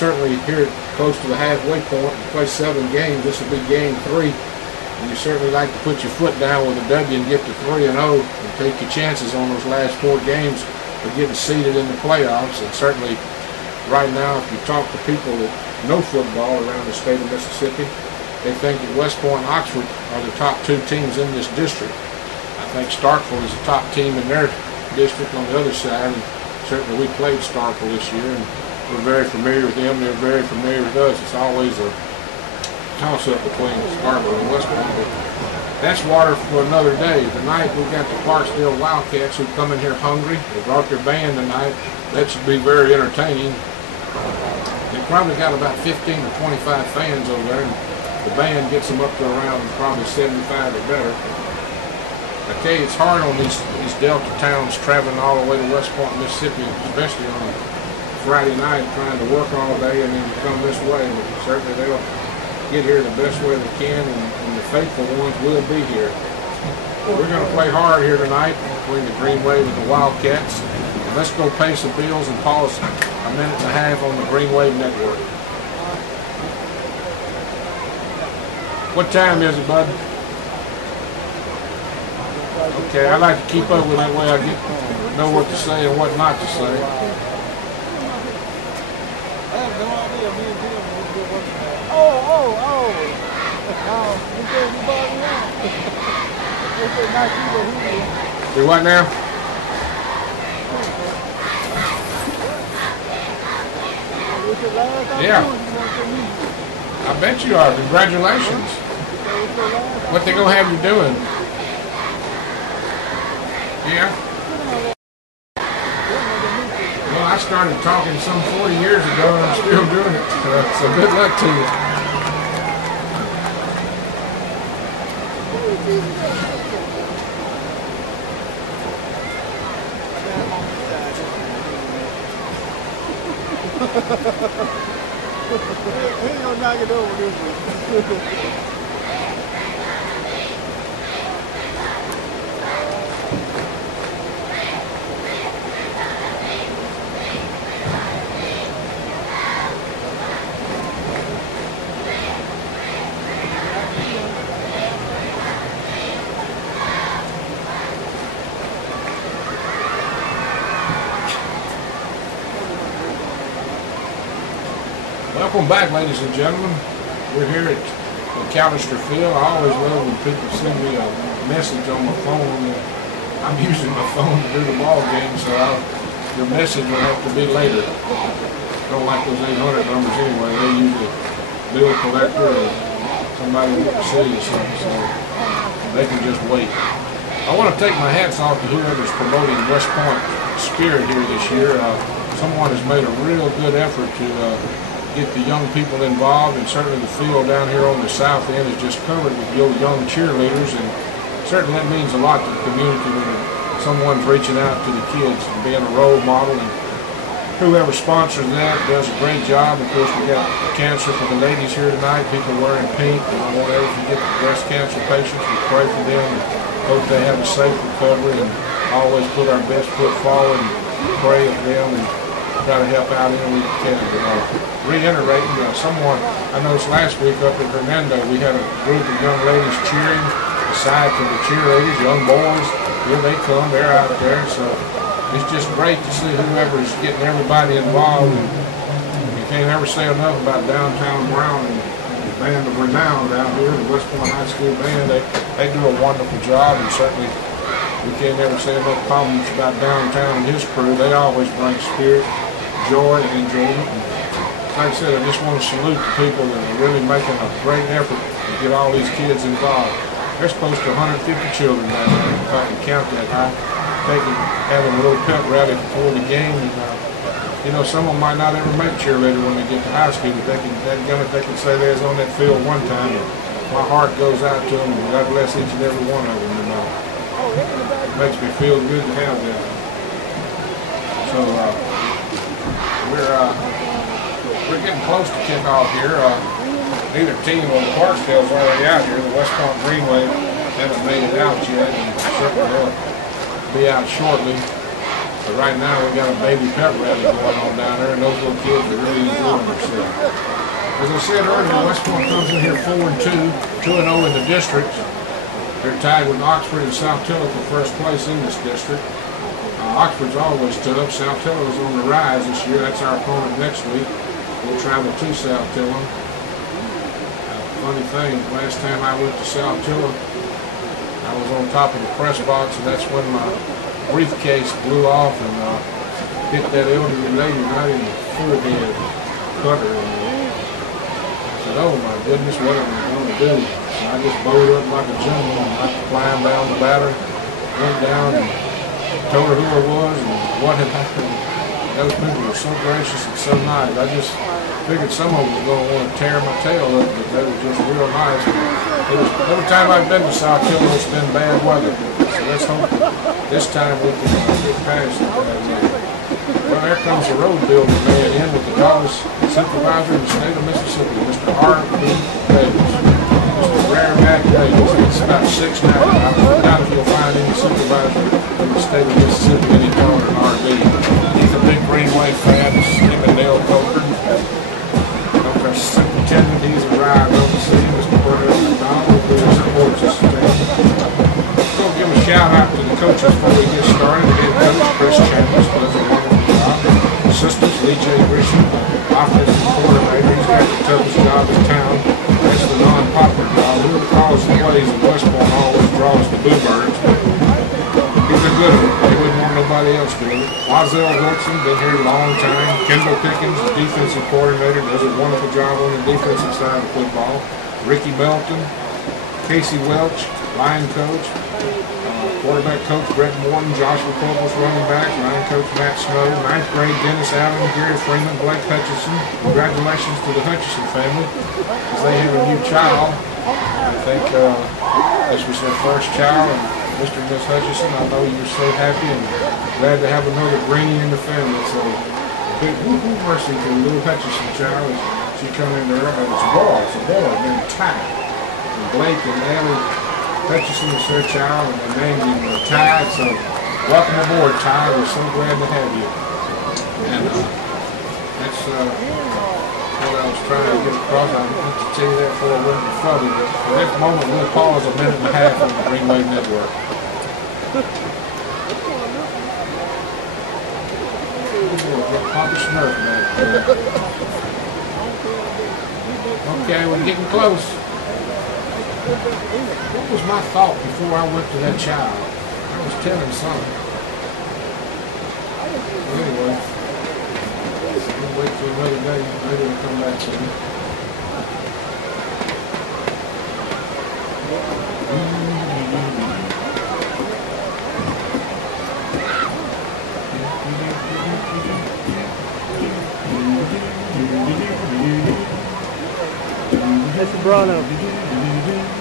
certainly here close to the halfway point. You play 7 games. This will be game 3. And you certainly like to put your foot down with a W and get to 3-0 and take your chances on those last 4 games of getting seeded in the playoffs. And certainly right now, if you talk to people that know football around the state of Mississippi, they think that West Point and Oxford are the top 2 teams in this district. I think Starkville is the top team in their district on the other side, and certainly we played Starkville this year, and we're very familiar with them. They're very familiar with us. It's always a toss-up between Starkville and West Point, but that's water for another day. Tonight we've got the Clarksdale Wildcats who come in here hungry. They brought their band tonight. That should be very entertaining. They probably got about 15 or 25 fans over there, and the band gets them up to around probably 75 or better. I tell you, it's hard on these Delta towns traveling all the way to West Point, Mississippi, especially on a Friday night, trying to work all day and then come this way. But certainly they'll get here the best way they can, and the faithful ones will be here. We're going to play hard here tonight between the Green Wave and the Wildcats. And let's go pay some bills and pause a minute and a half on the Green Wave Network. What time is it, bud? Okay, I like to keep up with that way I know what to say and what not to say. I have no idea. Me and Jim will be working there. Oh. You said you bought me out. You said not you, but who did? Do what now? What's your last time? Yeah. I bet you are. Congratulations. What they gonna have you doing? Yeah. Well, I started talking some 40 years ago, and I'm still doing it. So good luck to you. He ain't gonna knock it over this one. Welcome back, ladies and gentlemen. We're here at McAllister Field. I always love when people send me a message on my phone. I'm using my phone to do the ball game, so your message will have to be later. Don't like those 800 numbers anyway. They usually bill collector or somebody with the city or something, so they can just wait. I want to take my hats off to whoever's promoting West Point spirit here this year. Someone has made a real good effort to get the young people involved, and certainly the field down here on the south end is just covered with young cheerleaders, and certainly that means a lot to the community when someone's reaching out to the kids and being a role model, and whoever sponsors that does a great job. Of course, we got cancer for the ladies here tonight, people wearing pink, and I won't ever forget the breast cancer patients. We pray for them and hope they have a safe recovery, and always put our best foot forward and pray for them and try to help out any we can. Reiterating, someone, I noticed last week up in Hernando, we had a group of young ladies cheering, aside from the cheerleaders, young boys. Here they come, they're out there. So it's just great to see whoever's getting everybody involved. And you can't ever say enough about downtown Brown and the band of renown down here, the West Point High School band. They do a wonderful job, and certainly we can't ever say enough compliments about downtown and his crew. They always bring spirit, joy, and enjoyment. Like I said, I just want to salute the people that are really making a great effort to get all these kids involved. There's close to 150 children down there, if I can count that high. Having a little pep rally before the game. And, some of them might not ever make cheerleader when they get to high school, but they can say they was on that field one time. And my heart goes out to them, and God bless each and every one of them. It makes me feel good to have them. So we're getting close to kickoff here. Neither team on the Clarksdale's already out here. The West Point Green Wave haven't made it out yet, and certainly they'll be out shortly. But right now we got a baby pep rally going on down there, and those little kids are really enjoying As I said earlier, West Point comes in here 4-2, 2-0 in the district. They're tied with Oxford and South Tilla for first place in this district. Oxford's always tough. South Tilla is on the rise this year. That's our opponent next week. We'll travel to South Tilla. Funny thing, last time I went to South Tilla, I was on top of the press box, and that's when my briefcase blew off and hit that elderly lady right in the forehead, cut her. I said, oh my goodness, what am I going to do? So I just bowed up like a gentleman, and I climbed down the ladder, went down and told her who I was and what had happened. Those people were so gracious and so nice. I just figured some of them were going to want to tear my tail up, but they were just real nice. Every time I've been to South Tilla, it's been bad weather. So let's hope this time we can get past it. Well, there comes the road building man in with the tallest supervisor in the state of Mississippi, Mr. R.B. Davis. Mr. Rare Mac Davis. It's about 6'9". I doubt if you'll find any supervisor in the state of Mississippi any taller than R.B. He's a big Greenway fan. This is him and Dale Coker. Our superintendent, he's arrived on the scene. Mr. Burger McDonald, who supports us today. We'll give a shout out to the coaches before we get started. The head coach, Chris Chambers, does a wonderful job. Assistants, Lee J. Grisham, offensive coordinator. He's got the toughest job in town. That's the non-popular job. Who calls the plays in West Point always draws the bluebirds. He's a good one. He wouldn't want nobody else doing it. Ozell Wilson, been here a long time. Kendall Pickens, the defensive coordinator, does a wonderful job on the defensive side of football. Ricky Melton, Casey Welch, line coach. Quarterback coach Brett Morton, Joshua Corpus running back, line coach Matt Snow, 9th grade Dennis Allen, Gary Freeman, Blake Hutchison. Congratulations to the Hutchison family as they have a new child. I think this was their first child, and Mr. and Miss Hutchison, I know you're so happy and glad to have another Greenie in the family. So big mercy to the little Hutchison child as she come in there. It's a boy, named Ty. And Blake and Ellie Hutchison is their child, and they named him Ty. So welcome aboard, Ty. We're so glad to have you. And that's what I was trying to get across. I meant to tell you that before I went to flooded, but for this moment we'll pause a minute and a half on the Greenway Network. Papa Smurf back there. Okay, we're getting close. What was my thought before I went to that child? I was telling something. Anyway, we'll wait till another day. Maybe it'll come back to me. Mr. Brano,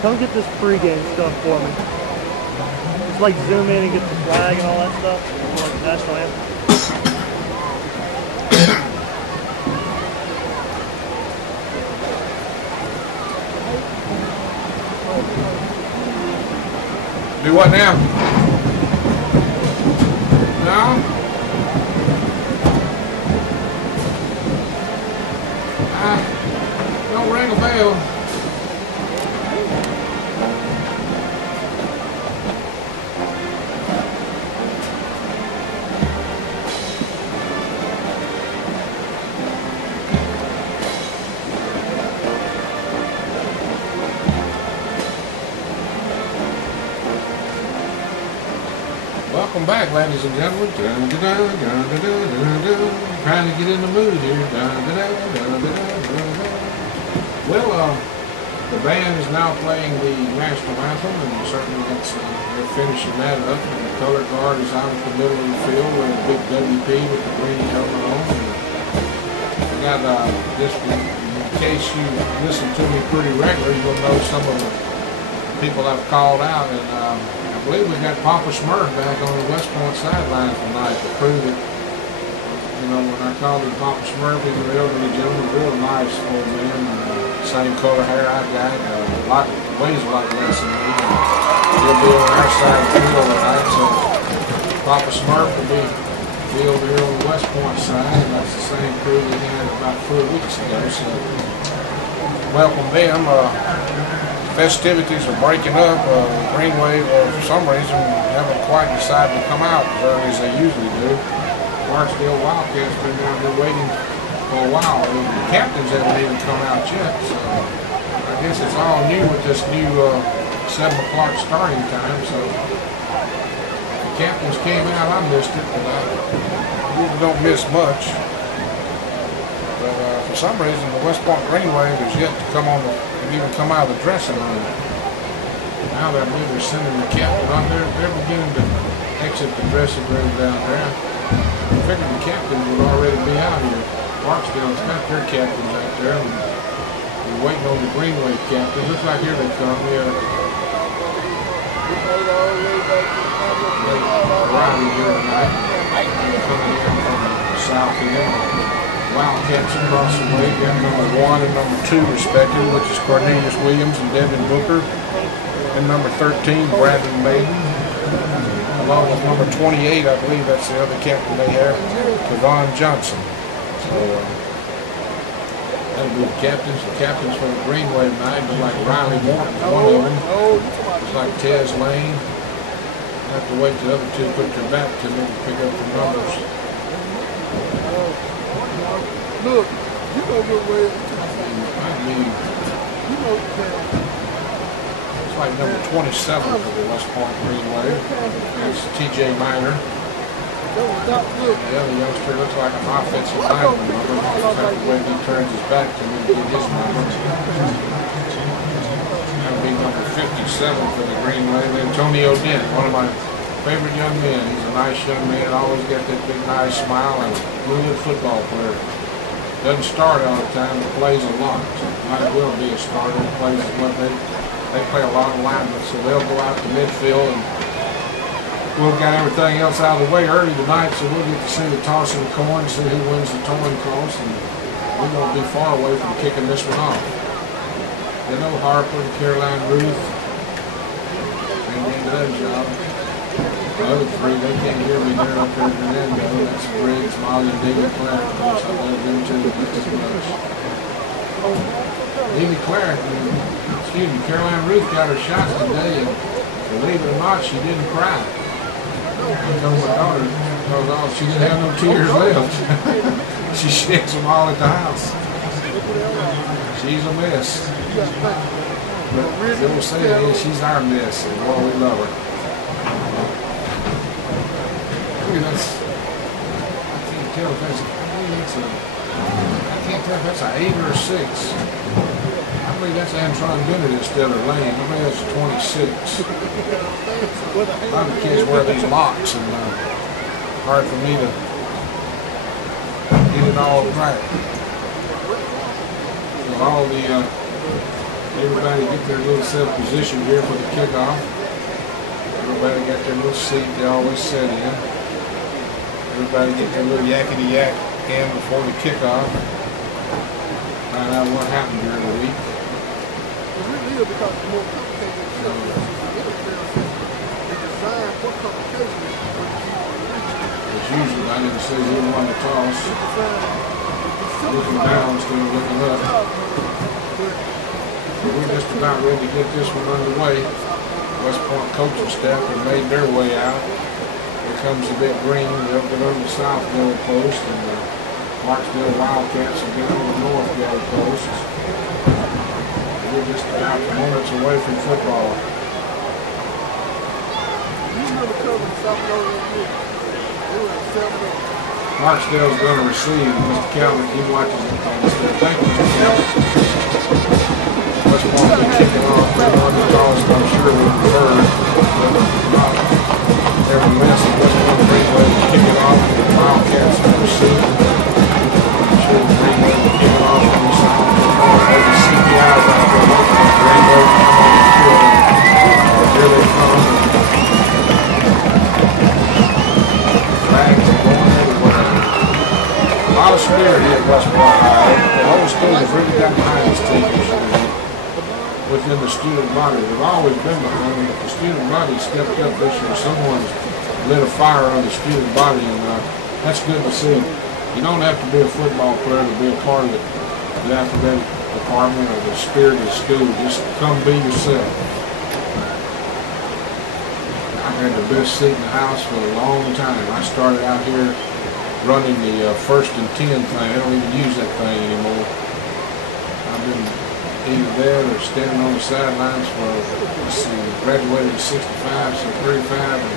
come get this pregame stuff for me. Just like zoom in and get the flag and all that stuff, like the national anthem. Do what now? No? Don't ring a bell. Welcome back, ladies and gentlemen. Trying to get in the mood here. Well, the band is now playing the national anthem, and certainly they're finishing that up. And the color guard is out in the middle of the field with a big WP with the green helmet on. And I got this, in case you listen to me pretty regularly, you'll know some of the people I've called out, and I believe we've got Papa Smurf back on the West Point sidelines tonight to prove it. You know, when I called him Papa Smurf, he's an elderly gentleman, real nice old man. Same color hair I got, weighs a lot less than me. He'll be on our side of the field tonight, so Papa Smurf will be field here on the West Point side, and that's the same crew we had about 4 weeks ago. So welcome them. Festivities are breaking up. Greenway, for some reason, haven't quite decided to come out as early as they usually do. Clarksdale Wildcats been down here waiting for a while. The captains haven't even come out yet. So I guess it's all new with this new 7 o'clock starting time. So the captains came out. I missed it, but I really don't miss much. But for some reason, the West Point Greenway is yet to come on, even come out of the dressing room. Now they're sending the captain on there. They're beginning to exit the dressing room down there. I figured the captains would already be out here. Clarksdale's got their captains out there. And we're waiting on the Greenway captain. Looks like here they come. Yeah. Arriving here tonight. Coming in from the south end. Wildcats across the way, got number 1 and number 2 respectively, which is Cornelius Williams and Devin Booker, and number 13, Brandon Maiden, along with number 28, I believe that's the other captain they have, Kevon Johnson. So that'll be the captains. The captains for the Greenway tonight look like Riley Morton, one of them. Looks like Tez Lane. Have to wait till the other 2 put their back to them to pick up the numbers. Look, you know what way I mean, you know it's like number 27 for the West Point Greenway. That's TJ Minor. The other youngster looks like an offensive lineman. Looks like the way he turns his back to me to get his number. That would be number 57 for the Greenway. Antonio Dent, one of my favorite young men. He's a nice young man. Always got that big, nice smile, and a really good football player. Doesn't start all the time, but plays a lot. So might as well be a starter. Plays what they play a lot of linemen, so they'll go out to midfield, and we'll get everything else out of the way early tonight, so we'll get to see the toss and the coin, see who wins the coin toss, and we won't be far away from kicking this one off. You know, Harper and Caroline Ruth, they did that job. The other 3, they can't hear me. They're up there at the window. That's Briggs, Molly, and Davy Clark. Of course, I love them too just as much. Davy Clark, Caroline Ruth got her shots today, and believe it or not, she didn't cry. I told my daughter, because she didn't have no tears left. She sheds them all at the house. She's a mess. But the old saying is, she's our mess, and boy, we love her. I can't tell if that's I can't tell if that's an 8 or a 6. I believe that's Antron Bennett instead of Lane. I believe that's a 26. A lot of the kids wear these locks, and hard for me to get it all right. So all the everybody get their little set position here for the kickoff. Everybody got their little seat they always sit in. Everybody get their little yakety-yak in before the kickoff. Find out what happened during the week. It really is because it's more complicated than the design for complications. As usual, I didn't say who won the toss. Looking down instead of looking up. But we're just about ready to get this one underway. West Point coaching staff have made their way out. Here comes the big green. They'll get on the south goal post, and the Clarksdale Wildcats will get on the north goal post. We're just about moments away from football. Clarksdale's going to receive. Mr. Calvin, he watches it from the step. Thank you, Mr. Calvin. West Point will kick it off. They're on the toss, I'm sure we prefer. Every mess of West Point Greenway will kick it off. The Wildcats will receive. I'm sure the Greenway will kick it off on the side. There's a CPI right there. Greenway will come on the field. Here they come. Flags are going everywhere. A lot of spirit here at West Point High. The whole school has really got behind this team within the student body. They've always been behind them, but the student body stepped up this year. Someone lit a fire on the student body, and that's good to see. You don't have to be a football player to be a part of the athletic department or the spirit of the school. Just come be yourself. I had the best seat in the house for a long time. I started out here running the 1st and 10 thing. I don't even use that thing anymore. I've been either there or standing on the sidelines for, let's see, graduated at 65, so 35 and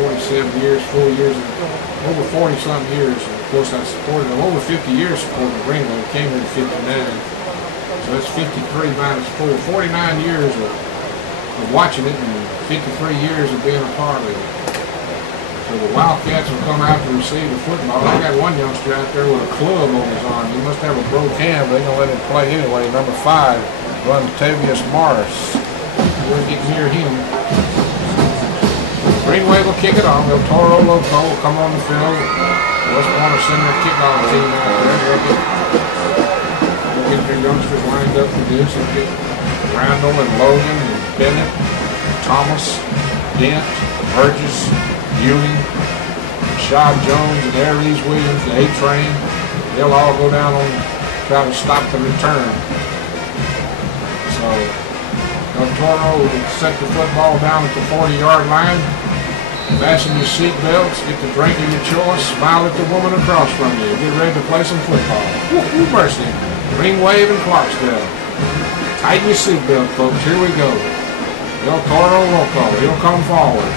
47 years, 4 years, over 40-something years. And of course, I supported them over 50 years supporting the Greenway. Came here in 59. So that's 53 minus 4. 49 years of watching it and 53 years of being a part of it. So the Wildcats will come out to receive the football. I got one youngster out there with a club on his arm. He must have a broke hand, but they're going to let him play anyway. Number 5, run Tavius Morris. We'll get near him. Greenway will kick it off. El Toro Loco will come on the field. West Point will send their kickoff team out there. They'll get their youngsters lined up for this. They'll get Randall and Logan and Bennett, Thomas, Dent, Burgess, Ewing, Shaw Jones, and Aries Williams, the A-Train. They'll all go down on try to stop the return. So El Toro will set the football down at the 40-yard line. Fasten your seat belts, get the drink of your choice, smile at the woman across from you. Get ready to play some football. Woo, mercy. Green Wave and Clarksdale. Tighten your seat belt, folks. Here we go. El Toro Loco. He'll come forward.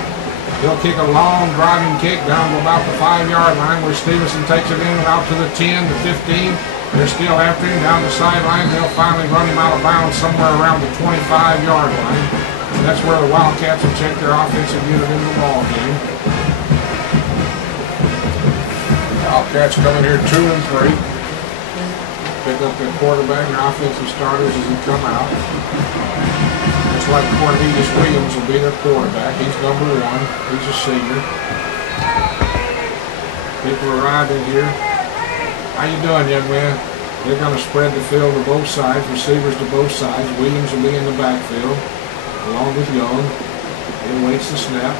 He'll kick a long driving kick down to about the 5-yard line where Stevenson takes it in out to the 10, the 15. They're still after him down the sideline. They'll finally run him out of bounds somewhere around the 25-yard line. And that's where the Wildcats will check their offensive unit into the ball game. Wildcats coming here 2 and 3. Pick up their quarterback and offensive starters as they come out. Looks like Cornelius Williams will be their quarterback. He's number 1. He's a senior. People arriving here. How you doing, young man? They're going to spread the field to both sides, receivers to both sides. Williams will be in the backfield, along with Young. He waits the snap,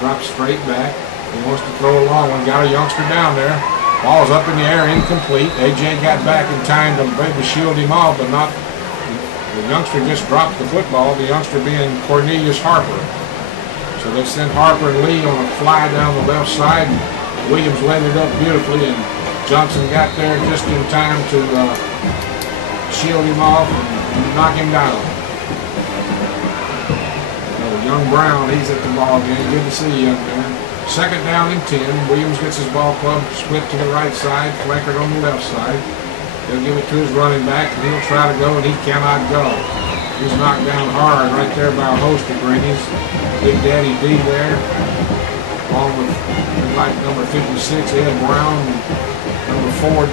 drops straight back. He wants to throw a long one. Got a youngster down there. Ball's up in the air, incomplete. AJ got back in time to maybe shield him off, but not. The youngster just dropped the football, the youngster being Cornelius Harper. So they sent Harper and Lee on a fly down the left side. Williams laid it up beautifully, and Johnson got there just in time to shield him off and knock him down. So young Brown, he's at the ball game. Good to see you, young man. 2nd down and 10. Williams gets his ball club split to the right side, flankered on the left side. He'll give it to his running back, and he'll try to go, and he cannot go. He's knocked down hard right there by a host of greenies. Big Daddy D there, along with like number 56, Ed Brown, number 4,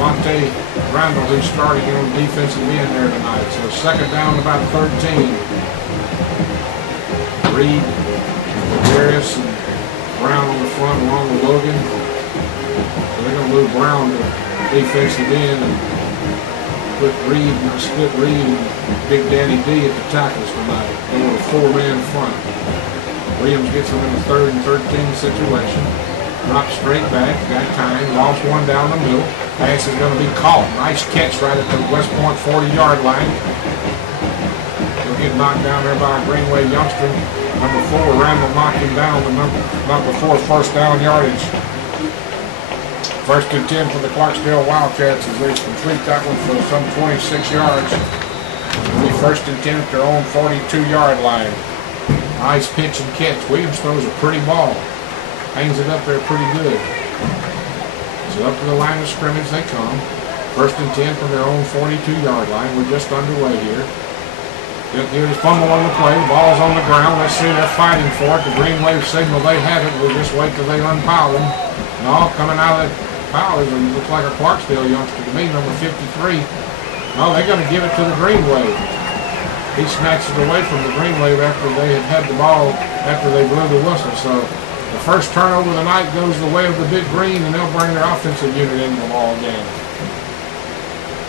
Vontae Randall, who's starting on the defensive end there tonight. So 2nd down, about 13. Reed, Darius, and Brown on the front along with Logan. So they're going to move Brown to defensive end and put Reed, split Reed and Big Daddy D at the tackles tonight. They were a 4-man front. Williams gets them in a 3rd and 13 situation. Drops straight back, got time, lost one down the middle. Pass is going to be caught. Nice catch right at the West Point 40-yard line. He'll get knocked down there by a Greenway youngster. Number 4, Randall knocked him down to number 4, 1st down yardage. 1st and 10 for the Clarksdale Wildcats as they complete that one for some 26 yards. It'll be 1st and 10 at their own 42-yard line. Nice pitch and catch. Williams throws a pretty ball. Hangs it up there pretty good. So up to the line of scrimmage they come. 1st and 10 from their own 42-yard line. We're just underway here. He'll give his fumble on the play. The ball's on the ground. Let's see, they're fighting for it. The green wave signal, they have it. We'll just wait till they unpile them. No, coming out of that pile looks like a Clarksdale youngster to me, number 53. No, they're going to give it to the green wave. He snatched it away from the green wave after they had the ball, after they blew the whistle. So the first turnover of the night goes the way of the big green, and they'll bring their offensive unit into the ball game.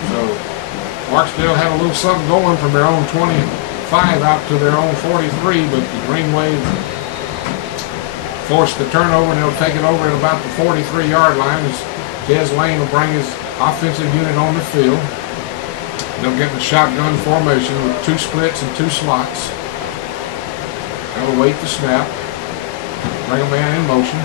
So Clarksdale had a little something going from their own 25 out to their own 43, but the Green Wave force the turnover, and they'll take it over at about the 43-yard line. As Des Lane will bring his offensive unit on the field. They'll get in the shotgun formation with 2 splits and 2 slots. They'll await the snap. Bring a man in motion.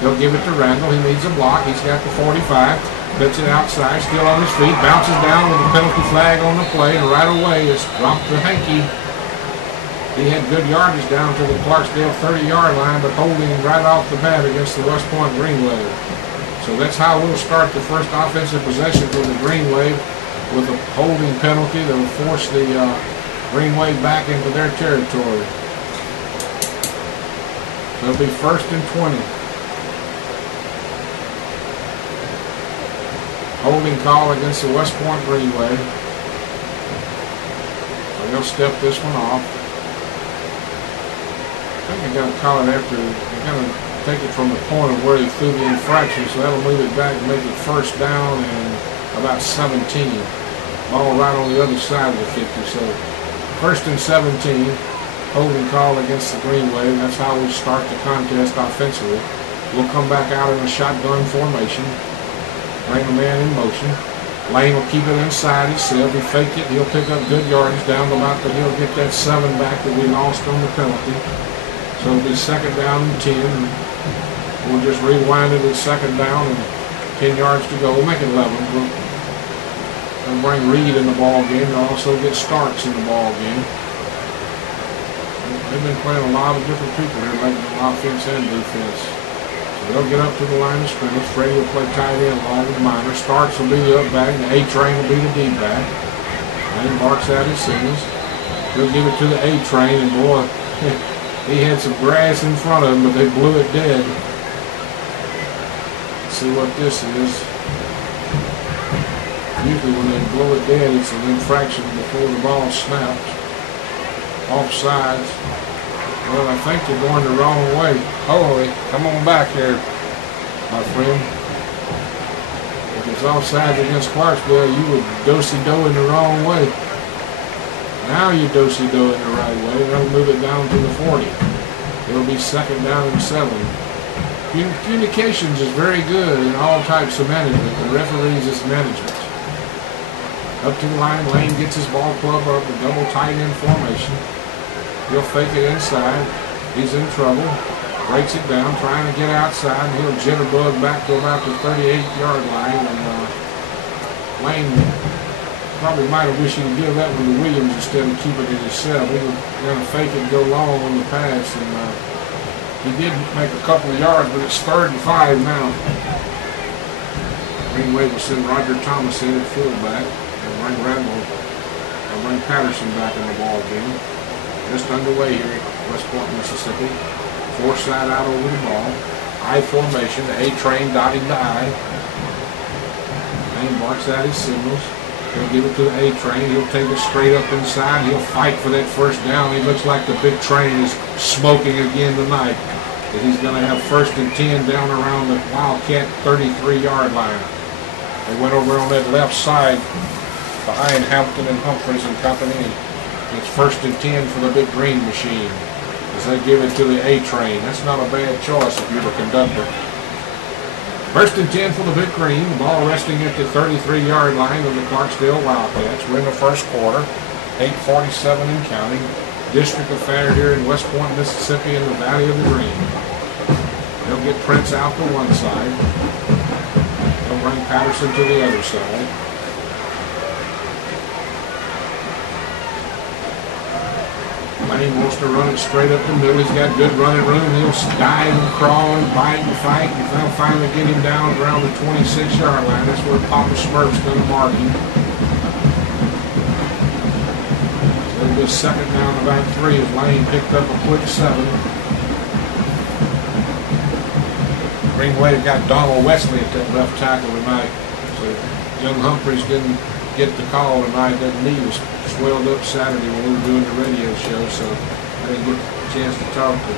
They'll give it to Randall. He needs a block. He's got the 45. Puts it outside, still on his feet. Bounces down with a penalty flag on the play, and right away it's dropped to Hanky. He had good yardage down to the Clarksdale 30-yard line, but holding right off the bat against the West Point Green Wave. So that's how we'll start the first offensive possession for the Green Wave, with a holding penalty that will force the Green Wave back into their territory. It'll be 1st and 20. Holding call against the West Point Green Wave. So they'll step this one off. I think they're going to call it after, they're going to take it from the point of where he threw the infraction, so that'll move it back and make it 1st down and about 17. Ball right on the other side of the 50. So 1st and 17. Holding call against the Green Wave. That's how we start the contest offensively. We'll come back out in a shotgun formation. Bring the man in motion. Lane will keep it inside himself. He faked it. He'll pick up good yardage down the line, but he'll get that 7 back that we lost on the penalty. So it'll be 2nd down and 10. We'll just rewind it at 2nd down and 10 yards to go. We'll make it 11. We'll bring Reed in the ball game. They'll also get Starks in the ball game. They've been playing a lot of different people here, making offense and defense. So they'll get up to the line of scrimmage. Freddie will play tight end along with Minor. Starks will be the up back. The A-Train will be the D back. Lane barks out his signals. He'll give it to the A-Train, and boy, he had some grass in front of him, but they blew it dead. Let's see what this is. Usually when they blow it dead, it's an infraction before the ball snaps. Offsides. Well, I think they're going the wrong way. Holy, come on back here, my friend. If it's offsides against Clarksdale, you would do-si-do in the wrong way. Now you do-si-do in the right way. They'll move it down to the 40. It'll be 2nd down and 7. Communications is very good in all types of management. The referees is management. Up to the line, Lane gets his ball club up, a double tight end formation. He'll fake it inside. He's in trouble. Breaks it down, trying to get outside, and he'll jitterbug back to about the 38-yard line. And Lane probably might have wished he could give that one to Williams instead of keeping it himself. He was going to fake it and go long on the pass, and he did make a couple of yards, but it's 3rd and 5 now. Green Wave will send Roger Thomas in at fullback. Bring Randall, bring Patterson back in the ball game. Just underway here at West Point, Mississippi. Forsythe out over the ball. I formation, the A-Train dotting the I. Lane barks out his signals. He'll give it to the A-Train. He'll take it straight up inside. He'll fight for that 1st down. He looks like the big train is smoking again tonight. That he's going to have 1st and 10 down around the Wildcat 33-yard line. They went over on that left side behind Hampton and Humphreys and company, and it's 1st and 10 for the big green machine as they give it to the A-Train. That's not a bad choice if you're the conductor. 1st and 10 for the big green. The ball resting at the 33-yard line of the Clarksdale Wildcats. We're in the 1st quarter, 8:47 and counting. District affair here in West Point, Mississippi, in the Valley of the Green. They'll get Prince out to one side. They'll bring Patterson to the other side. Lane wants to run it straight up the middle. He's got good running room. He'll dive and crawl and bite and fight, and they'll finally get him down around the 26-yard line. That's where Papa Smurf's going to mark him. So it'll be 2nd down about 3 as Lane picked up a quick 7. Green Wave got Donald Wesley at that left tackle tonight. So young Humphreys didn't get the call tonight. That knee was swelled up Saturday when we were doing the radio show, so I didn't get a chance to talk to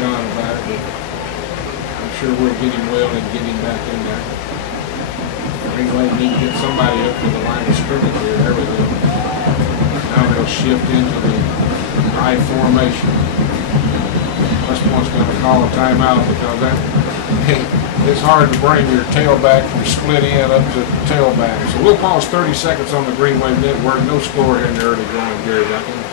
John about it, but I'm sure we'll get him well and get him back in there. Green Wave need to get somebody up to the line of scrimmage here. There we go. Now they'll shift into the I formation. West Point's going to call a timeout because it's hard to bring your tailback from split end up to tailback. So we'll pause 30 seconds on the Green Wave Network. No score in the early going, Gary Duncan.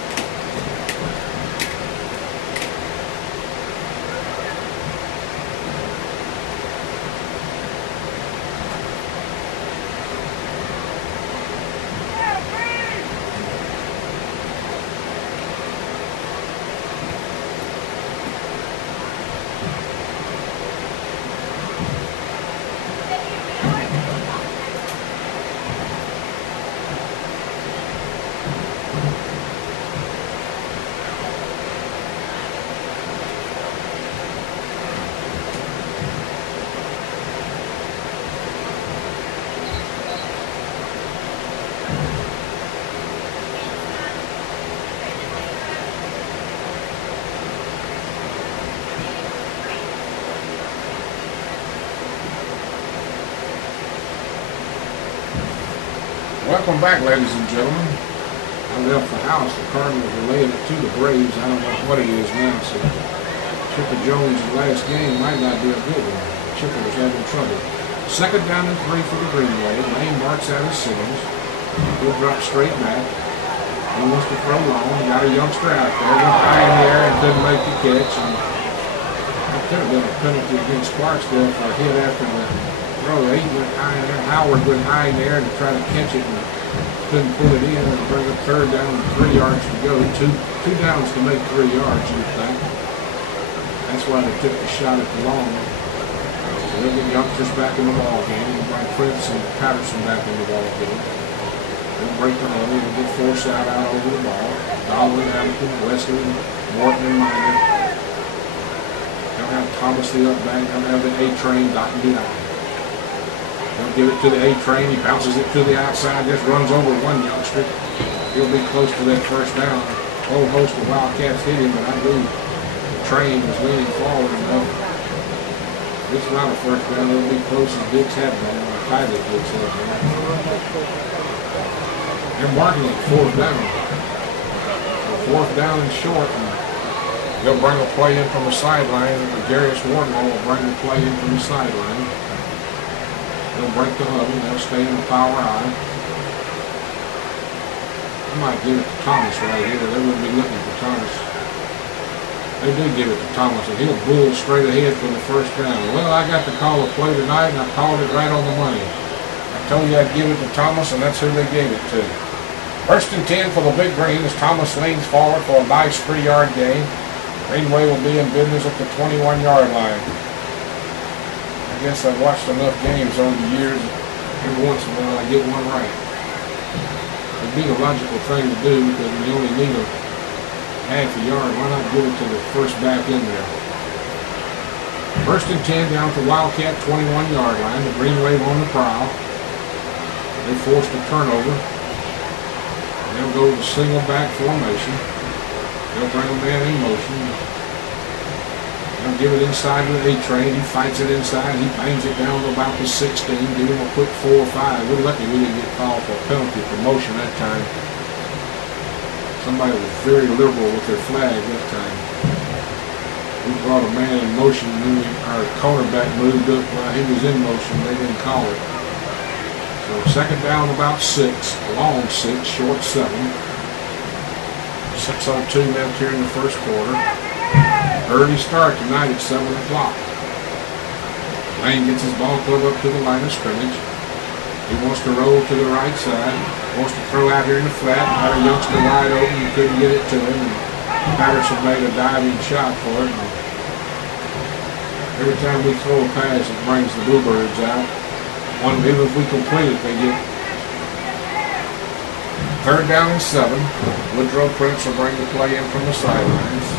Welcome back, ladies and gentlemen. I left the house. The Cardinals are laying it to the Braves. I don't know what it is now. So Chipper Jones' last game might not be a good one. Chipper was having trouble. Second down and 3 for the Green Wave. Lane marks out his singles. He'll drop straight back. He wants to throw long. Got a youngster out there. Went high in the air and couldn't make the catch. And that could have been a penalty against Clarksdale for a hit after the throw. He went high in there. Howard went high in there to try to catch it and couldn't pull it in and bring a third down and 3 yards to go. Two downs to make 3 yards, you think. That's why they took the shot at the long. So they'll get youngsters back in the ball game. They'll bring Prince and Patterson back in the ball game. They'll break the hole. They'll get Forsythe out over the ball. Donovan, Hamilton, Wesley, Morton, and Minor. They'll have Thomas the up back. They'll have the A-train dotting the I. They'll give it to the A-train. He bounces it to the outside, just runs over one youngster. He'll be close to that first down. A whole host of Wildcats hit him, but I believe the train was leaning forward enough. This is not a first down. It'll be close as Dix had been, or tight as Dix had been. They're marking it 4th down. So 4th down and short. And they'll bring a play in from the sideline. Darius Wardlaw will bring the play in from the sideline. They'll break the huddle. They'll stay in the power eye. I might give it to Thomas right here. They wouldn't be looking for Thomas. They do give it to Thomas, and he'll bull straight ahead for the first down. Well, I got to call a play tonight, and I called it right on the money. I told you I'd give it to Thomas, and that's who they gave it to. 1st and 10 for the Big Green as Thomas leans forward for a nice 3-yard gain. Greenway will be in business at the 21-yard line. I guess I've watched enough games over the years. Every once in a while I get one right. It'd be the logical thing to do because we only need a half a yard. Why not give it to the first back in there? 1st and 10 down to Wildcat 21-yard line. The Green Wave on the prowl. They forced a turnover. They'll go to single back formation. They'll bring a man in motion. They'll give it inside with an A-train. He fights it inside. He bangs it down to about the 16. Give him a quick 4 or 5. We're lucky we didn't get called for a penalty for motion that time. Somebody was very liberal with their flag that time. We brought a man in motion, and then our cornerback moved up while he was in motion. They didn't call it. So 2nd down about 6, long 6, short 7. 6:02 left here in the first quarter. Early start tonight at 7 o'clock. Lane gets his ball club up to the line of scrimmage. He wants to roll to the right side. Wants to throw out here in the flat. Had a youngster wide open. He couldn't get it to him. And Patterson made a diving shot for it. And every time we throw a pass, it brings the Bluebirds out. Even if we complete it, they get 3rd down and 7. Woodrow Prince will bring the play in from the sidelines.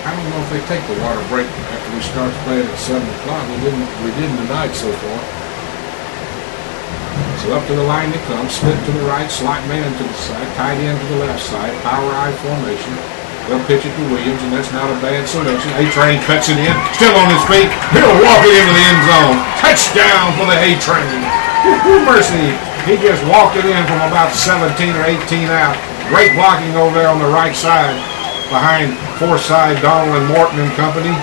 I don't know if they take the water break after we start playing at 7 o'clock. We didn't tonight so far. So up to the line they come, split to the right, slot man to the side, tight end to the left side, power eye formation. They'll pitch it to Williams, and that's not a bad selection. A-Train cuts it in, still on his feet. He'll walk it into the end zone. Touchdown for the A-Train. Mercy. He just walked it in from about 17 or 18 out. Great blocking over there on the right side. behind Forsyth, Donald, and Morton and company.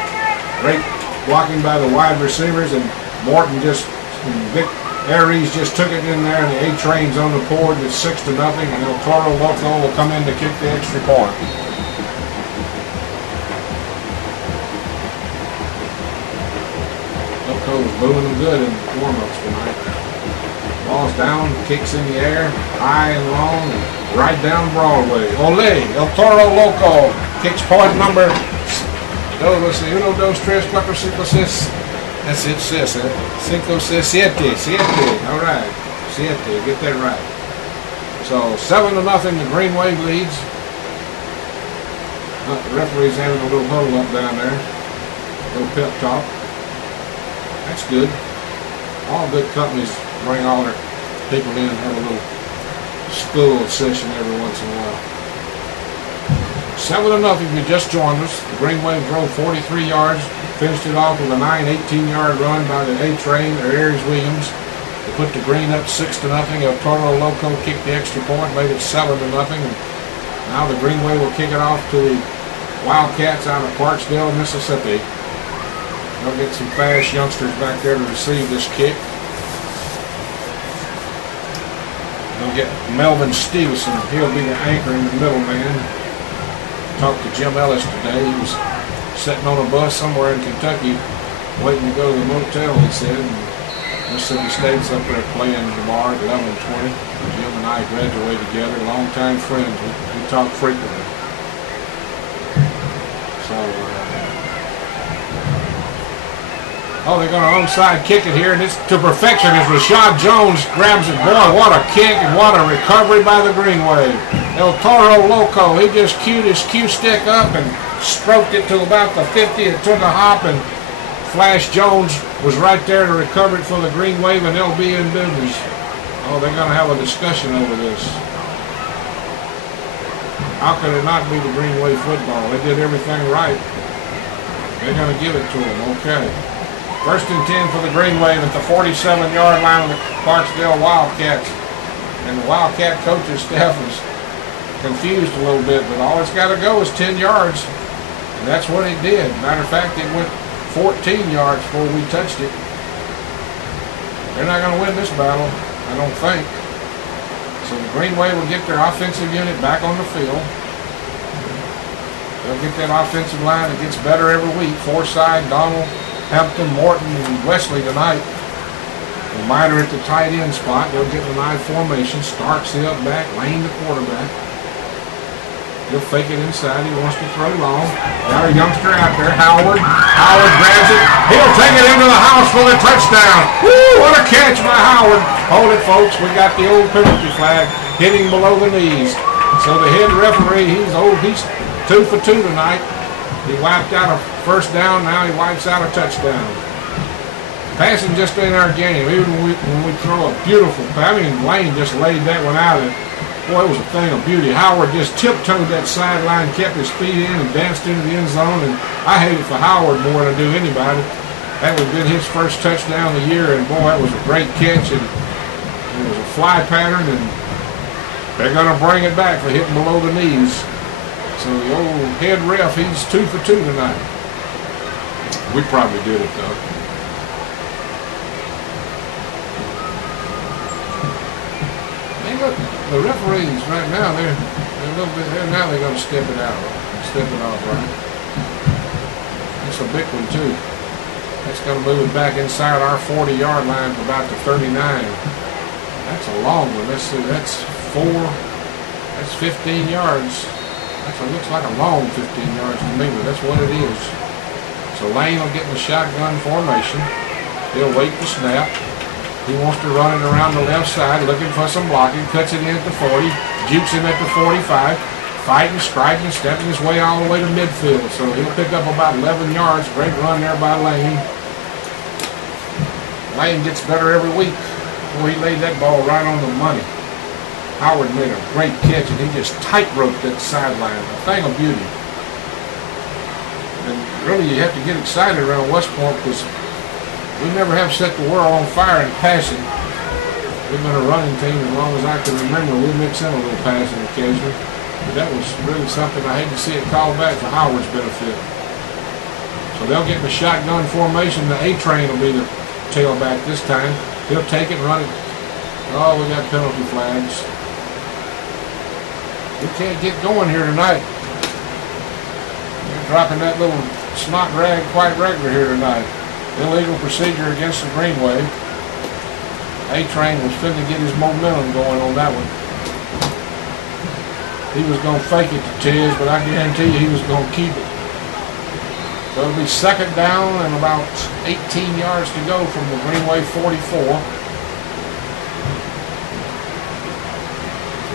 Great blocking by the wide receivers, and Morton Vic Aries just took it in there, and the A-Train's on the board. It's 6-0, and El Toro Loco will come in to kick the extra point. Loco's booing them good in warm-ups tonight. Ball's down, kicks in the air, high and long, and right down Broadway. Ole, El Toro Loco kicks point number. Let's see, 1, 2, 3, 4, 5, 6. That's it, 6, 5, 6, 7, 7. All right, 7. Get that right. So 7-0, the Green Wave leads. The referee's having a little huddle up down there. A little pep talk. That's good. All good companies bring all their people in and have a little school session every once in a while. 7-0 if you just joined us. The Green Wave drove 43 yards, finished it off with a 18-yard run by the A-Train, or Aries Williams. They put the Green up 6-0. El Toro Loco kicked the extra point, made it 7-0. And now the Green Wave will kick it off to the Wildcats out of Clarksdale, Mississippi. They'll get some fast youngsters back there to receive this kick. They'll get Melvin Stevenson. He'll be the anchor in the middle man. Talked to Jim Ellis today. He was sitting on a bus somewhere in Kentucky waiting to go to the motel, he said. And Mississippi State's up there playing tomorrow at 11:20. Jim and I graduated together, longtime friends. We talk frequently. So, they're going to onside kick it here, and it's to perfection as Rashad Jones grabs it. Boy, what a kick and what a recovery by the Green Wave. El Toro Loco, he just cued his cue stick up and stroked it to about the 50. It took a hop, and Flash Jones was right there to recover it for the Green Wave, and they'll be in business. Oh, they're going to have a discussion over this. How could it not be the Green Wave football? They did everything right. They're going to give it to them. Okay. 1st and 10 for the Green Wave at the 47-yard line of the Clarksdale Wildcats. And the Wildcat coaching staff is confused a little bit, but all it's got to go is 10 yards. And that's what it did. Matter of fact, it went 14 yards before we touched it. They're not going to win this battle, I don't think. So the Green Wave will get their offensive unit back on the field. They'll get that offensive line. It gets better every week. Forsyth, Donald, Hampton, Morton, and Wesley tonight. And Miner at the tight end spot. They'll get an I formation. Starks the up back, Lane the quarterback. He'll fake it inside. He wants to throw long. Got a youngster out there, Howard. Howard grabs it. He'll take it into the house for the touchdown. Woo, what a catch by Howard. Hold it, folks. We got the old penalty flag hitting below the knees. So the head referee, he's 2 for 2 tonight. He wiped out a first down, now he wipes out a touchdown. Passing just ain't our game. Even when we throw a beautiful pass, Lane just laid that one out. And boy, it was a thing of beauty. Howard just tiptoed that sideline, kept his feet in, and danced into the end zone. And I hate it for Howard more than I do anybody. That would have been his first touchdown of the year, and boy, that was a great catch. And it was a fly pattern, and they're going to bring it back for hitting below the knees. So the old head ref, he's 2 for 2 tonight. We probably did it, though. Hey, look, the referees right now, they're a little bit, now they're going to step it out, step it off, right? That's a big one, too. That's going to move it back inside our 40-yard line to about the 39. That's a long one. Let's see, that's 15 yards. That looks like a long 15 yards to me, but that's what it is. So Lane will get in the shotgun formation. He'll wait the snap. He wants to run it around the left side, looking for some blocking. Cuts it in at the 40. Jukes him at the 45. Fighting, striking, stepping his way all the way to midfield. So he'll pick up about 11 yards. Great run there by Lane. Lane gets better every week. Boy, he laid that ball right on the money. Howard made a great catch, and he just tight-roped that sideline. A thing of beauty. And really, you have to get excited around West Point because we never have set the world on fire in passing. We've been a running team as long as I can remember. We mix in a little passing occasionally. But that was really something I hate to see it called back for Howard's benefit. So they'll get in the shotgun formation. The A-Train will be the tailback this time. He'll take it and run it. Oh, we got penalty flags. We can't get going here tonight. They're dropping that little snot rag quite regular here tonight. Illegal procedure against the Greenway. A-Train was finna get his momentum going on that one. He was going to fake it to Tiz, but I guarantee you he was going to keep it. So it'll be second down and about 18 yards to go from the Greenway 44.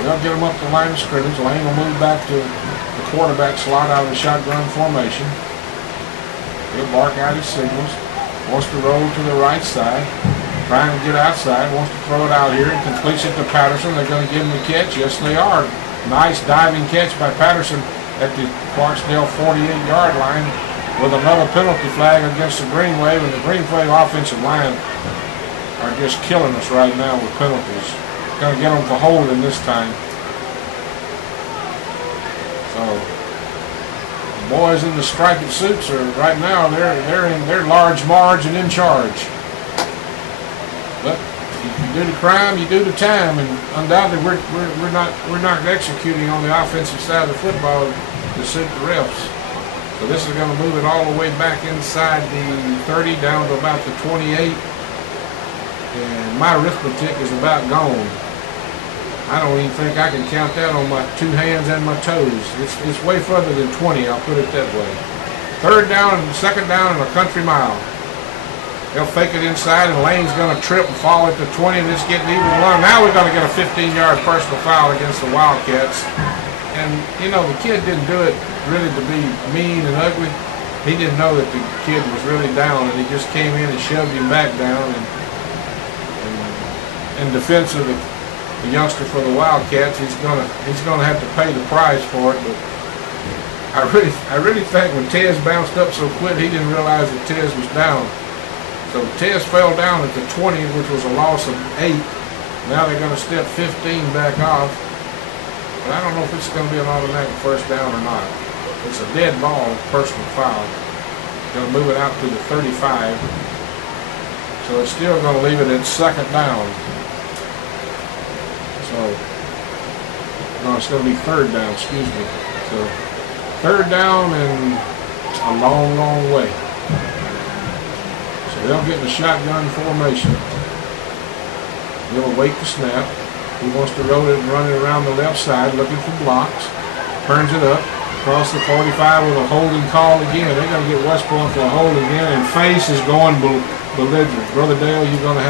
They'll get him up the line of scrimmage. Lane will move back to the quarterback slot out of the shotgun formation. He'll bark out his signals. Wants to roll to the right side. Trying to get outside. Wants to throw it out here and completes it to Patterson. They're going to give him the catch. Yes, they are. Nice diving catch by Patterson at the Clarksdale 48-yard line with another penalty flag against the Greenway. And the Greenway offensive line are just killing us right now with penalties. Going to get them for holding this time. So the boys in the striped suits are right now they're large marge and in charge. But if you do the crime, you do the time, and undoubtedly we're not executing on the offensive side of the football to suit the refs. So this is going to move it all the way back inside the 30 down to about the 28. And my arithmetic is about gone. I don't even think I can count that on my two hands and my toes. It's way further than 20, I'll put it that way. Third down and second down and a country mile. They'll fake it inside, and Lane's going to trip and fall at the 20, and it's getting even long. Now we're going to get a 15-yard personal foul against the Wildcats. And, you know, the kid didn't do it really to be mean and ugly. He didn't know that the kid was really down, and he just came in and shoved him back down. And in defense of the youngster for the Wildcats, he's gonna have to pay the price for it. But I really think when Tez bounced up so quick, he didn't realize that Tez was down. So Tez fell down at the 20, which was a loss of 8. Now they're going to step 15 back off. But I don't know if it's going to be an automatic first down or not. It's a dead ball, personal foul. Going to move it out to the 35. So it's still going to leave it at second down. So, no, it's going to be third down, excuse me. So, third down and a long, long way. So they'll get in the shotgun formation. He'll await the snap. He wants to roll it and run it around the left side, looking for blocks. Turns it up, across the 45 with a holding call again. They're going to get West Point for a hold again, and Face is going belligerent. Brother Dale, you're going to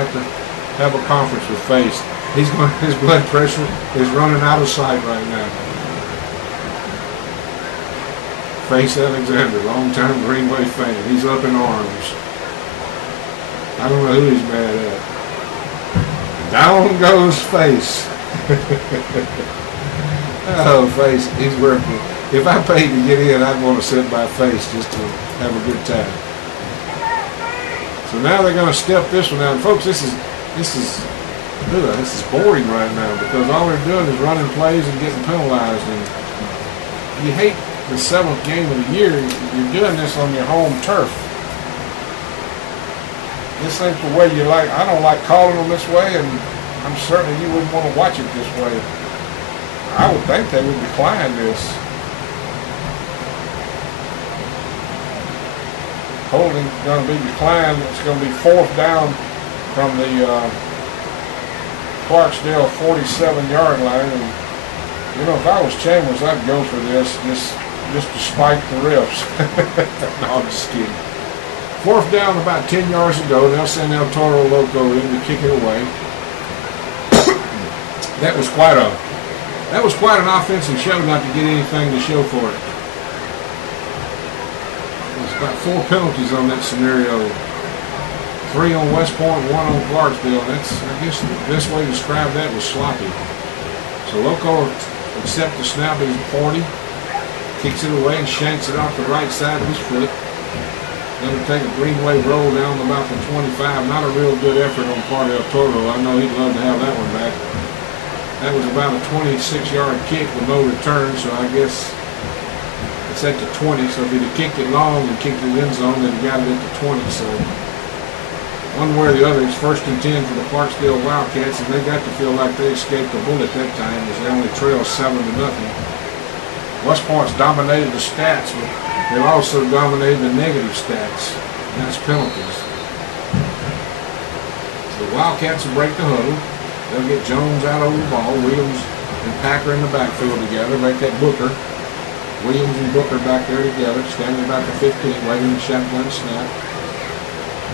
have a conference with Face. His blood pressure is running out of sight right now. Face Alexander, long-term Greenway fan. He's up in arms. I don't know who he's mad at. Down goes Face. Oh, Face, he's working. If I paid to get in, I'd want to sit by Face just to have a good time. So now they're going to step this one out. And folks, this is boring right now because all they're doing is running plays and getting penalized. And you hate the 7th game of the year. You're doing this on your home turf. This ain't the way you like. I don't like calling them this way, and I'm certain you wouldn't want to watch it this way. I would think they would decline this. Holding going to be declined. It's going to be 4th down from the Clarksdale 47-yard line. And, you know, if I was Chambers, I'd go for this just to spite the refs. No, I'm just kidding. 4th down about 10 yards to go. They'll send El Toro Loco in to kick it away. That was quite an offensive show not to get anything to show for it. There's about 4 penalties on that scenario. 3 on West Point, 1 on Clarksdale. I guess the best way to describe that was sloppy. So Loco accepts the snap at his 40, kicks it away and shanks it off the right side of his foot. Going to take a Greenway roll down to about the 25. Not a real good effort on part of El Toro. I know he'd love to have that one back. That was about a 26-yard kick with no return, so I guess it's at the 20. So if he'd have kicked it long and kicked it in the end zone, they'd have got it at the 20. So one way or the other, it's 1st and 10 for the Clarksdale Wildcats, and they got to feel like they escaped the bullet that time as they only trailed 7-0. West Point's dominated the stats, but they've also dominated the negative stats, and that's penalties. So the Wildcats will break the huddle. They'll get Jones out over the ball. Williams and Packer in the backfield together. Make that Booker. Williams and Booker back there together, standing about the 15, waving the shotgun snap.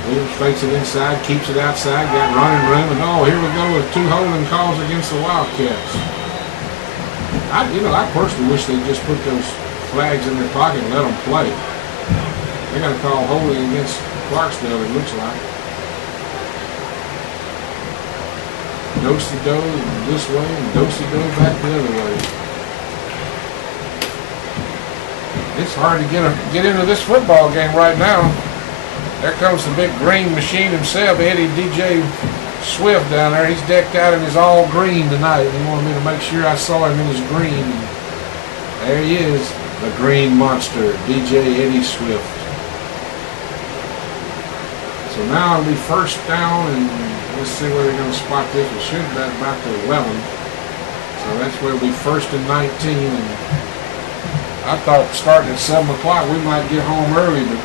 Williams fakes it inside, keeps it outside, got running room, and oh, here we go with 2 holding calls against the Wildcats. I personally wish they'd just put those flags in their pocket and let them play. They got to call holding against Clarksdale, it looks like. Do-si-do this way and do-si-do back the other way. It's hard to get into this football game right now. There comes the big green machine himself, Eddie DJ Swift down there. He's decked out in his all green tonight. He wanted me to make sure I saw him in his green. There he is, the green monster, DJ Eddie Swift. So now it'll be 1st down, and let's see where they're going to spot this. It should be about to 11. So that's where it'll be 1st and 19. And I thought starting at 7 o'clock we might get home early, but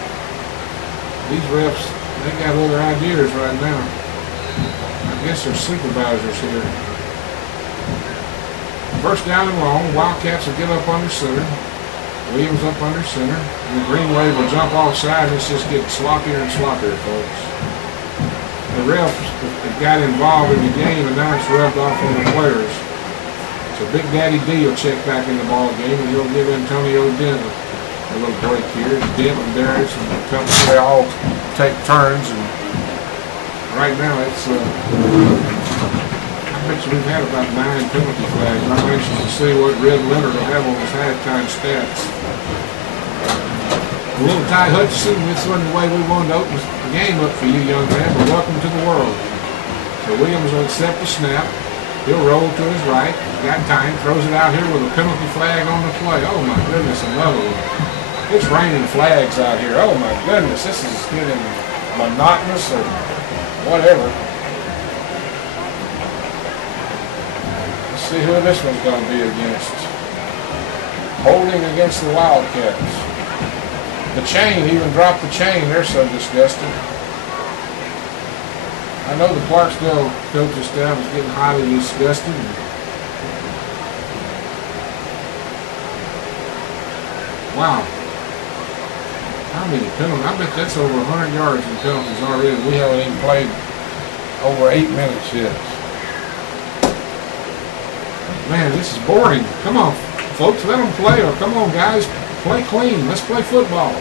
these refs, they got other ideas right now. I guess they're supervisors here. 1st down and long. Wildcats will get up under center. Williams up under center. And the green wave will jump offside, and it's just getting sloppier and sloppier, folks. The refs have got involved in the game, and now it's rubbed off on the players. So Big Daddy D will check back in the ball game, and he'll give Antonio Dent a little break here. Dent and Darius and Pelton, they all take turns, and right now it's I bet you we've had about 9 penalty flags. I'm anxious to see what Red Leonard will have on his halftime stats. A little Ty Hutchinson, this wasn't the way we wanted to open the game up for you, young man, but welcome to the world. So Williams will accept the snap. He'll roll to his right. He's got time, throws it out here with a penalty flag on the play. Oh my goodness, another one. It's raining flags out here. Oh my goodness, this is getting monotonous or whatever. Let's see who this one's going to be against. Holding against the Wildcats. The chain, even dropped the chain. They're so disgusting. I know the Clarksdale coaching staff is getting highly disgusted. Wow. How many penalties? I bet that's over 100 yards in penalties already. We haven't even played over 8 minutes yet. Man, this is boring. Come on, folks, let them play. Or come on, guys, play clean. Let's play football.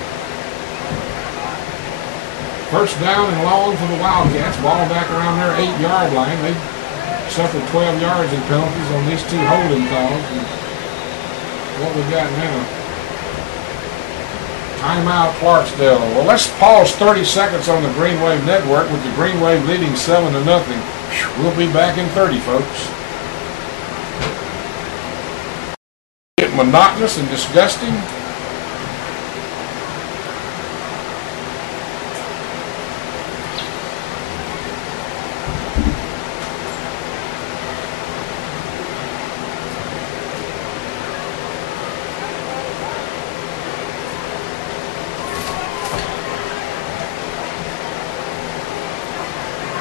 1st down and long for the Wildcats. Ball back around their 8-yard line. They suffered 12 yards in penalties on these 2 holding calls. And what we got now? Timeout, Clarksdale. Well, let's pause 30 seconds on the Green Wave Network with the Green Wave leading 7-0. We'll be back in 30, folks. Get monotonous and disgusting.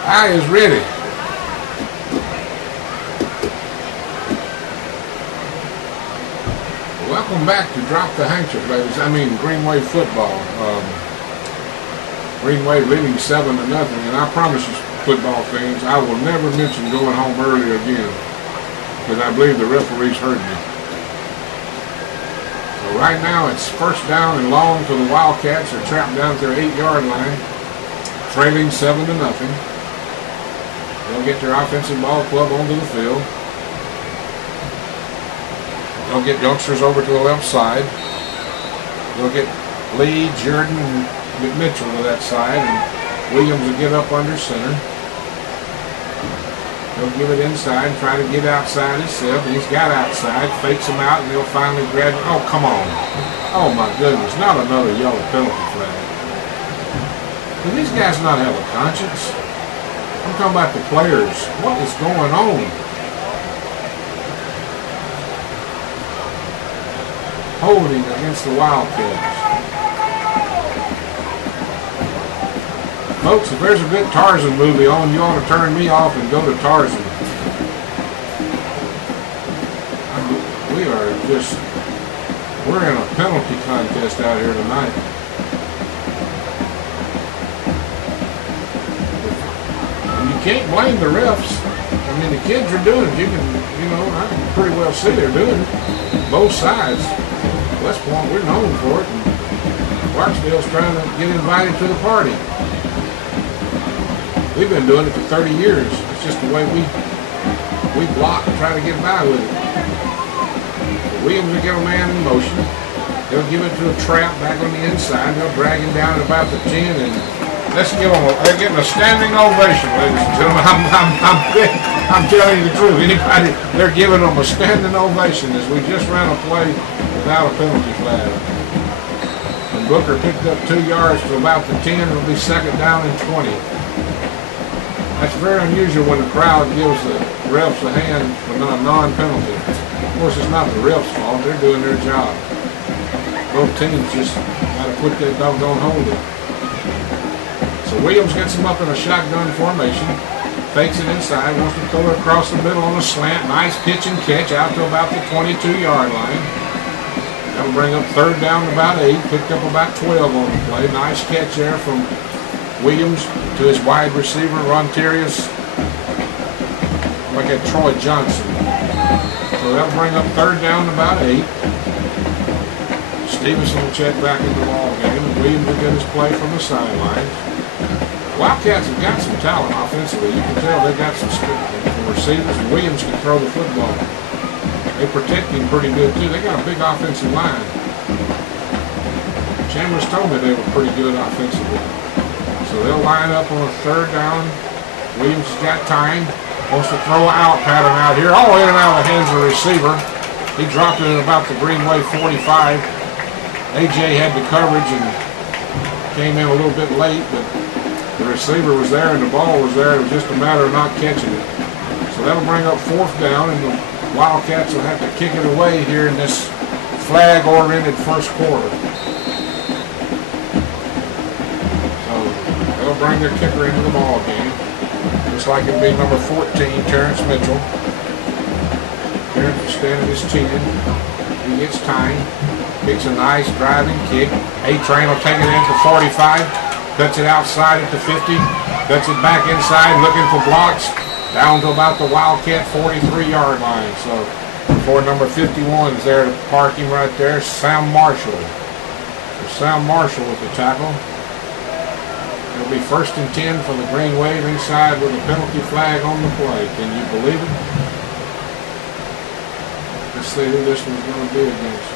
I is ready. Welcome back to Drop the Handkerchief, ladies. I mean, Green Wave football. Green Wave leading 7-0, and I promise you, football fans, I will never mention going home early again, because I believe the referees heard me. So right now, it's 1st down and long for the Wildcats. They're trapped down at their 8-yard line, trailing 7-0. They'll get their offensive ball club onto the field. They'll get youngsters over to the left side. They'll get Lee, Jordan, and McMitchell to that side, and Williams will get up under center. He'll give it inside and try to get outside himself, and he's got outside, fakes him out, and they'll finally grab it. Oh, come on. Oh, my goodness, not another yellow penalty flag. Do these guys not have a conscience? I'm talking about the players. What is going on? Holding against the Wildcats. Folks, if there's a good Tarzan movie on, you ought to turn me off and go to Tarzan. We're in a penalty contest out here tonight. And you can't blame the refs. I mean, the kids are doing it. I can pretty well see they're doing it. Both sides. West Point, we're known for it. And Clarksdale's trying to get invited to the party. We've been doing it for 30 years. It's just the way we block and try to get by with it. Williams will get a man in motion. They'll give it to a trap back on the inside. They'll drag him down at about the 10, and let's give them they're getting a standing ovation, ladies and gentlemen. I'm telling you the truth. They're giving them a standing ovation as we just ran a play without a penalty flag. And Booker picked up 2 yards to about the 10. It'll be second down and 20. That's very unusual when the crowd gives the refs a hand for non-penalty. Of course, it's not the refs' fault. They're doing their job. Both teams just got to quit that doggone holding. So Williams gets him up in a shotgun formation, fakes it inside, wants to throw it across the middle on a slant. Nice pitch and catch out to about the 22-yard line. That'll bring up third down to about 8. Picked up about 12 on the play. Nice catch there from Williams to his wide receiver, Rontarius. Like at Troy Johnson. So that'll bring up third down to about 8. Stevenson will check back in the ball game, and Williams will get his play from the sidelines. Wildcats have got some talent offensively. You can tell they've got some receivers, and Williams can throw the football. They protect him pretty good, too. They got a big offensive line. Chambers told me they were pretty good offensively. So they'll line up on a third down. Williams has got time. Wants to throw an out pattern out here. Oh, in and out of the hands of the receiver. He dropped it at about the Greenway 45. AJ had the coverage and came in a little bit late, but the receiver was there and the ball was there. It was just a matter of not catching it. So that'll bring up fourth down, and the Wildcats will have to kick it away here in this flag-oriented first quarter. So they'll bring their kicker into the ball game. Looks like it'll be number 14, Terrence Mitchell. Terrence will stand at his 10. He gets time. Kicks a nice driving kick. A-Train will take it in to 45. Cuts it outside at the 50. Cuts it back inside, looking for blocks. Down to about the Wildcat 43-yard line. So for number 51 is there to park him right there. Sam Marshall. So Sam Marshall with the tackle. It'll be first and 10 for the Green Wave inside with a penalty flag on the play. Can you believe it? Let's see who this one's going to be against.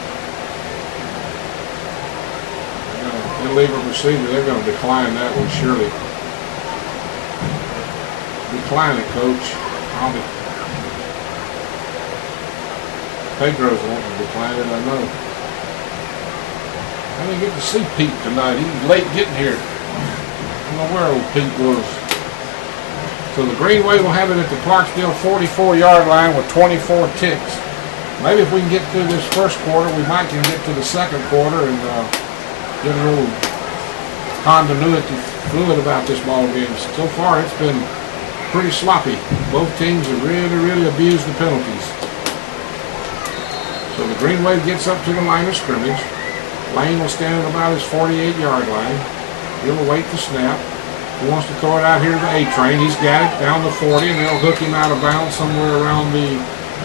Illegal receiver, they're going to decline that one, surely. Decline it, Coach. Pedro's wanting to decline it, I know. I didn't get to see Pete tonight. He was late getting here. I don't know where old Pete was. So the Green Wave will have it at the Clarksdale 44-yard line with 24 ticks. Maybe if we can get through this first quarter, we might can get to the second quarter and get a little continuity fluid about this ball game. So far, it's been pretty sloppy. Both teams have really abused the penalties. So the Green Wave gets up to the line of scrimmage. Lane will stand at about his 48-yard line. He'll await the snap. He wants to throw it out here to the A-Train. He's got it down the 40, and they'll hook him out of bounds somewhere around the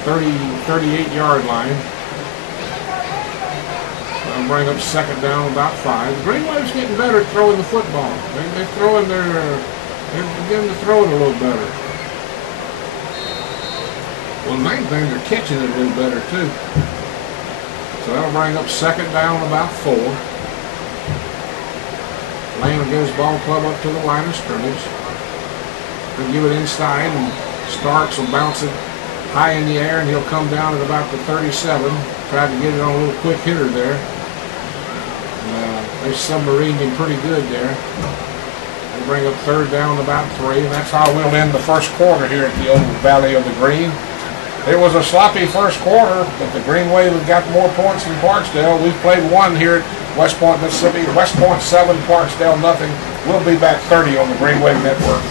38-yard line. They'll bring up second down about 5. The Green Wave's getting better at throwing the football. They're beginning to throw it a little better. Well, the main thing, they're catching it a little better too. So that'll bring up second down about 4. Lane will get his ball club up to the line of scrimmage. He'll give it inside, and Starks will bounce it high in the air, and he'll come down at about the 37. Tried to get it on a little quick hitter there. They submarined him pretty good there. They bring up third down about 3, and that's how we'll end the first quarter here at the old Valley of the Green. It was a sloppy first quarter, but the Green Wave has got more points than Clarksdale. We've played 1 here at West Point, Mississippi. West Point 7, Clarksdale nothing. We'll be back 30 on the Green Wave Network.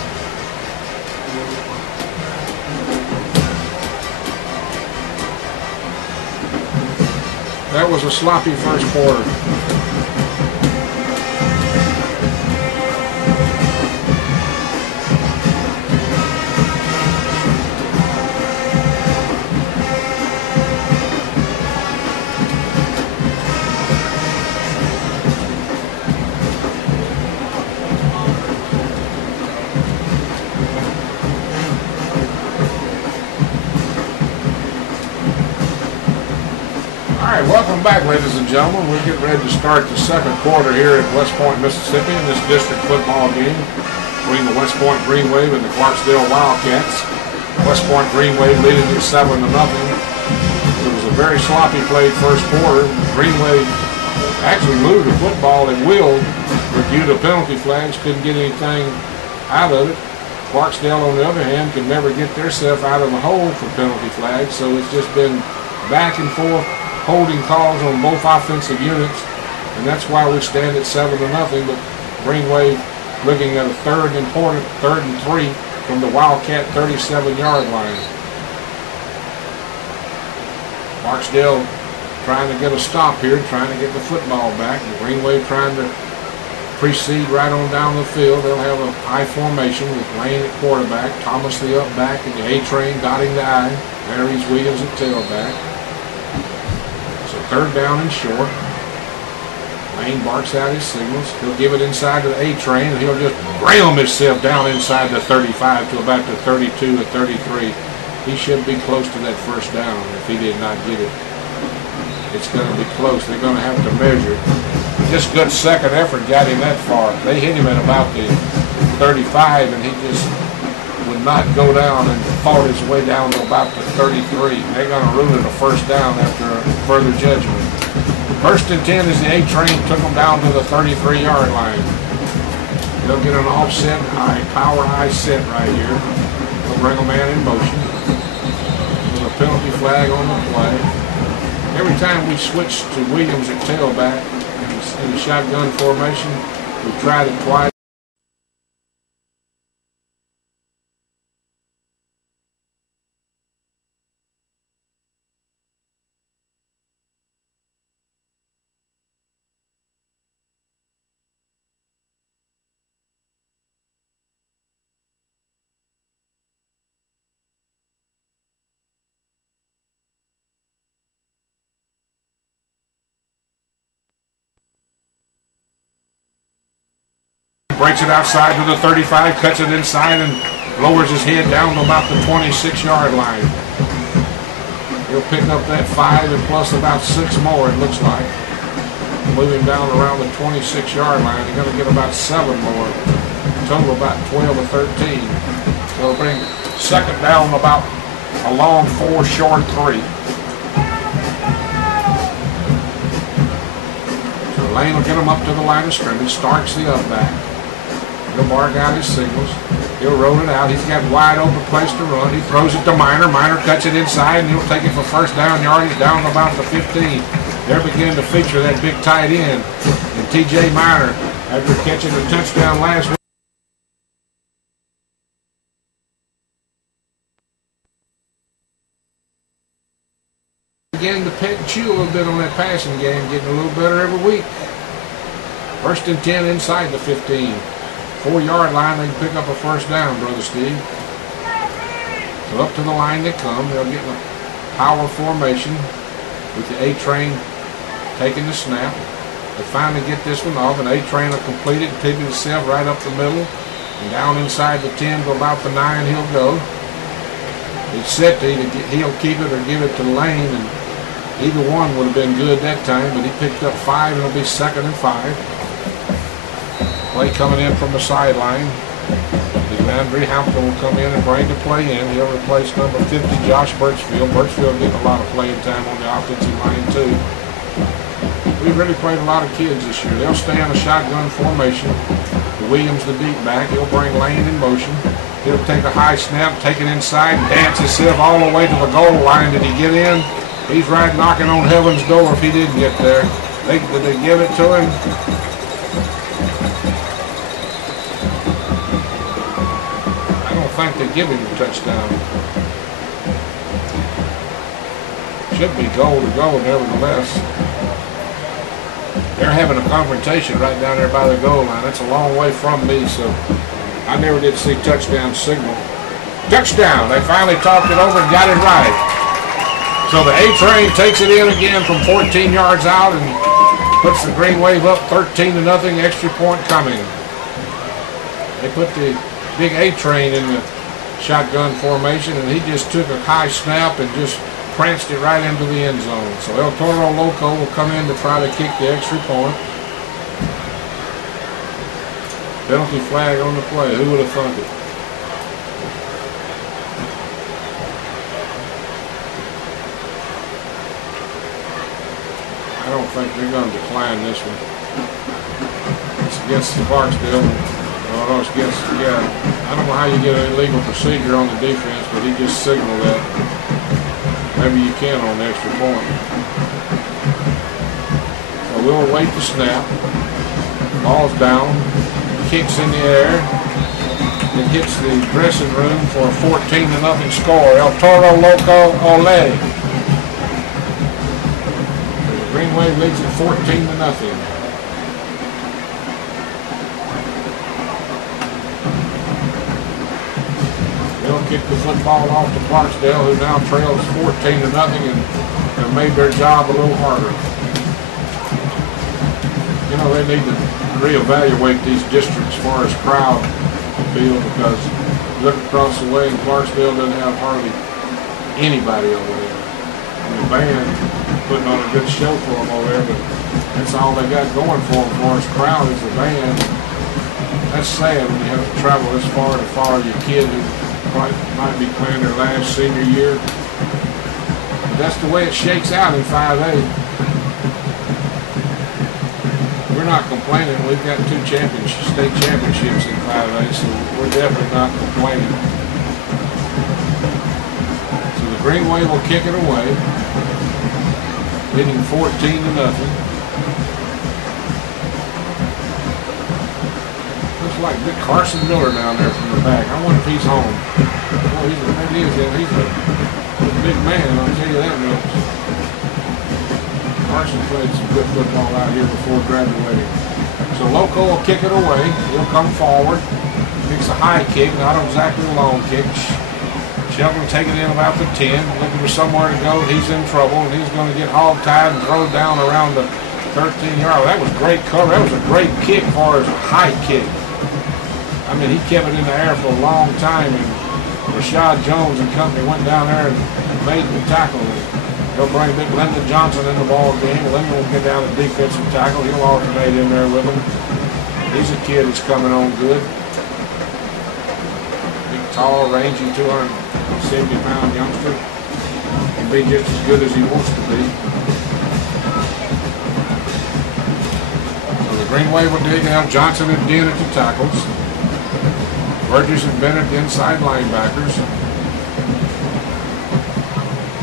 That was a sloppy first quarter. All right, welcome back, ladies and gentlemen. We're getting ready to start the second quarter here at West Point, Mississippi, in this district football game between the West Point Green Wave and the Clarksdale Wildcats. West Point Green Wave leading it 7-0. It was a very sloppy played first quarter. Green Wave actually moved the football at will, but due to penalty flags, couldn't get anything out of it. Clarksdale, on the other hand, could never get themselves out of the hole for penalty flags, so it's just been back and forth holding calls on both offensive units, and that's why we stand at 7-0. But Green Wave looking at a third and 3 from the Wildcat 37-yard line. Clarksdale trying to get a stop here, trying to get the football back. The Green Wave trying to precede right on down the field. They'll have a high formation with Lane at quarterback, Thomas the up back, and the A-Train dotting the I. Mary's Williams at tailback. Third down and short. Lane barks out his signals. He'll give it inside to the A-Train, and he'll just ram himself down inside the 35 to about the 32 or 33. He should be close to that first down if he did not get it. It's going to be close. They're going to have to measure it. Just good second effort got him that far. They hit him at about the 35, and he just would not go down and fought his way down to about the 33. They're going to rule it a first down after further judgment. First and 10 is the A-Train, took them down to the 33-yard line. They'll get an offset, power high set right here. They'll bring a man in motion. There's a penalty flag on the play. Every time we switch to Williams at tailback in the shotgun formation, we tried it twice. Breaks it outside to the 35, cuts it inside, and lowers his head down to about the 26-yard line. He'll pick up that 5 and plus about 6 more, it looks like. Moving down around the 26-yard line. He's going to get about 7 more. Total about 12 or 13. So he'll bring second down about a long 4, short 3. So Lane will get him up to the line of scrimmage. Starks the up back. He'll mark out his signals. He'll roll it out. He's got wide open place to run. He throws it to Minor. Minor cuts it inside, and he'll take it for first down yardage down to about the 15. They're beginning to feature that big tight end. And T.J. Minor, after catching a touchdown last week, beginning to pet and chew a little bit on that passing game, getting a little better every week. First and 10 inside the 15. 4-yard line, they can pick up a first down, Brother Steve. So up to the line they come. They'll get in a power formation with the A-Train taking the snap. They finally get this one off, and A-Train will complete it and pivot himself right up the middle. And down inside the 10 to about the 9 he'll go. It's set to either he'll keep it or give it to Lane, and either one would have been good that time, but he picked up 5, and it'll be 2nd and 5. Play coming in from the sideline. Andre Hampton will come in and bring the play in. He'll replace number 50, Josh Birchfield. Birchfield getting a lot of playing time on the offensive line, too. We've really played a lot of kids this year. They'll stay in a shotgun formation. Williams, the deep back, he'll bring Lane in motion. He'll take a high snap, take it inside, and dance himself all the way to the goal line. Did he get in? He's right knocking on heaven's door if he didn't get there. Did they give it to him? I don't think they give him a touchdown. Should be goal to go, nevertheless. They're having a confrontation right down there by the goal line. That's a long way from me, so I never did see touchdown signal. Touchdown! They finally talked it over and got it right. So the A-Train takes it in again from 14 yards out and puts the Green Wave up 13-0, extra point coming. They put the big A-Train in the shotgun formation, and he just took a high snap and just pranced it right into the end zone. So El Toro Loco will come in to try to kick the extra point. Penalty flag on the play. Who would have thunk it? I don't think they're going to decline this one. It's against Clarksdale. Oh, no, it's against, yeah. I don't know how you get an illegal procedure on the defense, but he just signaled that. Maybe you can on the extra point. So we'll await the snap. Ball's down. Kicks in the air. It hits the dressing room for a 14-0 score. El Toro Loco Ole. The Green Wave leads at 14-0. They'll kick the football off to Clarksdale, who now trails 14-0 and have made their job a little harder. You know, they need to reevaluate these districts as far as crowd appeal, because look across the way and Clarksdale doesn't have hardly anybody over there. And the band putting on a good show for them over there, but that's all they got going for them as far as crowd is the band. That's sad when you have to travel this far to follow your kid who might be playing their last senior year. But that's the way it shakes out in 5A. We're not complaining. We've got 2 state championships in 5A, so we're definitely not complaining. So the Green Wave will kick it away, leading 14-0. Looks like Big Carson Miller down there from the back. I wonder if he's home. Well, he's a big man, I'll tell you that much. Carson played some good football out here before graduating. So Loco will kick it away. He'll come forward. Kicks a high kick, not exactly a long kick. Shelton will take it in about the 10, looking for somewhere to go. He's in trouble, and he's going to get hog-tied and throw down around the 13-yard. That was great cover. That was a great kick as far as a high kick. I mean, he kept it in the air for a long time, and Rashad Jones and company went down there and made the tackle. They'll bring Big Lyndon Johnson in the ball game. Lyndon will get down the defensive tackle. He'll alternate in there with him. He's a kid that's coming on good. Big, tall, rangy, 270-pound youngster. Can be just as good as he wants to be. So the Green Wave will dig out. Johnson and Dean at the tackles. Burgess and Bennett, the inside linebackers.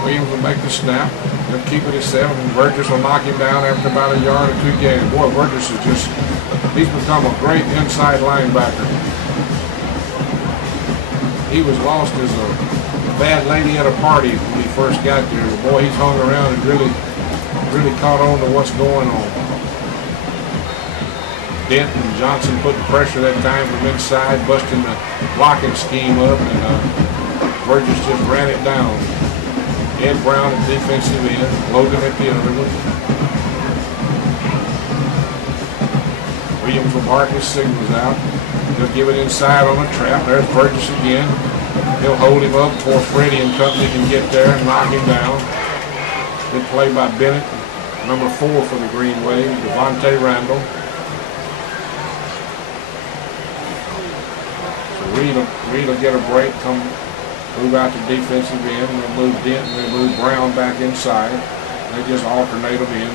Williams will make the snap. They'll keep it at 7, and Burgess will knock him down after about a yard or 2 gains. Boy, Burgess is he's become a great inside linebacker. He was lost as a bad lady at a party when he first got there. But boy, he's hung around and really caught on to what's going on. Dent and Johnson putting pressure that time from inside, busting the blocking scheme up, and Burgess just ran it down. Ed Brown at defensive end, Logan at the other one. Williams will bark his signals out. He'll give it inside on a trap. There's Burgess again. He'll hold him up before Freddie and company can get there and knock him down. Good play by Bennett. Number 4 for the Green Wave, Devontae Randall. Reed will get a break, move out to defensive end, and they'll move Dent and they'll move Brown back inside. They just alternate them in.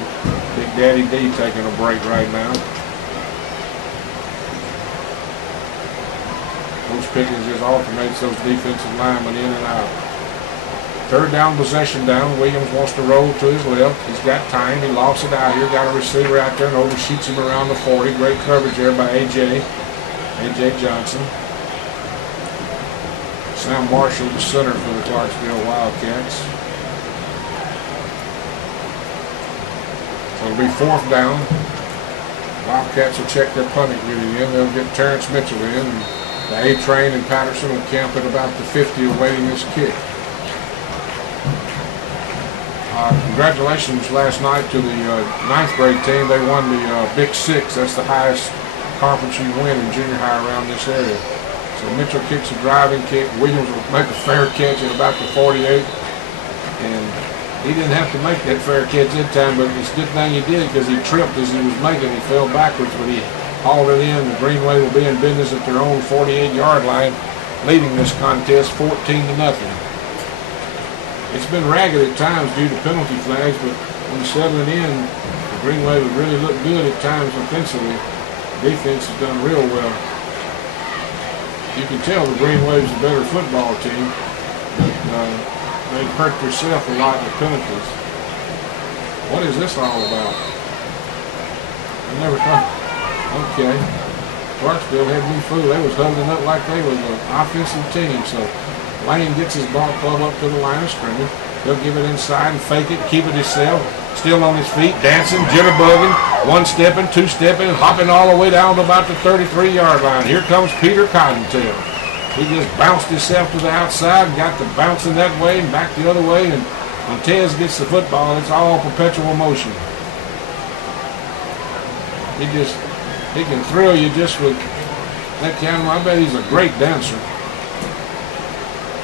Big Daddy D taking a break right now. Coach Pickens just alternates those defensive linemen in and out. Third down possession down. Williams wants to roll to his left. He's got time. He lofts it out here. Got a receiver out there and overshoots him around the 40. Great coverage there by A.J. Johnson. Sam Marshall, the center for the Clarksdale Wildcats. So it'll be fourth down. Wildcats will check their punting unit in. They'll get Terrence Mitchell in. And the A-Train and Patterson will camp at about the 50 awaiting this kick. Congratulations last night to the ninth grade team. They won the Big Six. That's the highest conference you win in junior high around this area. So Mitchell kicks a driving kick. Williams will make a fair catch at about the 48. And he didn't have to make that fair catch that time, but it's a good thing he did because he tripped as he was making it. He fell backwards, but he hauled it in. The Greenway will be in business at their own 48-yard line, leading this contest 14-0. It's been ragged at times due to penalty flags, but when settling in, the Greenway would really look good at times offensively. Defense has done real well. You can tell the Greenwave's a better football team, but they've hurt themselves a lot in the penalties. What is this all about? I never thought. Okay. Clarksdale had me fooled. They was holding up like they was an offensive team, so Lane gets his ball club up to the line of scrimmage. He'll give it inside and fake it, keep it himself. Still on his feet, dancing, jitterbugging, one-stepping, two-stepping, hopping all the way down to about the 33-yard line. Here comes Peter Cottontail. He just bounced himself to the outside and got to bouncing that way and back the other way. And when Tez gets the football, it's all perpetual motion. He can thrill you just with that kind of, I bet he's a great dancer.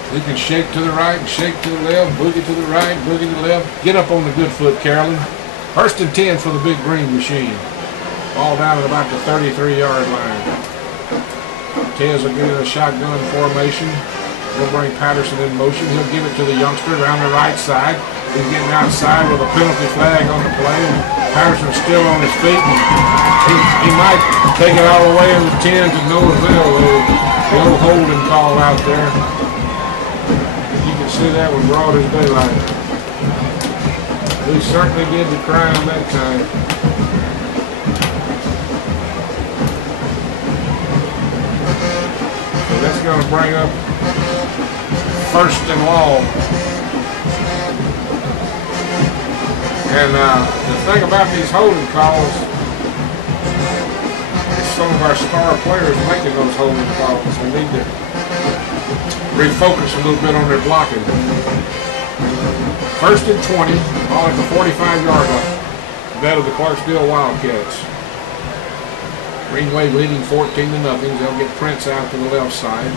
He can shake to the right and shake to the left, boogie to the right, boogie to the left. Get up on the good foot, Carolyn. First and 10 for the Big Green Machine. Ball down at about the 33-yard line. Tez will get in a shotgun formation. He'll bring Patterson in motion. He'll give it to the youngster around the right side. He's getting outside with a penalty flag on the play. And Patterson's still on his feet. And he might take it all the way in the 10 to no avail. The old holding call out there. See that was broad as daylight. We certainly did the crime that time. So that's going to bring up first and long. And the thing about these holding calls is some of our star players making those holding calls. They need to refocus a little bit on their blocking. First and 20, all at the 45-yard line. That of the Clarksdale Wildcats. Greenway leading 14-0. They'll get Prince out to the left side.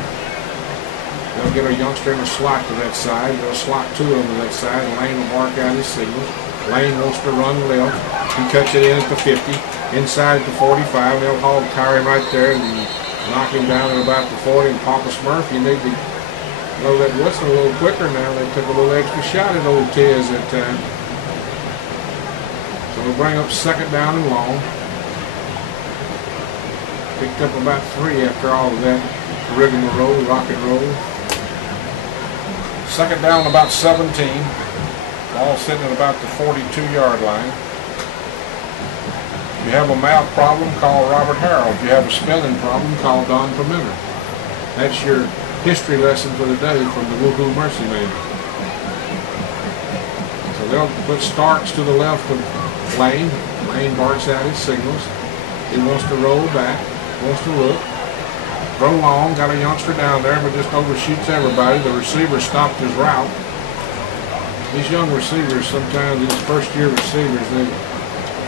They'll get a youngster in a slot to that side. They'll slot two of them to that side. Lane will mark out his signals. Lane wants to run left. He cuts it in at the 50. Inside at the 45. They'll hog tie him right there and knock him down at about the 40. And Papa Smurf, you need to blow that whistle a little quicker now. They took a little extra shot at old Tez that time. So we'll bring up second down and long. Picked up about 3 after all of that rigmarole, rock and roll. Second down about 17. Ball sitting at about the 42-yard line. If you have a mouth problem, call Robert Harrell. If you have a spelling problem, call Don Pimenter. That's your history lesson for the day from the Woohoo Mercy Man. So they'll put Starks to the left of Lane. Lane barks out his signals. He wants to roll back, wants to look. Throw long, got a youngster down there, but just overshoots everybody. The receiver stopped his route. These young receivers, sometimes these first-year receivers,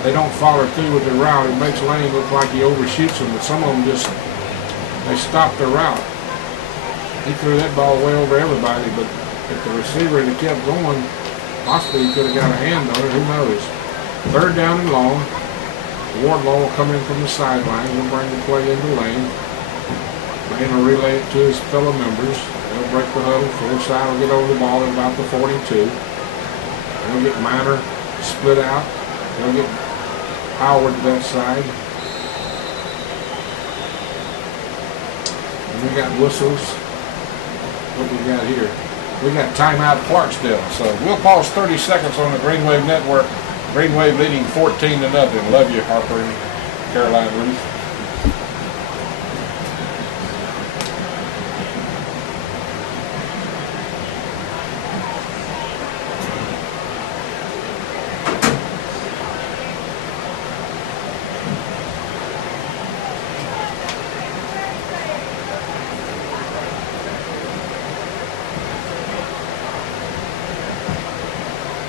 they don't follow through with their route. It makes Lane look like he overshoots them, but some of them just, they stop their route. He threw that ball way over everybody, but if the receiver had kept going, possibly he could have got a hand on it, who knows. Third down and long. Wardlaw will come in from the sideline. We'll bring the play into Lane. We Then he'll relay it to his fellow members. They'll break the huddle. Full side will get over the ball at about the 42. They'll get minor split out. They'll get Howard to that side. And we got whistles. What we got here? We got timeout Clarksdale. So we'll pause 30 seconds on the Green Wave Network. Green Wave leading 14-0. Love you, Harper and Caroline Ruth.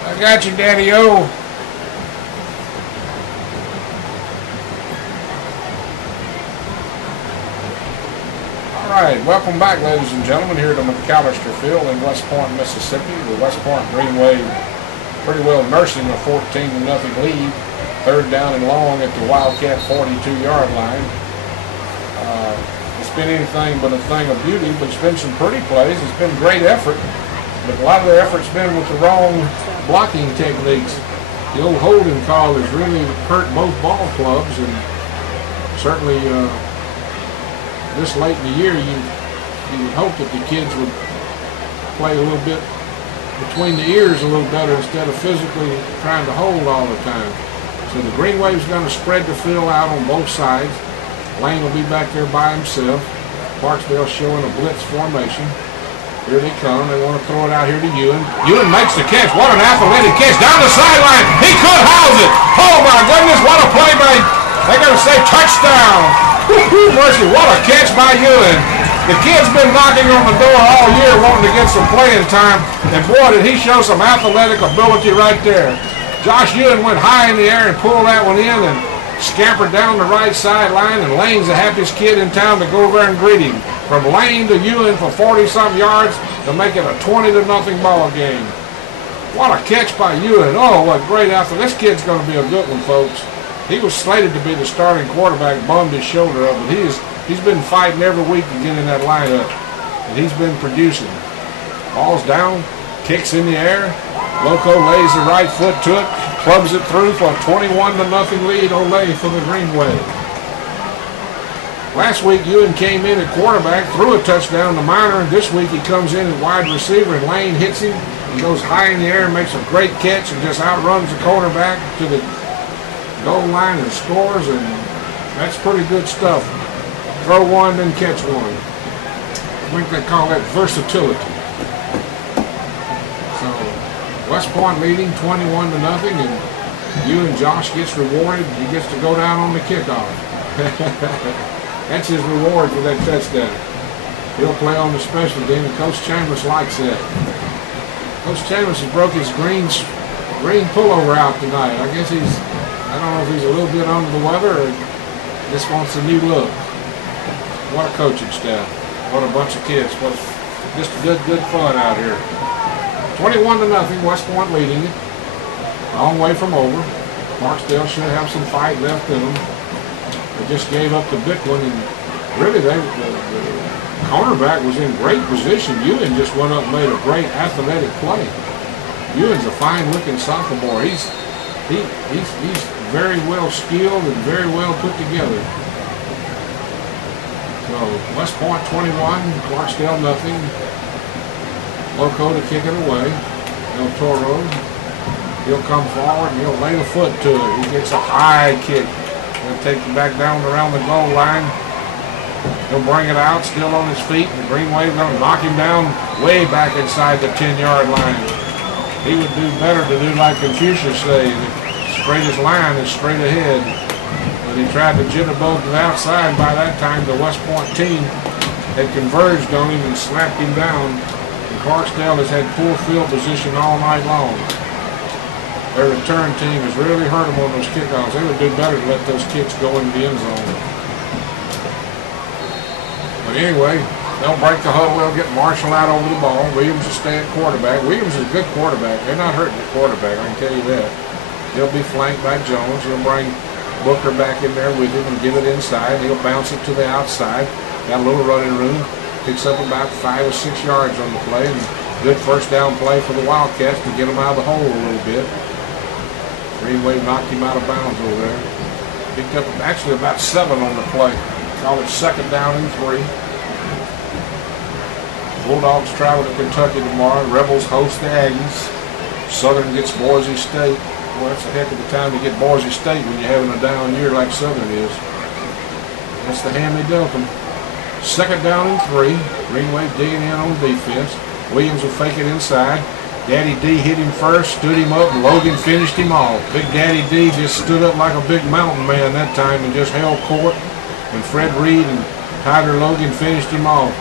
I got you, Daddy-O. Alright, welcome back, ladies and gentlemen, here to McAllister Field in West Point, Mississippi. The West Point Green Wave pretty well nursing a 14-0 lead. Third down and long at the Wildcat 42-yard line. It's been anything but a thing of beauty, but it's been some pretty plays. It's been great effort, but a lot of the effort's been with the wrong blocking techniques. The old holding call has really hurt both ball clubs, and certainly this late in the year you would hope that the kids would play a little bit between the ears a little better instead of physically trying to hold all the time. So the Green Wave's going to spread the field out on both sides. Lane will be back there by himself. Clarksdale showing a blitz formation. Here they come. They want to throw it out here to Ewan. Ewan makes the catch. What an athletic catch down the sideline. He could house it. Oh my goodness, what a play by, they're going to say touchdown. Woo-hoo, mercy, what a catch by Ewan. The kid's been knocking on the door all year wanting to get some playing time, and boy, did he show some athletic ability right there. Josh Ewan went high in the air and pulled that one in and scampered down the right sideline, and Lane's the happiest kid in town to go over there and greet him. From Lane to Ewan for 40-something yards to make it a 20-0 ball game. What a catch by Ewan. Oh, what great athlete. This kid's going to be a good one, folks. He was slated to be the starting quarterback, bummed his shoulder up, but he's been fighting every week to get in that lineup, and he's been producing. Ball's down, kicks in the air. Loco lays the right foot to it, clubs it through for a 21-0 lead. Olay for the Green Wave. Last week, Ewan came in at quarterback, threw a touchdown to Minor, and this week he comes in at wide receiver, and Lane hits him. He goes high in the air and makes a great catch and just outruns the cornerback to the goal line and scores, and that's pretty good stuff. Throw one, then catch one. I think they call that versatility. So, West Point leading 21-0, and Ewan Josh gets rewarded. He gets to go down on the kickoff. That's his reward for that touchdown. He'll play on the special team, and Coach Chambers likes that. Coach Chambers has broke his green pullover out tonight. I guess I don't know if he's a little bit under the weather or just wants a new look. What a coaching staff. What a bunch of kids. What just good fun out here. 21-0, West Point leading it. Long way from over. Clarksdale should have some fight left in them. They just gave up the big one, and really the cornerback was in great position. Ewan just went up and made a great athletic play. Ewan's a fine-looking sophomore. He's very well skilled and very well put together. So West Point 21, Clarksdale nothing. Loco to kick it away. El Toro. He'll come forward and he'll lay the foot to it. He gets a high kick. He'll take it back down around the goal line. He'll bring it out, still on his feet, and the Green Wave going to knock him down way back inside the 10-yard line. He would do better to do like Confucius said, straightest line is straight ahead. But he tried to jitterbug to the outside, and by that time the West Point team had converged on him and slapped him down. And Clarksdale has had poor field position all night long. Their return team has really hurt them on those kickoffs. They would do better to let those kicks go into the end zone. But anyway, they'll break the huddle. They'll get Marshall out over the ball. Williams will stay at quarterback. Williams is a good quarterback. They're not hurting the quarterback, I can tell you that. He'll be flanked by Jones. He'll bring Booker back in there with him and get it inside. He'll bounce it to the outside. got a little running room, picks up about 5 or 6 yards on the play, and good first down play for the Wildcats to get them out of the hole a little bit. Green Wave knocked him out of bounds over there. Picked up actually about 7 on the play. Call it 2nd down and 3. Bulldogs travel to Kentucky tomorrow. Rebels host the Aggies. Southern gets Boise State. Well, that's a heck of a time to get Boise State when you're having a down year like Southern is. That's the hand they dealt them. 2nd down and 3. Green Wave digging in on defense. Williams will fake it inside. Daddy D hit him first, stood him up, and Logan finished him off. Big Daddy D just stood up like a big mountain man that time and just held court. And Fred Reed and Tiger Logan finished him off.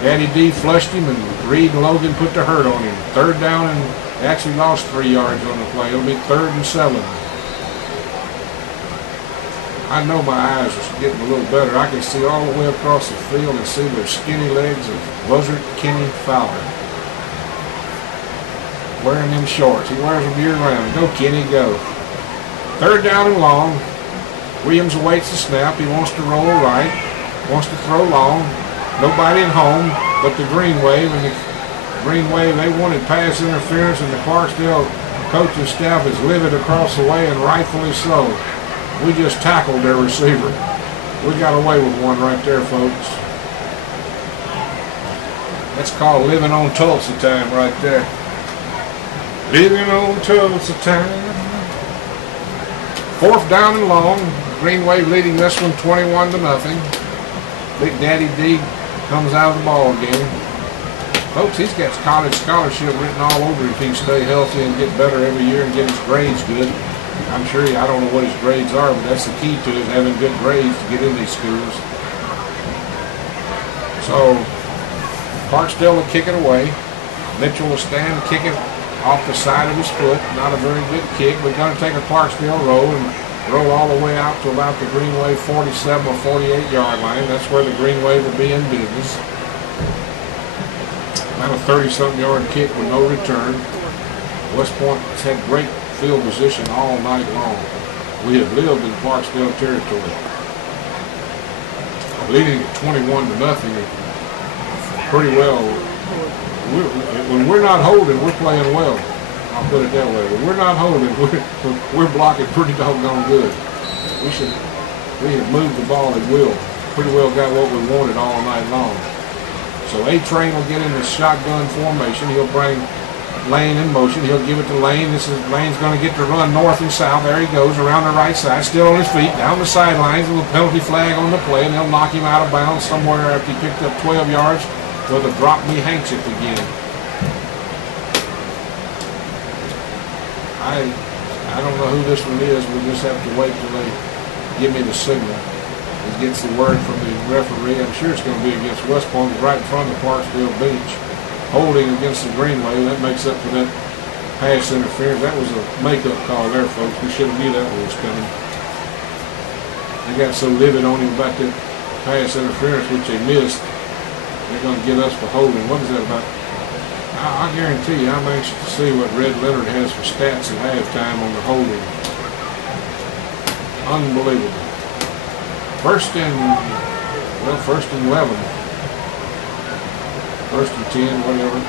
Daddy D flushed him, and Reed and Logan put the hurt on him. 3rd down, and actually lost 3 yards on the play. It'll be 3rd and 7. I know my eyes are getting a little better. I can see all the way across the field and see the skinny legs of Buzzard Kenny Fowler. Wearing them shorts. He wears them year round. Go, Kenny, go. 3rd down and long. Williams awaits the snap. He wants to roll right. Wants to throw long. Nobody at home but the Green Wave. And the Green Wave, they wanted pass interference, and the Clarksdale coaching staff is livid across the way, and rightfully so. We just tackled their receiver. We got away with one right there, folks. That's called living on Tulsa time right there. Living on Tulsa time. 4th down and long. Green Wave leading this one 21-0. Big Daddy D comes out of the ball game. Folks, he's got college scholarship written all over him if he can stay healthy and get better every year and get his grades good. I'm sure I don't know what his grades are, but that's the key to it, having good grades to get in these schools. So, Clarksdale will kick it away. Mitchell will stand and kick it off the side of his foot. Not a very good kick. We're going to take a Clarksdale roll and roll all the way out to about the Green Wave 47 or 48 yard line. That's where the Green Wave will be in business. About a 30-something yard kick with no return. West Point has had great field position all night long. We have lived in Clarksdale territory. Leading at 21-0, pretty well. When we're not holding, we're playing well. I'll put it that way. When we're not holding, we're blocking pretty doggone good. We have moved the ball at will. Pretty well got what we wanted all night long. So A-Train will get in the shotgun formation. He'll bring Lane in motion. He'll give it to Lane. Lane's going to get to run north and south. There he goes around the right side, still on his feet, down the sidelines. A little penalty flag on the play, and they'll knock him out of bounds somewhere after he picked up 12 yards with a drop knee handshake again. I don't know who this one is. We'll just have to wait till they give me the signal. He gets the word from the referee. I'm sure it's going to be against West Point, right in front of the Clarksdale bench. Holding against the Green Wave. That makes up for that pass interference. That was a makeup call there, folks. We should have knew that one was coming. They got so livid on him about that pass interference, which they missed. They're going to get us for holding. What is that about? I guarantee you, I'm anxious to see what Red Leonard has for stats at halftime on the holding. Unbelievable. First and 11. 1st and 10, whatever.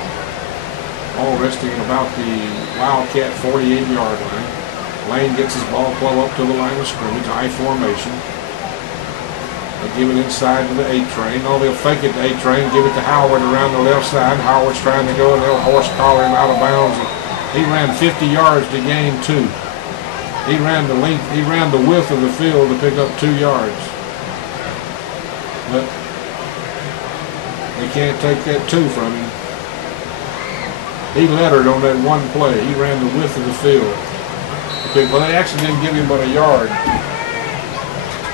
All resting at about the Wildcat 48-yard line. Lane gets his ball club up to the line of scrimmage, I formation. They give it inside to the A-Train. Oh, they'll fake it to A-Train, give it to Howard around the left side. Howard's trying to go, and they'll horse collar him out of bounds. He ran 50 yards to gain 2. He ran the width of the field to pick up 2 yards. But they can't take that 2 from him. He lettered on that one play. He ran the width of the field. Well, they actually didn't give him but a yard.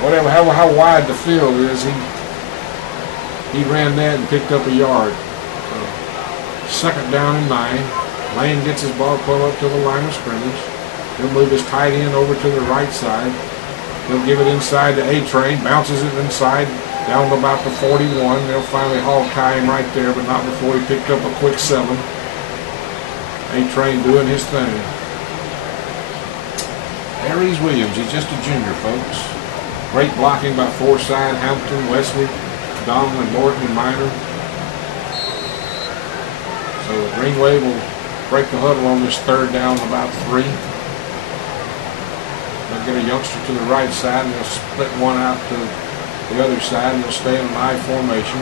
Whatever, how wide the field is, he ran that and picked up a yard. So, 2nd down and 9. Lane gets his ball pulled up to the line of scrimmage. He'll move his tight end over to the right side. He'll give it inside to A-Train, bounces it inside, down to about the 41. They'll finally hog tie him right there, but not before he picked up a quick 7. A-Train doing his thing. Aries Williams, he's just a junior, folks. Great blocking by Forsyth, Hampton, Wesley. Donald and Morton and Minor. So the Green Wave will break the huddle on this third down about 3. They'll get a youngster to the right side and they'll split one out to the other side and they'll stay in an I formation.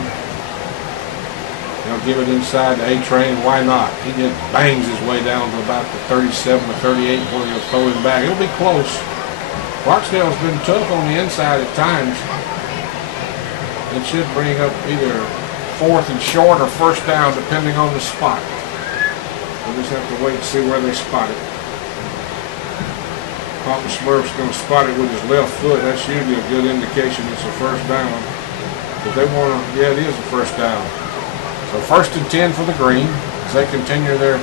They'll give it inside to A-Train. Why not? He just bangs his way down to about the 37 or 38 where he'll throw him back. It'll be close. Clarksdale's been tough on the inside at times. It should bring up either 4th and short or 1st down depending on the spot. We'll just have to wait and see where they spot it. Papa Smurf's going to spot it with his left foot. That's usually a good indication it's a 1st down. But they want to, yeah, it is a 1st down. So 1st and 10 for the Green as they continue their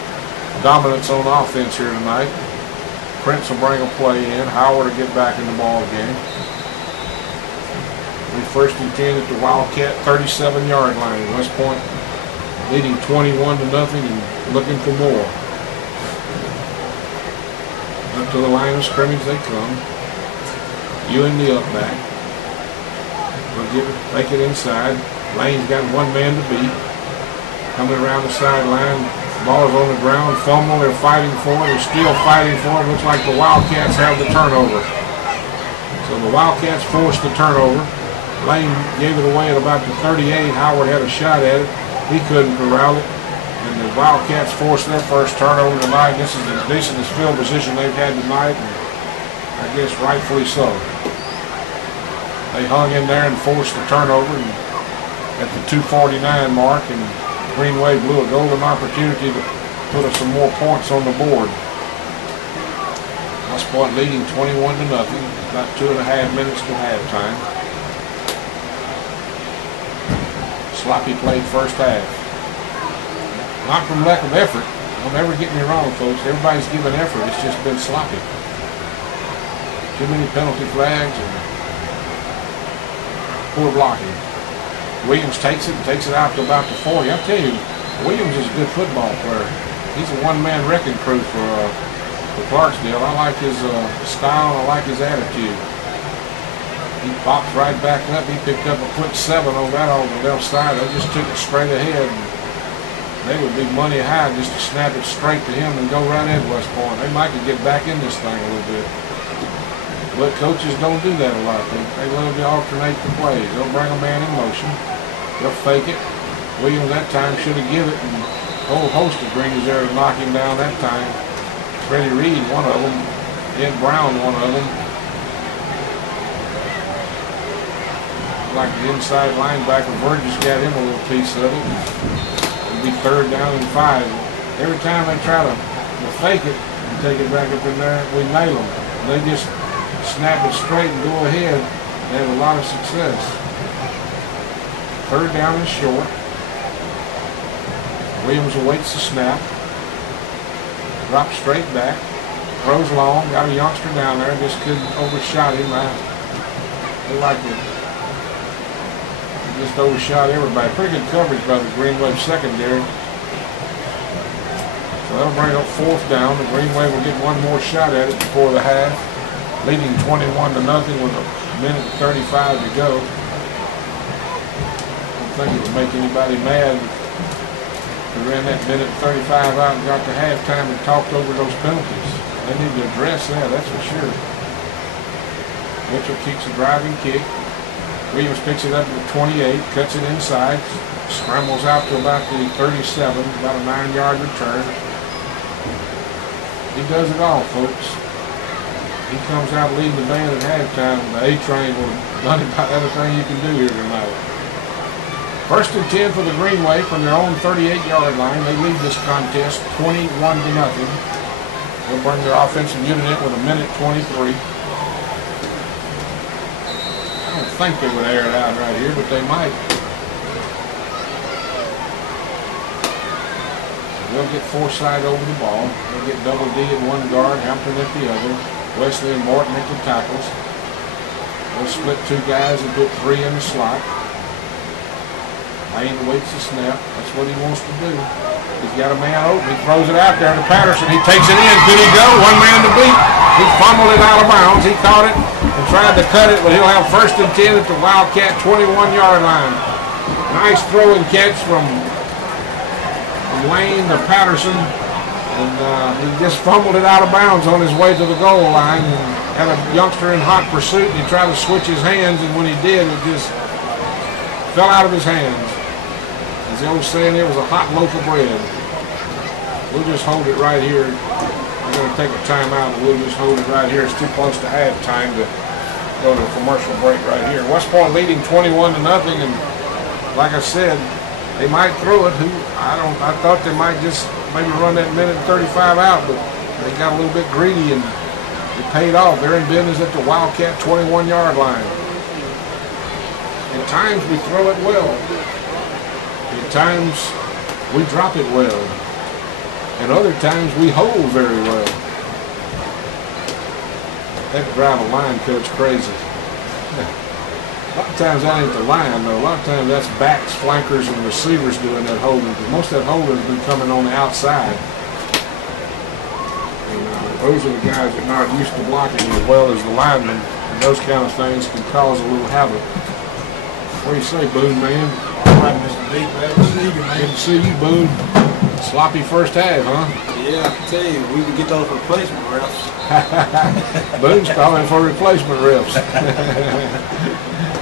dominance on offense here tonight. Prince will bring a play in. Howard will get back in the ball game. 1st and 10 at the Wildcat 37-yard line. West Point leading 21-0 and looking for more. Up to the line of scrimmage they come. Ewing the up back. We'll take it inside. Lane's got one man to beat. Coming around the sideline. Ball's on the ground. Fumble. They're fighting for it. They're still fighting for it. Looks like the Wildcats have the turnover. So the Wildcats forced the turnover. Lane gave it away at about the 38. Howard had a shot at it. He couldn't corral it. And the Wildcats forced their first turnover tonight. This is as decent as field position they've had tonight, and I guess rightfully so. They hung in there and forced the turnover and at the 2:49 mark, and Green Wave blew a golden opportunity to put us some more points on the board. West Point leading 21-0. About 2.5 minutes to halftime. Sloppy played first half. Not from lack of effort. Don't ever get me wrong, folks. Everybody's giving effort. It's just been sloppy. Too many penalty flags and poor blocking. Williams takes it out to about the 40. I'll tell you, Williams is a good football player. He's a one-man wrecking crew for Clarksdale. I like his style. I like his attitude. He pops right back up. He picked up a quick 7 on that on the left side. They just took it straight ahead. They would be money high just to snap it straight to him and go right at West Point. They might could get back in this thing a little bit. But coaches don't do that a lot. They love to alternate the plays. They'll bring a man in motion. They'll fake it. Williams that time should have given it, and a whole host of Greens there to knock him down that time. Freddie Reed, one of them. Ed Brown, one of them. Like the inside linebacker, Burgess got him a little piece of it. Be 3rd down and 5. Every time they try to fake it and take it back up in there, we nail them. They just snap it straight and go ahead. They have a lot of success. 3rd down and short. Williams awaits the snap. Drops straight back. Throws long. Got a youngster down there. Just couldn't overshot him. They like it. Just overshot everybody. Pretty good coverage by the Green Wave secondary. So that'll bring up 4th down. The Green Wave will get one more shot at it before the half. Leading 21-0 with a minute and 35 to go. I don't think it would make anybody mad if we ran that minute and 35 out and got to halftime and talked over those penalties. They need to address that, that's for sure. Mitchell kicks a driving kick. Williams picks it up to the 28, cuts it inside, scrambles out to about the 37, about a 9-yard return. He does it all, folks. He comes out leading the band at halftime. The A-Train will have done about everything you can do here tonight. 1st and 10 for the Green Wave from their own 38-yard line. They lead this contest 21-0. They'll bring their offensive unit in with a minute 23. I don't think they would air it out right here, but they might. They'll get Forsythe over the ball. They'll get Double D at one guard, Hampton at the other. Wesley and Morton at the tackles. They'll split 2 guys and put 3 in the slot. Lane waits the snap. That's what he wants to do. He's got a man open. He throws it out there to Patterson. He takes it in. Could he go? One man to beat. He fumbled it out of bounds. He caught it and tried to cut it, but he'll have 1st and 10 at the Wildcat 21-yard line. Nice throw and catch from Lane to Patterson. And he just fumbled it out of bounds on his way to the goal line and had a youngster in hot pursuit, and he tried to switch his hands, and when he did, it just fell out of his hands. As the old saying, it was a hot loaf of bread. We'll just hold it right here. We're going to take a timeout, and we'll just hold it right here. It's too close to halftime to go to a commercial break right here. West Point leading 21-0, and like I said, they might throw it. I thought they might just maybe run that minute 35 out, but they got a little bit greedy and it paid off. They're in business at the Wildcat 21-yard line. At times we throw it well. At times we drop it well. And other times we hold very well. That could drive a line coach crazy. A lot of times that ain't the line, though. A lot of times that's backs, flankers, and receivers doing that holding, because most of that holding has been coming on the outside. And, those are the guys that are not used to blocking as well as the linemen, and those kind of things can cause a little havoc. What do you say, Boone, man? All right, Mr. D, glad to see you, man. Good to see you, Boone. Sloppy first half, huh? Yeah, I can tell you, we can get those replacement refs. Boone's calling for replacement refs.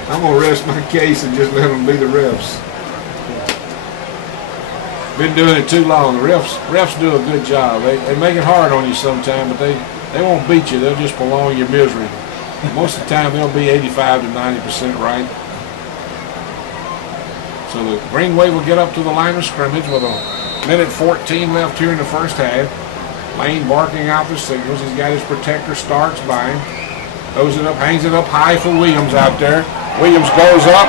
I'm going to rest my case and just let them be the refs. Been doing it too long. The refs do a good job. They make it hard on you sometimes, but they won't beat you. They'll just prolong your misery. Most of the time, they'll be 85 to 90% right. So the Green Wave will get up to the line of scrimmage with a minute 14 left here in the first half. Lane barking out the signals. He's got his protector, Starks by him. Throws it up, hangs it up high for Williams out there. Williams goes up.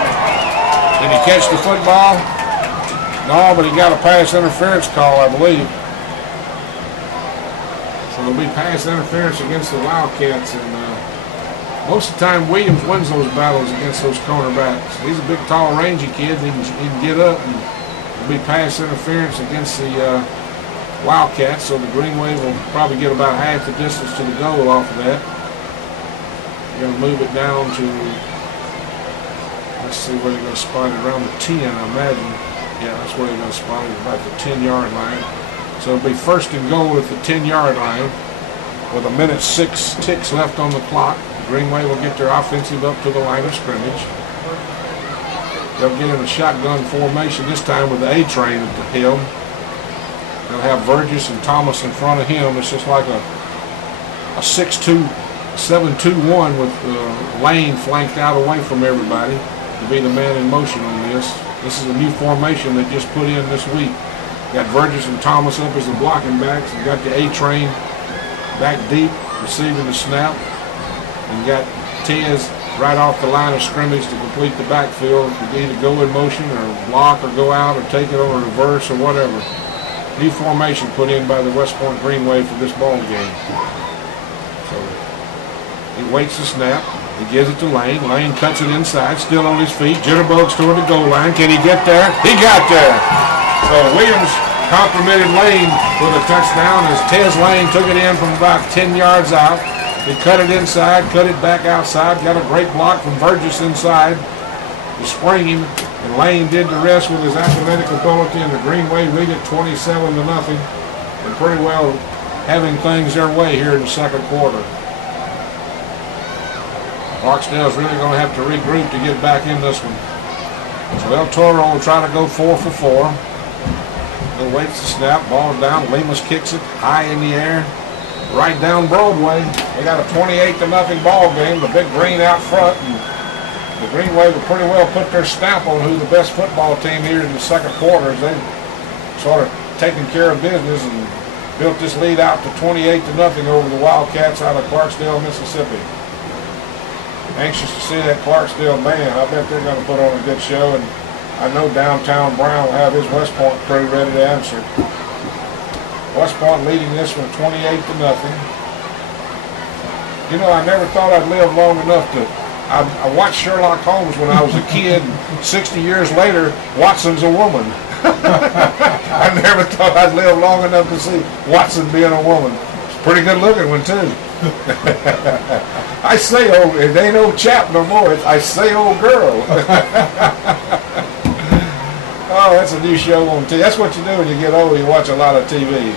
Did he catch the football? No, but he got a pass interference call, I believe. So there'll be pass interference against the Wildcats, and most of the time Williams wins those battles against those cornerbacks. He's a big, tall, rangy kid. He can get up, and there'll be pass interference against the Wildcats, so the Green Wave will probably get about half the distance to the goal off of that. They're going to move it down to, let's see where they're going to spot it, around the 10, I imagine. Yeah, that's where they're going to spot it, about the 10-yard line. So it'll be first and goal at the 10-yard line with a minute 6 ticks left on the clock. The Green Wave will get their offensive up to the line of scrimmage. They'll get in a shotgun formation this time with the A-train at the helm. They'll have Burgess and Thomas in front of him. It's just like a 6-2, 7-2-1 with Lane flanked out away from everybody to be the man in motion on this. This is a new formation they just put in this week. Got Burgess and Thomas up as the blocking backs. You got the A-train back deep receiving the snap. And you got Tez right off the line of scrimmage to complete the backfield. You can either go in motion or block or go out or take it on a reverse or whatever. New formation put in by the West Point Green Wave for this ball game. So he waits the snap. He gives it to Lane. Lane cuts it inside, still on his feet. Jitterbugs toward the goal line. Can he get there? He got there. So Williams complimented Lane with a touchdown as Tez Lane took it in from about 10 yards out. He cut it inside, cut it back outside. Got a great block from Burgess inside to spring him. And Lane did the rest with his athletic ability, and the Green Wave lead it 27-0, and pretty well having things their way here in the second quarter. Clarksdale's really going to have to regroup to get back in this one. So El Toro will try to go 4 for 4. He'll wait the snap, ball's down. Lemus kicks it high in the air, right down Broadway. They got a 28-0 ball game. The big green out front. And the Green Wave will pretty well put their stamp on who the best football team here in the second quarter is. They've sort of taken care of business and built this lead out to 28-0 over the Wildcats out of Clarksdale, Mississippi. Anxious to see that Clarksdale band. I bet they're going to put on a good show, and I know Downtown Brown will have his West Point crew ready to answer. West Point leading this one 28-0. You know, I never thought I'd live long enough to. I watched Sherlock Holmes when I was a kid, and 60 years later, Watson's a woman. I never thought I'd live long enough to see Watson being a woman. It's a pretty good looking one, too. I say old, it ain't old chap no more. I say old girl. Oh, that's a new show on TV. That's what you do when you get old. You watch a lot of TV.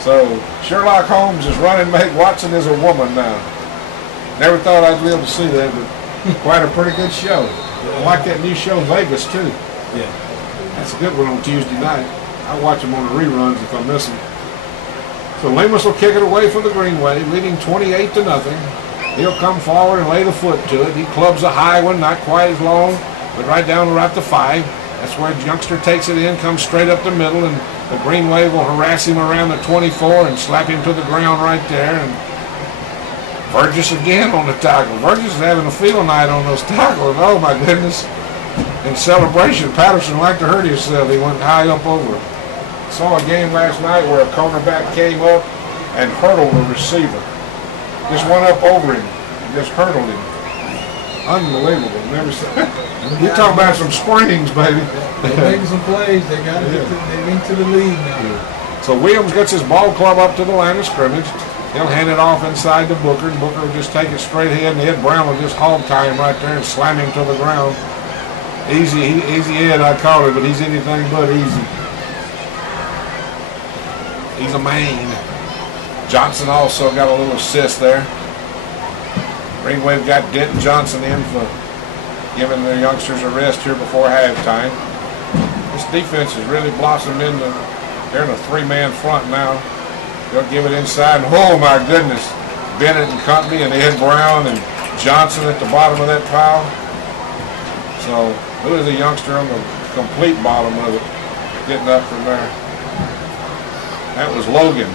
So Sherlock Holmes is running mate. Watson is a woman now. Never thought I'd be able to see that, but quite a pretty good show. I like that new show Vegas too. Yeah. That's a good one on Tuesday night. I watch them on the reruns if I miss them. So Lemus will kick it away from the Greenway, leading 28-0. He'll come forward and lay the foot to it. He clubs a high one, not quite as long, but right down right to 5. That's where Youngster takes it in, comes straight up the middle, and the Greenway will harass him around the 24 and slap him to the ground right there. And Burgess again on the tackle. Burgess is having a field night on those tackles. Oh my goodness. In celebration, Patterson liked to hurt himself. He went high up over it. Saw a game last night where a cornerback came up and hurdled a receiver. Just went up over him and just hurdled him. Unbelievable. Never seen. You're talking about some springs, baby. They're making some plays. They got to get into the lead now. So Williams gets his ball club up to the line of scrimmage. He'll hand it off inside to Booker, and Booker will just take it straight ahead, and Ed Brown will just hog tie him right there and slam him to the ground. Easy Ed, I call it, but he's anything but easy. He's a man. Johnson also got a little assist there. Greenway got Denton Johnson in for giving their youngsters a rest here before halftime. This defense has really blossomed into, they're in a 3-man front now. They'll give it inside, and oh my goodness, Bennett and company and Ed Brown and Johnson at the bottom of that pile. So who is the youngster on the complete bottom of it, getting up from there? That was Logan.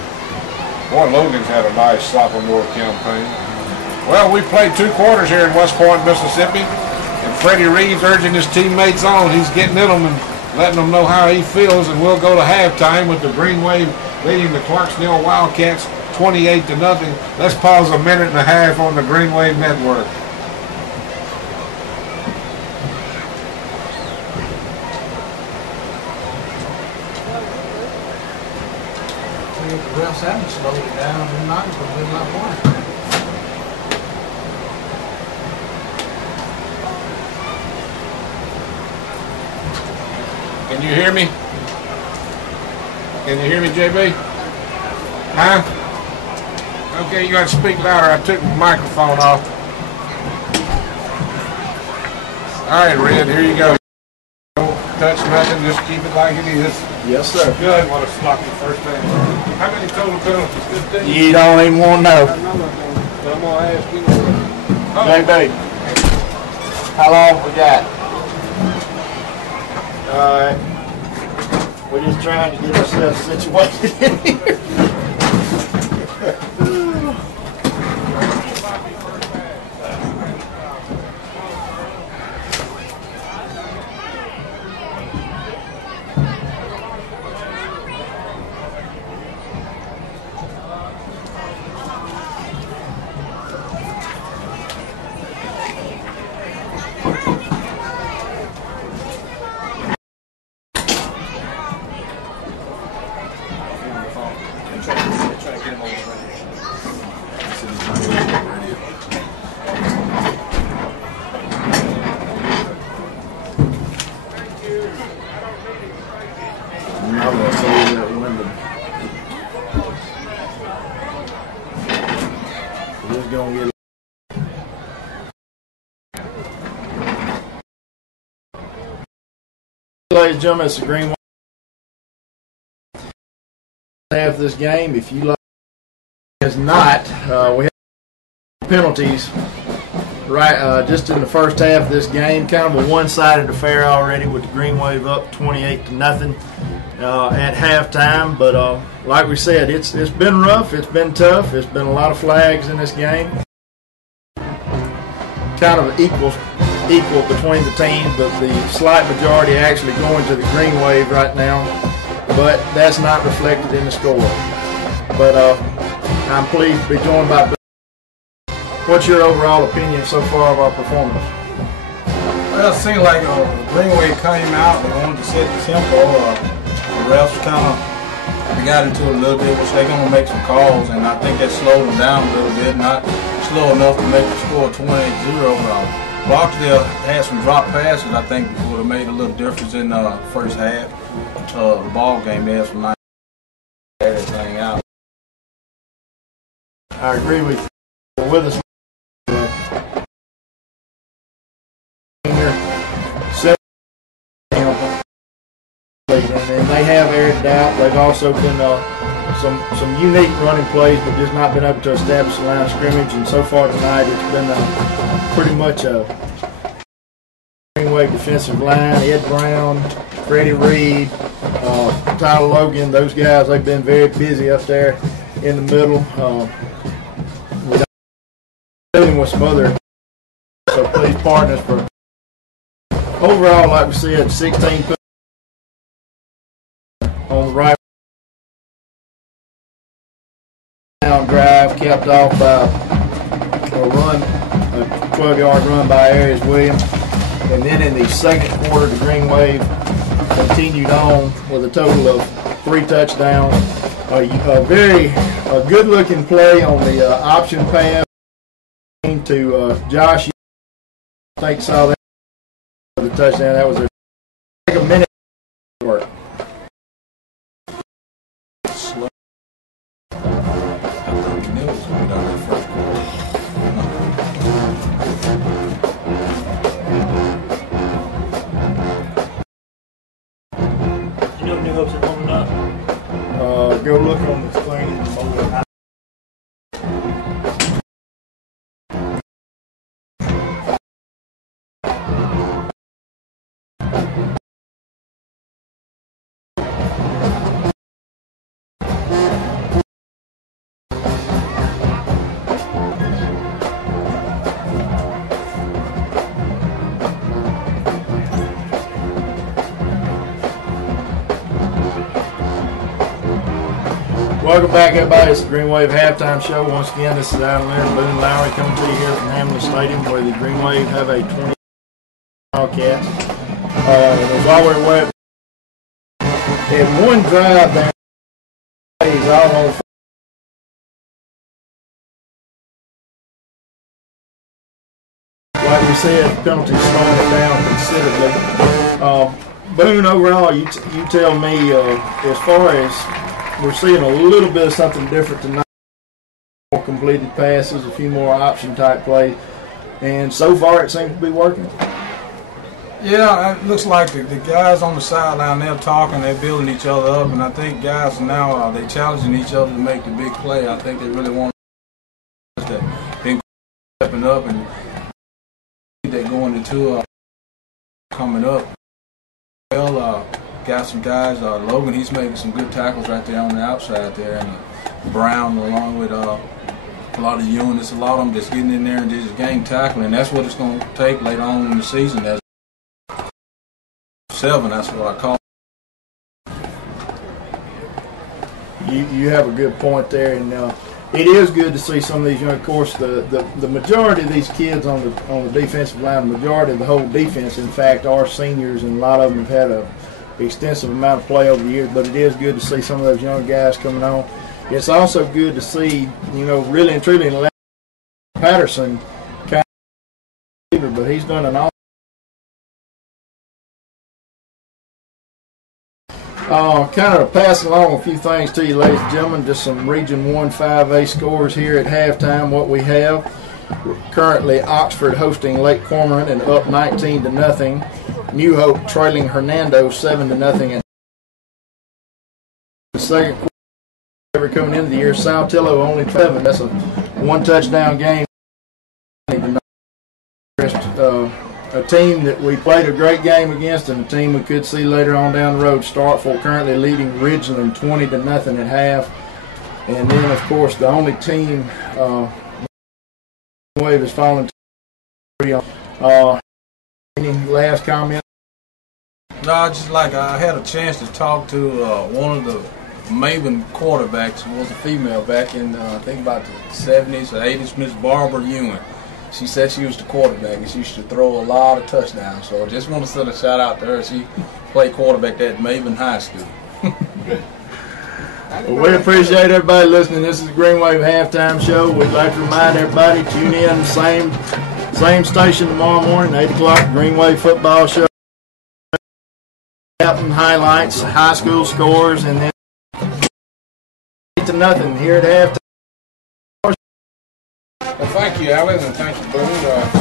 Boy, Logan's had a nice sophomore campaign. Well, we played 2 quarters here in West Point, Mississippi, and Freddie Reeves urging his teammates on. He's getting in them and letting them know how he feels, and we'll go to halftime with the Greenway leading the Clarksdale Wildcats 28-0. Let's pause a minute and a half on the Greenway Network. The refs haven't slowed it down. They're not going to win like one. Can you hear me? Can you hear me, JB? Huh? Okay, you got to speak louder. I took my microphone off. All right, Red, here you go. Don't touch nothing. Just keep it like it is. Yes, sir. Good. What a sloppy first time. How many total penalties? 15? You don't even want to know. But I'm going to ask you. JB, how long we got? Alright. We're just trying to get ourselves situated in here. Ladies and gentlemen, it's the Greenway half of this game. If you like, is not, we have penalties right just in the first half of this game. Kind of a one-sided affair already with the Greenway up 28-0 at halftime. But like we said, it's been rough. It's been tough. It's been a lot of flags in this game. Kind of equal between the teams, but the slight majority actually going to the Green Wave right now, but that's not reflected in the score. But I'm pleased to be joined by Bill. What's your overall opinion so far of our performance? Well, it seemed like Green Wave came out, they wanted to set the tempo. The refs kind of got into it a little bit, which they're going to make some calls, and I think that slowed them down a little bit, not slow enough to make the score 28-0. Clarksdale had some drop passes. I think would have made a little difference in the first half of the ball game. They had some nice everything out. I agree with you. With us, and they have aired it out. They've also been some unique running plays, but just not been able to establish the line of scrimmage. And so far tonight, it's been pretty much a Green Wave defensive line. Ed Brown, Freddie Reed, Tyler Logan, those guys, they've been very busy up there in the middle. We're dealing with some other, so please pardon us for overall, like we said, 16 on the right down drive, capped off by a 12-yard run by Arias Williams. And then in the second quarter, the Green Wave continued on with a total of 3 touchdowns. A very good-looking play on the option pass to Josh. I think saw that the touchdown. That was a minute work. Go look on the screen. Welcome back, everybody. It's the Green Wave Halftime Show. Once again, this is Adam Leonard, Boone Lowry coming to you here from Hamlin Stadium, where the Green Wave have a 20 Wildcats. While we're away, they had one drive there. He's all on. Like we said, penalties slowing it down considerably. Boone, overall, you tell me as far as we're seeing a little bit of something different tonight. More completed passes, a few more option type plays, and so far it seems to be working. Yeah, it looks like the guys on the sideline, they're talking, they're building each other up, and I think guys now they're challenging each other to make the big play. I think they really want that been stepping up, and they're going into coming up. Well, got some guys. Logan, he's making some good tackles right there on the outside there, and Brown, along with a lot of units, a lot of them just getting in there and just game tackling. And that's what it's going to take later on in the season. That's 7. That's what I call it. You have a good point there, and it is good to see some of these young. Of course, the majority of these kids on the defensive line, the majority of the whole defense, in fact, are seniors, and a lot of them have had a extensive amount of play over the years, but it is good to see some of those young guys coming on. It's also good to see, really and truly, Patterson kind of, but he's done an awesome. Kind of pass along a few things to you, ladies and gentlemen. Just some Region 1 5A scores here at halftime. What we have currently: Oxford hosting Lake Cormorant and up 19-0. New Hope trailing Hernando 7-0. In the second quarter, coming into the year, Saltillo only 7. That's a 1-touchdown game. A team that we played a great game against, and a team we could see later on down the road. Starkville currently leading Ridgeland 20-0 at half. And then, of course, the only team Wave is falling to. Any last comment? No, just like I had a chance to talk to one of the Maven quarterbacks, who was a female back in, I think about the 70s or 80s, Miss Barbara Ewing. She said she was the quarterback and she used to throw a lot of touchdowns. So I just want to send a shout out to her. She played quarterback at Maven High School. Well, we appreciate everybody listening. This is the Green Wave Halftime Show. We'd like to remind everybody, tune in same Same station tomorrow morning, 8 o'clock, Greenway football show. Captain highlights, high school scores, and then 8-0 here at halftime. Well, thank you, Alan, and thank you, Boone.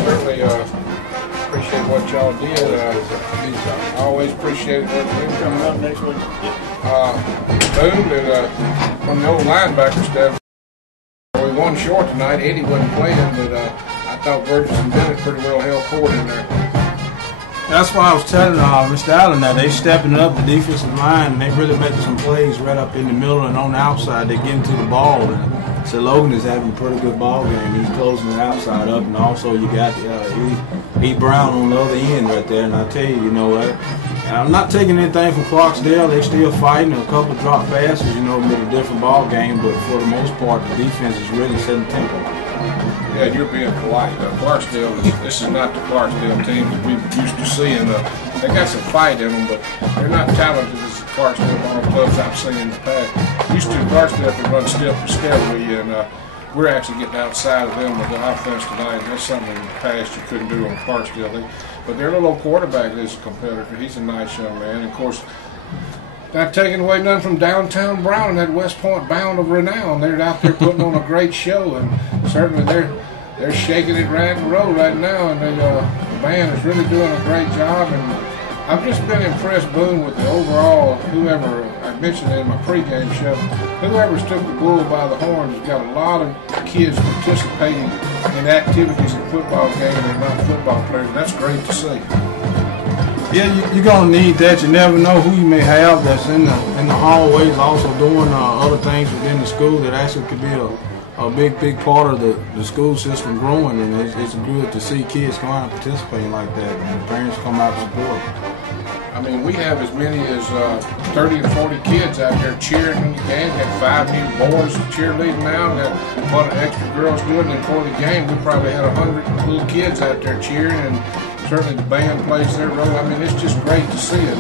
Certainly appreciate what y'all did. I always appreciate what Boone coming up next week. Boone, from the old linebacker staff, we won short tonight. Eddie wasn't playing, but I thought Burgess and Bennett pretty well held court in there. That's why I was telling Mr. Allen that they stepping up the defensive line, and they really making some plays right up in the middle and on the outside. They getting to the ball. And so Logan is having a pretty good ball game. He's closing the outside up, and also you got E. Brown on the other end right there. And I tell you, you know what? I'm not taking anything from Clarksdale. They still fighting. A couple of drop passes, you know, with a different ball game, but for the most part, the defense is really setting tempo. Yeah, you're being polite. Clarksdale, this is not the Clarksdale team that we've used to seeing. They got some fight in them, but they're not talented as the Clarksdale ball clubs I've seen in the past. Used to Clarksdale could run step for step with you, and we're actually getting outside of them with the offense tonight. That's something in the past you couldn't do on Clarksdale. But their little quarterback is a competitor. He's a nice young man. And of course, not taking away nothing from downtown Brown and that West Point bound of renown. They're out there putting on a great show, and certainly they're shaking it right and roll right now, and the band is really doing a great job. And I've just been impressed, Boone, with the overall, whoever, I mentioned it in my pregame show, whoever's took the bull by the horns has got a lot of kids participating in activities in football games that are not football players. That's great to see. Yeah, you're going to need that. You never know who you may have that's in the hallways also doing other things within the school that actually could be a big part of the school system growing, and it's good to see kids go out and participating like that, and the parents come out and support. I mean, we have as many as 30 to 40 kids out there cheering in the game. We got 5 new boys cheerleading now. We got a bunch of extra girls doing it. Before the game, we probably had 100 little kids out there cheering, and certainly the band plays their role. I mean, it's just great to see it.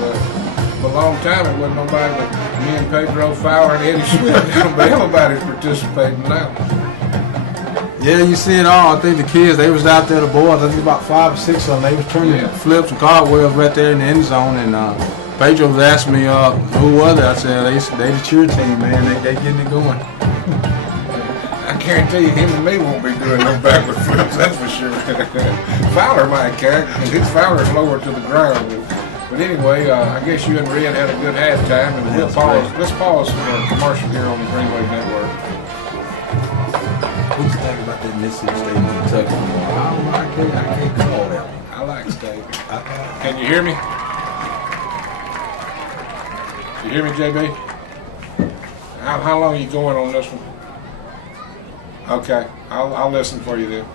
For a long time, it wasn't nobody but me and Pedro Fowler and Eddie Smith, but everybody's participating now. Yeah, you see it all. I think the kids, they was out there, the boys, I think about 5 or 6 of them, they was turning flips and cartwheels right there in the end zone, and Pedro was asking me who was it. I said, they the cheer team, man. They getting it going. I guarantee you, him and me won't be doing no backward flips, that's for sure. Fowler might catch, because his Fowler's lower to the ground. But anyway, I guess you and Red had a good halftime, and let's pause for a commercial here on the Greenway Network. What you think about that Mississippi State Kentucky? I can't call that one. I like State. Can you hear me? You hear me, JB? How long are you going on this one? Okay, I'll listen for you then.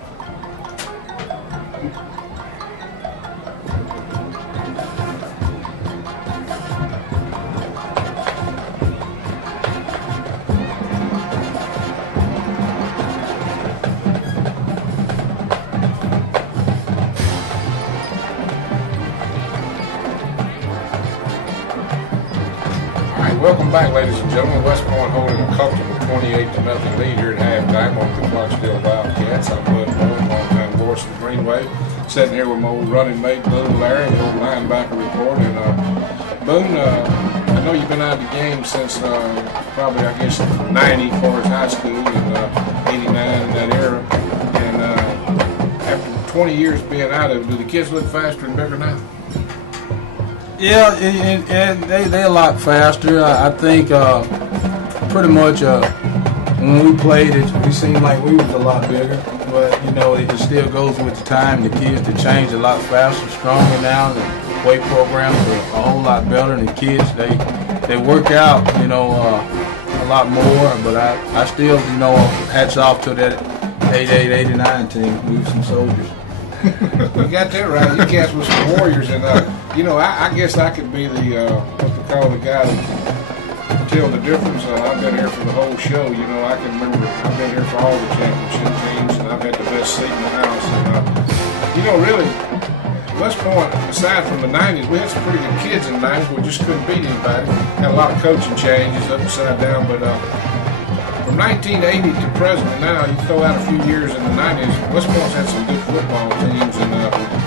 Welcome back, ladies and gentlemen. West Point holding a comfortable 28-0 lead here at halftime over the Clarksdale Wildcats. I'm Bud Boone, longtime voice of the Greenway. Sitting here with my old running mate, Little Larry, the old linebacker report. And Boone, I know you've been out of the game since probably, I guess, 90 as far as high school, and 89 in that era. And after 20 years being out of it, do the kids look faster and bigger now? Yeah, and they a lot faster. I think pretty much when we played it, we seemed like we was a lot bigger. But, you know, it still goes with the time. The kids, they change a lot faster, stronger now. The weight programs are a whole lot better. And the kids, they work out, you know, a lot more. But I still, you know, hats off to that 88, 89 team. We were some soldiers. You got that right. You cats with some warriors, and you know, I guess I could be the what they call the guy that tell the difference. I've been here for the whole show. You know, I can remember I've been here for all the championship teams, and I've had the best seat in the house. And you know, really, West Point, aside from the '90s, we had some pretty good kids in the '90s. We just couldn't beat anybody. Had a lot of coaching changes, upside down, but. For from 1980 to present, and now you throw out a few years in the 90s, West Point's had some good football teams, and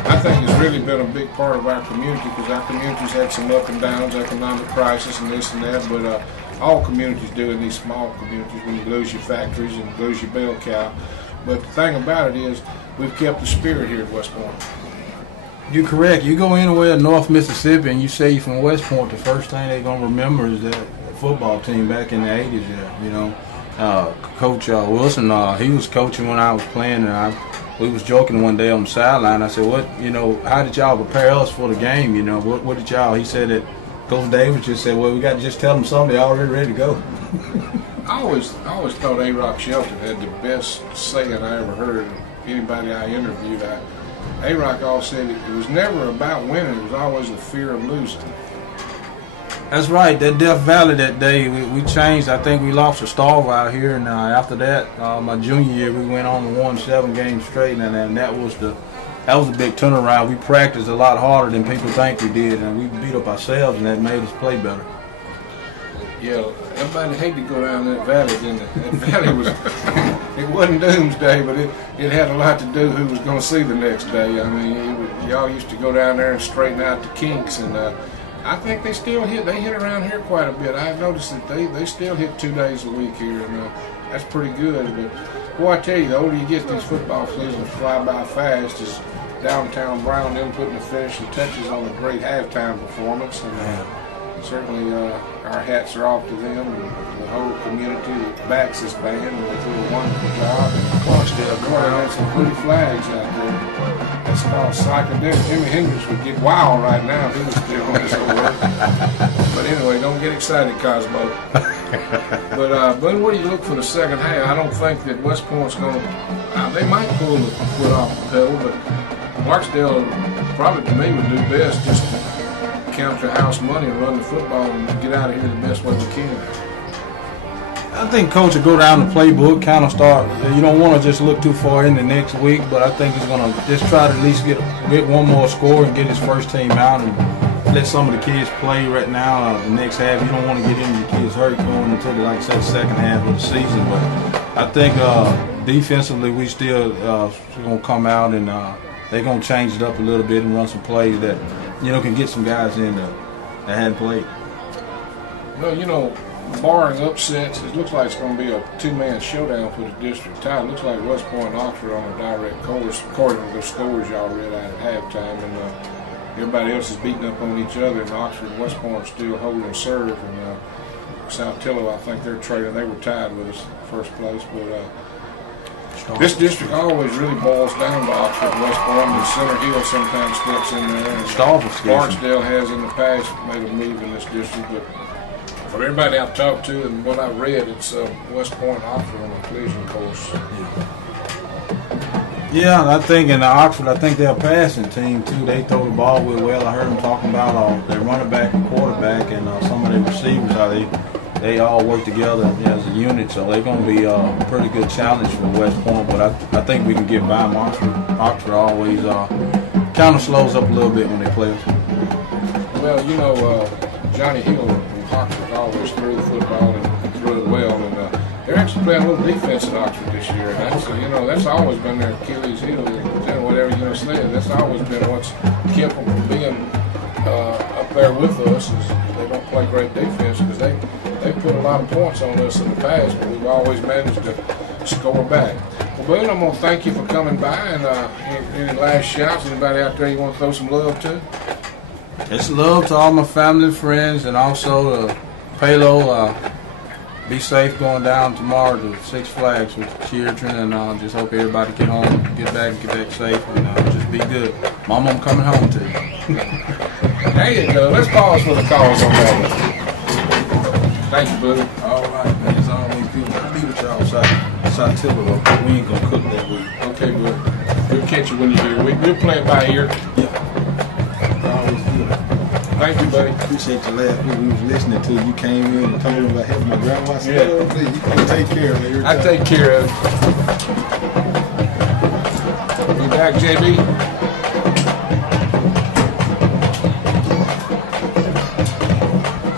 I think it's really been a big part of our community because our community's had some up and downs, economic crisis and this and that, but all communities do in these small communities when you lose your factories and lose your bell cow. But the thing about it is we've kept the spirit here at West Point. You're correct. You go anywhere in North Mississippi and you say you're from West Point, the first thing they're going to remember is that football team back in the 80s there, you know. Coach Wilson, he was coaching when I was playing, and we was joking one day on the sideline. I said, how did y'all prepare us for the game, you know? What did y'all, he said that Coach Davis just said, well, we got to just tell them something, they're already ready to go. I always thought A-Rock Shelton had the best saying I ever heard. Anybody I interviewed, A-Rock always said it was never about winning, it was always the fear of losing. That's right. That Death Valley that day, we changed. I think we lost a Starve out here, and after that, my junior year, we went on and won 7 games straight, and that was a big turnaround. We practiced a lot harder than people think we did, and we beat up ourselves, and that made us play better. Yeah, everybody hated to go down that valley, didn't it? That valley was, it wasn't doomsday, but it had a lot to do who was going to see the next day. I mean, y'all used to go down there and straighten out the kinks, and I think they still hit around here quite a bit. I've noticed that they still hit 2 days a week here, and that's pretty good. But boy, I tell you, the older you get, these football seasons fly by fast. Just downtown Brown, them putting the finishing touches on a great halftime performance, and certainly our hats are off to them and the whole community that backs this band, and they do a wonderful job. Clarksdale had some pretty flags out there. That's called psychedelic. Jimi Hendrix would get wild right now if he was still on his own work. But anyway, don't get excited, Cosmo. But what do you look for the second half? I don't think that West Point's going to. They might pull the foot off the pedal, but Clarksdale probably to me would do best just to count your house money and run the football and get out of here the best way we can. I think Coach will go down the playbook, kind of start. You don't want to just look too far in the next week, but I think he's going to just try to at least get one more score and get his first team out and let some of the kids play right now. The next half, you don't want to get any of the kids hurt going until, like I said, the second half of the season. But I think defensively, we still going to come out and they're going to change it up a little bit and run some plays that can get some guys in that hadn't played. Well, barring upsets, it looks like it's going to be a 2-man showdown for the district title. It looks like West Point and Oxford on a direct course, according to the scores y'all read out at halftime. And everybody else is beating up on each other, and Oxford and West Point are still holding serve. And Saltillo, I think they're trading. They were tied with us first place. But this district always really boils down to Oxford and West Point, and Center Hill sometimes steps in there. And Clarksdale has in the past made a move in this district, but from everybody I've talked to and what I've read, it's West Point and Oxford on a collision course. Yeah, I think in Oxford, I think they're a passing team too. They throw the ball real well. I heard them talking about their running back and quarterback and some of their receivers, how they all work together as a unit. So they're going to be a pretty good challenge for West Point. But I think we can get by them. Oxford always kind of slows up a little bit when they play us. Well, Johnny Hill from Oxford always threw the football and threw it well, and they're actually playing a little defense at Oxford this year. And that's always been their Achilles heel, whatever you're going to say. That's always been what's kept them from being up there with us. Is they don't play great defense because they put a lot of points on us in the past, but we've always managed to score back. Well, Boone, I'm going to thank you for coming by, and any last shouts? Anybody out there you want to throw some love to? It's love to all my family and friends, and also Palo. Be safe going down tomorrow to Six Flags with the children, and just hope everybody get home, get back safe, and just be good. Mama, I'm coming home to you. There you go. Let's pause for the calls on that one. Thank you, buddy. All right, man. It's always good. I'll be with y'all outside Tiller, but we ain't gonna cook that week. Okay, good. We'll catch you when you're here. We'll play it by ear. Yeah. Always good. Thank you, buddy. Appreciate your laugh. We was listening to you. Came in and told me about helping my grandma. I said, oh, please, you can take care of it. I take care of it. You back, JB?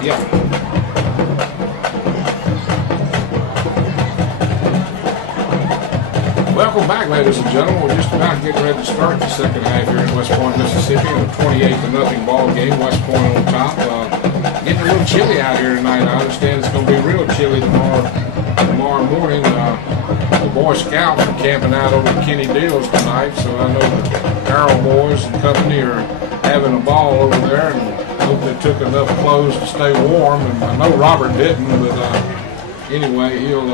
Yeah. Welcome back, ladies and gentlemen. We're just about getting ready to start the second half here in West Point, Mississippi, in a 28-0 ball game. West Point on top. Getting a little chilly out here tonight. I understand it's going to be real chilly tomorrow morning. The Boy Scouts are camping out over at Kenny Deal's tonight, so I know the Carroll boys and company are having a ball over there, and hope they took enough clothes to stay warm. And I know Robert didn't, but anyway, he'll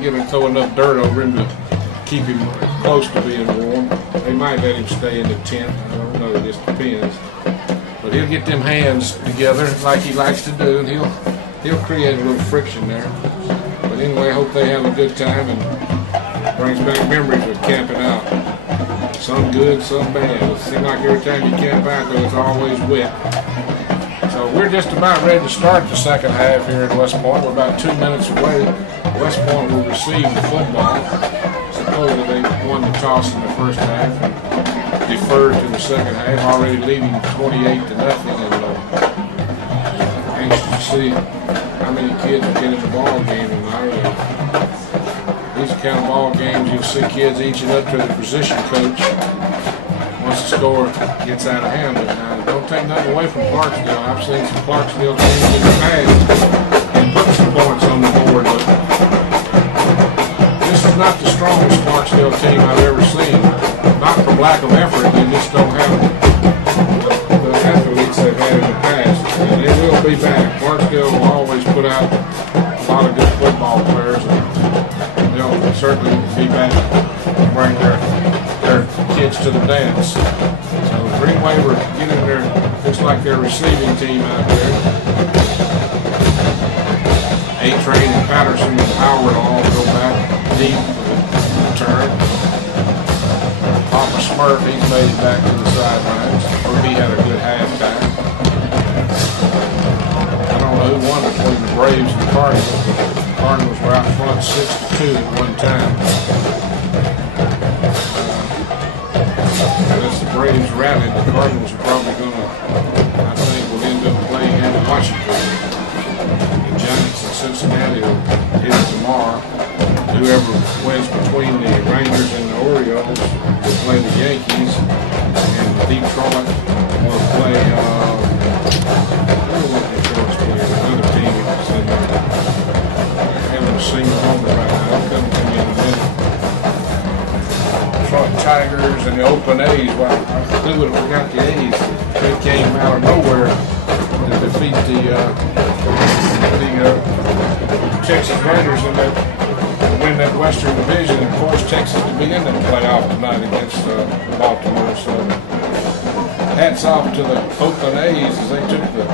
get and throw enough dirt over him to keep him close to being warm. They might let him stay in the tent. I don't know. It just depends. But he'll get them hands together like he likes to do, and he'll create a little friction there. But anyway, I hope they have a good time and brings back memories of camping out. Some good, some bad. It seems like every time you camp out, though, it's always wet. So we're just about ready to start the second half here in West Point. We're about 2 minutes away. West Point will receive the football. Supposedly they won the toss in the first half and deferred to the second half, already leading 28-0. And anxious to see how many kids will get in the ball game tonight. These are the kind of ball games you'll see kids inching up to the position coach once the score gets out of hand. But don't take nothing away from Clarksdale. I've seen some Clarksdale teams in the past and put some points on the board, but this is not the strongest Clarksdale team I've ever seen. Not from lack of effort, they just don't have the athletes they've had in the past. And they will be back. Clarksdale will always put out a lot of good football players, and they'll certainly be back to bring their kids to the dance. So Green Wave are getting their, looks like their receiving team out there. A-Train and Patterson and Howard all go back deep for the return. Papa Smurf, he's made it back to the sidelines. Hope he had a good halftime. I don't know who won between the Braves and the Cardinals, but the Cardinals were out front 6-2 at one time. As the Braves rallied, the Cardinals are probably going to, I think, will end up playing in Washington. The Giants and Cincinnati will hit it tomorrow. Whoever wins between the Rangers and the Orioles will play the Yankees, and Detroit will play, another team. Having a single homer right now. They'll come to me in a minute. Detroit Tigers and the Oakland A's. Well, who would have forgot the A's? They came out of nowhere to defeat the Texas Rangers in that, win that Western Division. And of course, Texas to be in the playoff tonight against Baltimore. So hats off to the Oakland A's as they took the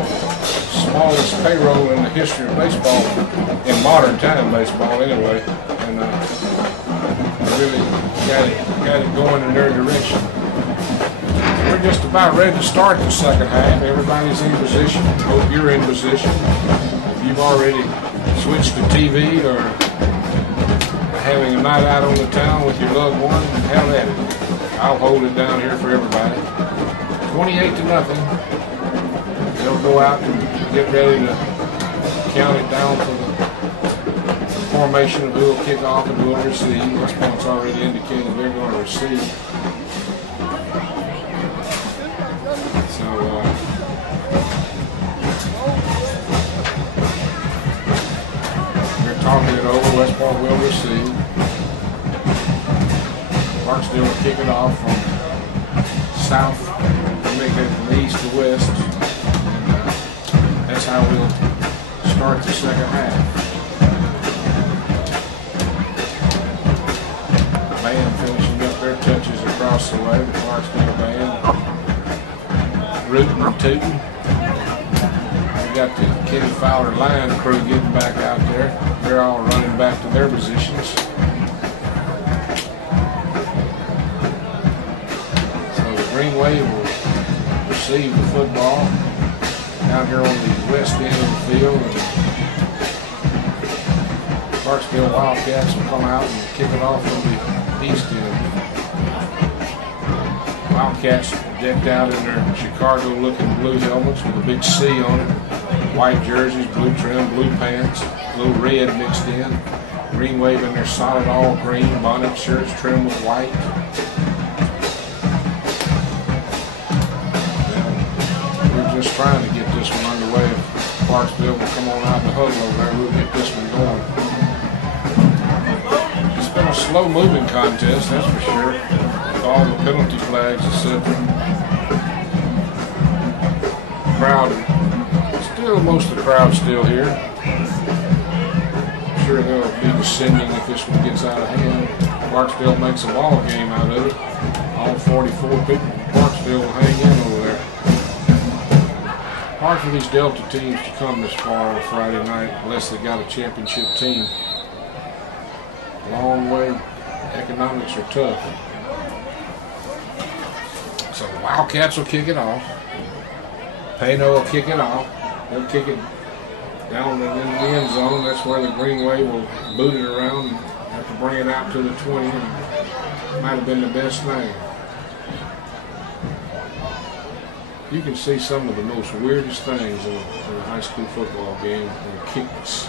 smallest payroll in the history of baseball, in modern time baseball anyway, and really got it going in their direction. We're just about ready to start the second half. Everybody's in position. Hope you're in position. If you've already switched to TV or having a night out on the town with your loved one, have at it. I'll hold it down here for everybody. 28-0. They'll go out and get ready to count it down for the formation of who will kick off and who will receive. West Point's already indicated they're going to receive. So, they're talking it over. West Point will receive. Clarksdale will kick it off from south, make it from east to west. And that's how we'll start the second half. Band finishing up their touches across the way, the Clarksdale band. Rooting and tooting. We got the Kenny Fowler line crew getting back out there. They're all running back to their positions. So the Green Wave will receive the football down here on the west end of the field. And Clarksdale Wildcats will come out and kick it off from the east end. Wildcats decked out in their Chicago-looking blue helmets with a big C on it. White jerseys, blue trim, blue pants, a little red mixed in. Green Wave in their solid all green, bonnet shirts trimmed with white. And we're just trying to get this one underway. If Clarksdale will come on out in the huddle over there, we'll get this one going. It's been a slow-moving contest, that's for sure, with all the penalty flags, etc. Crowd, still most of the crowd still here. I'm sure they'll be descending if this one gets out of hand. Clarksdale makes a ball game out of it. All 44 people from Clarksdale will hang in over there. Hard for these Delta teams to come this far on a Friday night unless they got a championship team. Long way. Economics are tough. So the Wildcats will kick it off. Pano will kick it off. They'll kick it down in the end zone. That's where the Green Wave will boot it around and have to bring it out to the 20. And might have been the best thing. You can see some of the most weirdest things in a high school football game in kicks.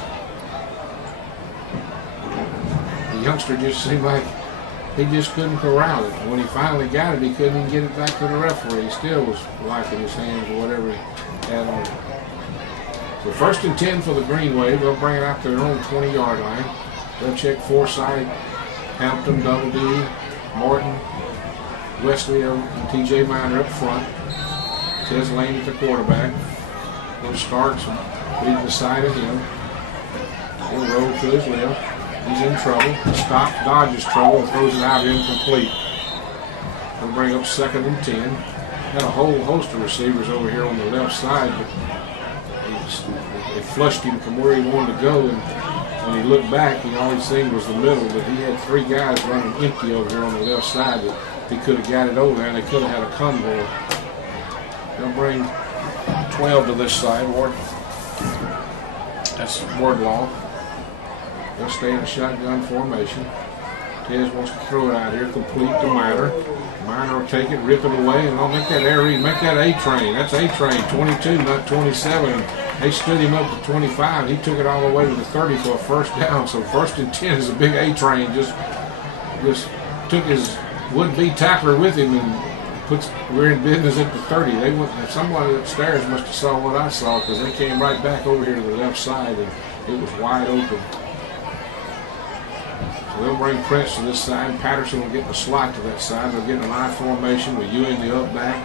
The youngster just seemed like he just couldn't corral it. When he finally got it, he couldn't even get it back to the referee. He still was wiping his hands or whatever he had on it. So 1st and 10 for the Green Wave. They'll bring it out to their own 20-yard line. They'll check Forsyth, Hampton, Double D, Morton, Wesley, and TJ Miner up front. Tez Lane at the quarterback. Little Starks leading the side of him. He'll roll to his left. He's in trouble. Stops, dodges trouble, and throws it out incomplete. They'll bring up 2nd and 10. Had a whole host of receivers over here on the left side, but they flushed him from where he wanted to go, and when he looked back, he always seen was the middle, but he had 3 guys running empty over here on the left side that he could have got it over there, and they could have had a convoy. They'll bring 12 to this side. That's Wardlaw. They'll stay in a shotgun formation. Tez wants to throw it out here, complete to Miner. Miner will take it, rip it away, and I'll make that air read, make that A-Train. That's A-Train, 22, not 27. They stood him up to 25. He took it all the way to the 30 for a 1st down. So 1st and 10 is a big A-Train. Just took his would-be tackler with him and we're in business at the 30. They went. Somebody upstairs must have saw what I saw because they came right back over here to the left side and it was wide open. So they'll bring Prince to this side. Patterson will get the slot to that side. They'll get an I formation with Ewing the up back,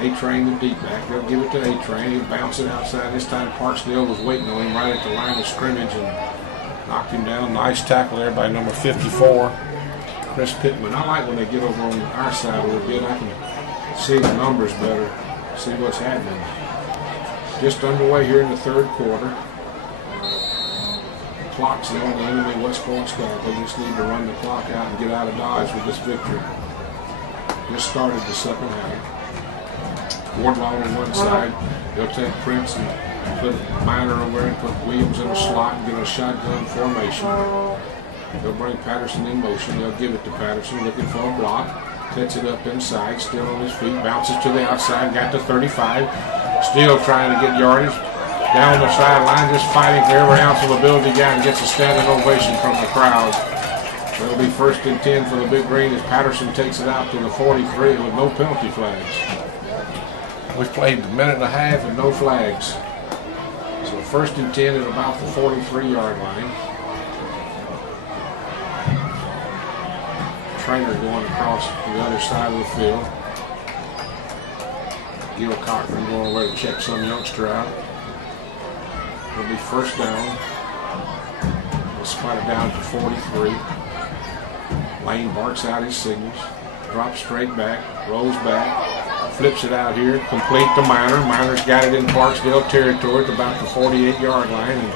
A-Train the deep back. They'll give it to A-Train. He'll bounce it outside. This time Clarksdale was waiting on him right at the line of scrimmage and knocked him down. Nice tackle there by number 54, Chris Pittman. I like when they get over on our side a little bit. I can see the numbers better, see what's happening. Just underway here in the 3rd quarter. Clock's the only enemy West Point Scout. They just need to run the clock out and get out of Dodge with this victory. Just started the 2nd half. Wardlaw on one side. They'll take Prince and put Miner over there and put Williams in a slot and get a shotgun formation. They'll bring Patterson in motion. They'll give it to Patterson, looking for a block. Cuts it up inside, still on his feet, bounces to the outside, got to 35. Still trying to get yardage. Down the sideline, just fighting for every ounce of ability guy and gets a standing ovation from the crowd. So it'll be 1st and 10 for the Big Green as Patterson takes it out to the 43 with no penalty flags. We've played a minute and a half and no flags. So 1st and 10 at about the 43-yard line. Trainer going across the other side of the field. Gil Cochran going over to check some youngster out. It'll be 1st down. We'll spot it down to 43. Lane barks out his signals. Drops straight back. Rolls back. Flips it out here. Complete to Miner. Miner's got it in Clarksdale territory at about the 48-yard line. And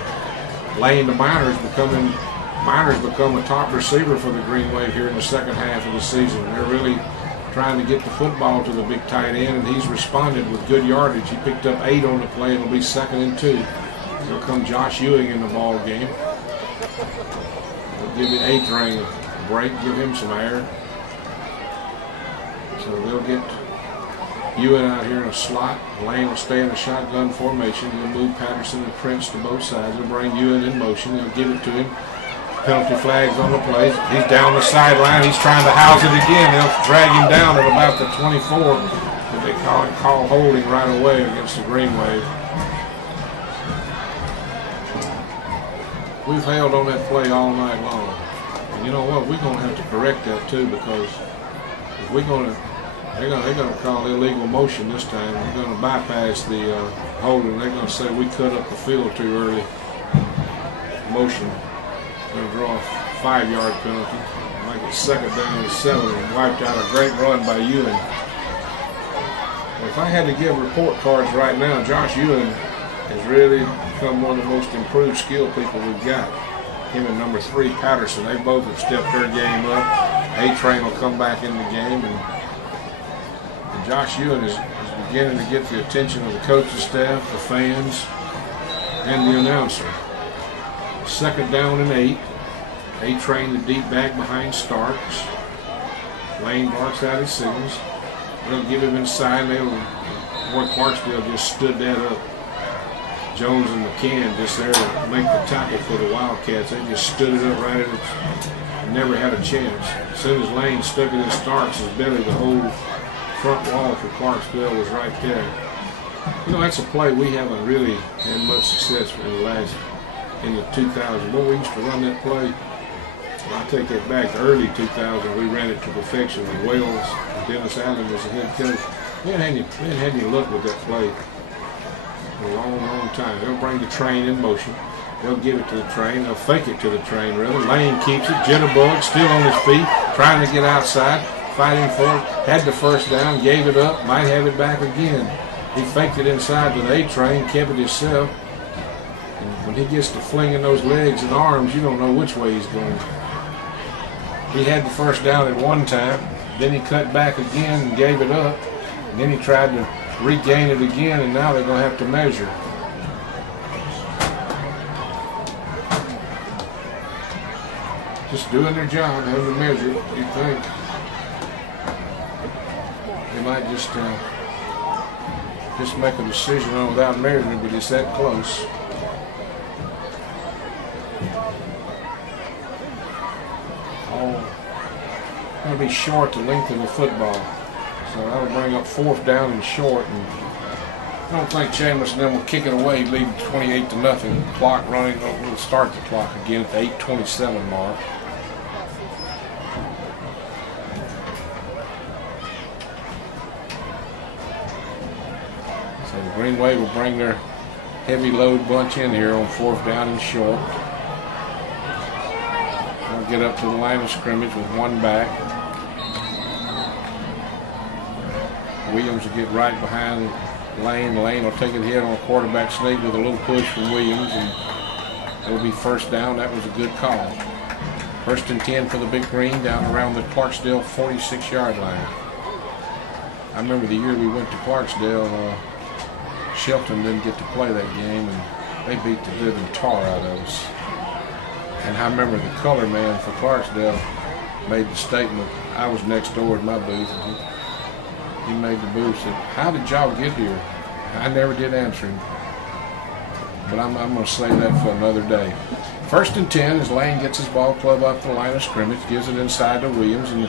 Lane to Miner's become a top receiver for the Green Wave here in the 2nd half of the season. They're really trying to get the football to the big tight end, and he's responded with good yardage. He picked up 8 on the play, and it'll be 2nd and 2. Here come Josh Ewing in the ball game. They'll give the A-Train a break, give him some air. So they'll get Ewing out here in a slot. Lane will stay in a shotgun formation. He'll move Patterson and Prince to both sides. They'll bring Ewing in motion. They'll give it to him. Penalty flags on the play. He's down the sideline. He's trying to house it again. They'll drag him down at about the 24. But they call holding right away against the Green Wave. We've held on that play all night long. And you know what? We're going to have to correct that too, because if we're going to, they're going to call illegal motion this time. We're going to bypass the holding. They're going to say we cut up the field too early. Motion. Going to draw a 5-yard penalty. Like it's second down and 7, and wiped out a great run by Ewing. Well, if I had to give report cards right now, Josh Ewing has really become one of the most improved skill people we've got. Him and number 3, Patterson, they both have stepped their game up. A-Train will come back in the game, and Josh Ewing is beginning to get the attention of the coaching staff, the fans, and the announcer. Second down and 8. A-Train the deep back behind Starks. Lane barks out his signals. They'll give him inside. Boy, Clarksdale just stood that up. Jones and McCann just there to make the tackle for the Wildcats. They just stood it up right at it. Never had a chance. As soon as Lane stuck it in Starks' belly, the whole front wall for Clarksdale was right there. You know, that's a play we haven't really had much success in the 2000s. Boy, we used to run that play. I take that back. The early 2000s, we ran it to perfection with Wells and Dennis Allen was the head coach. We hadn't had any luck with that play for a long, long time. They'll bring the train in motion. They'll give it to the train. They'll fake it to the train, rather. Lane keeps it. Jitterbug still on his feet, trying to get outside, fighting for it. Had the first down, gave it up, might have it back again. He faked it inside to the A-Train, kept it himself. And when he gets to flinging those legs and arms, you don't know which way he's going. He had the first down at one time, then he cut back again and gave it up, and then he tried to regain it again, and now they're going to have to measure. Just doing their job, having to measure it, you think. They might just make a decision on it without measuring it, but it's that close. Going to be short the length of the football, so that'll bring up 4th down and short. And I don't think Chambers and them will kick it away, lead 28-0. Clock running, we'll start the clock again at the 8:27 mark. So the Green Wave will bring their heavy load bunch in here on 4th down and short. They'll get up to the line of scrimmage with one back. Williams will get right behind Lane. Lane will take it ahead on a quarterback sneak with a little push from Williams, and it'll be first down. That was a good call. 1st and 10 for the Big Green down around the Clarksdale 46-yard line. I remember the year we went to Clarksdale, Shelton didn't get to play that game, and they beat the living tar out of us. And I remember the color man for Clarksdale made the statement. I was next door at my booth, and he made the booth, said, "How did y'all get here?" I never did answer him, but I'm going to say that for another day. 1st and 10 as Lane gets his ball club up the line of scrimmage, gives it inside to Williams, and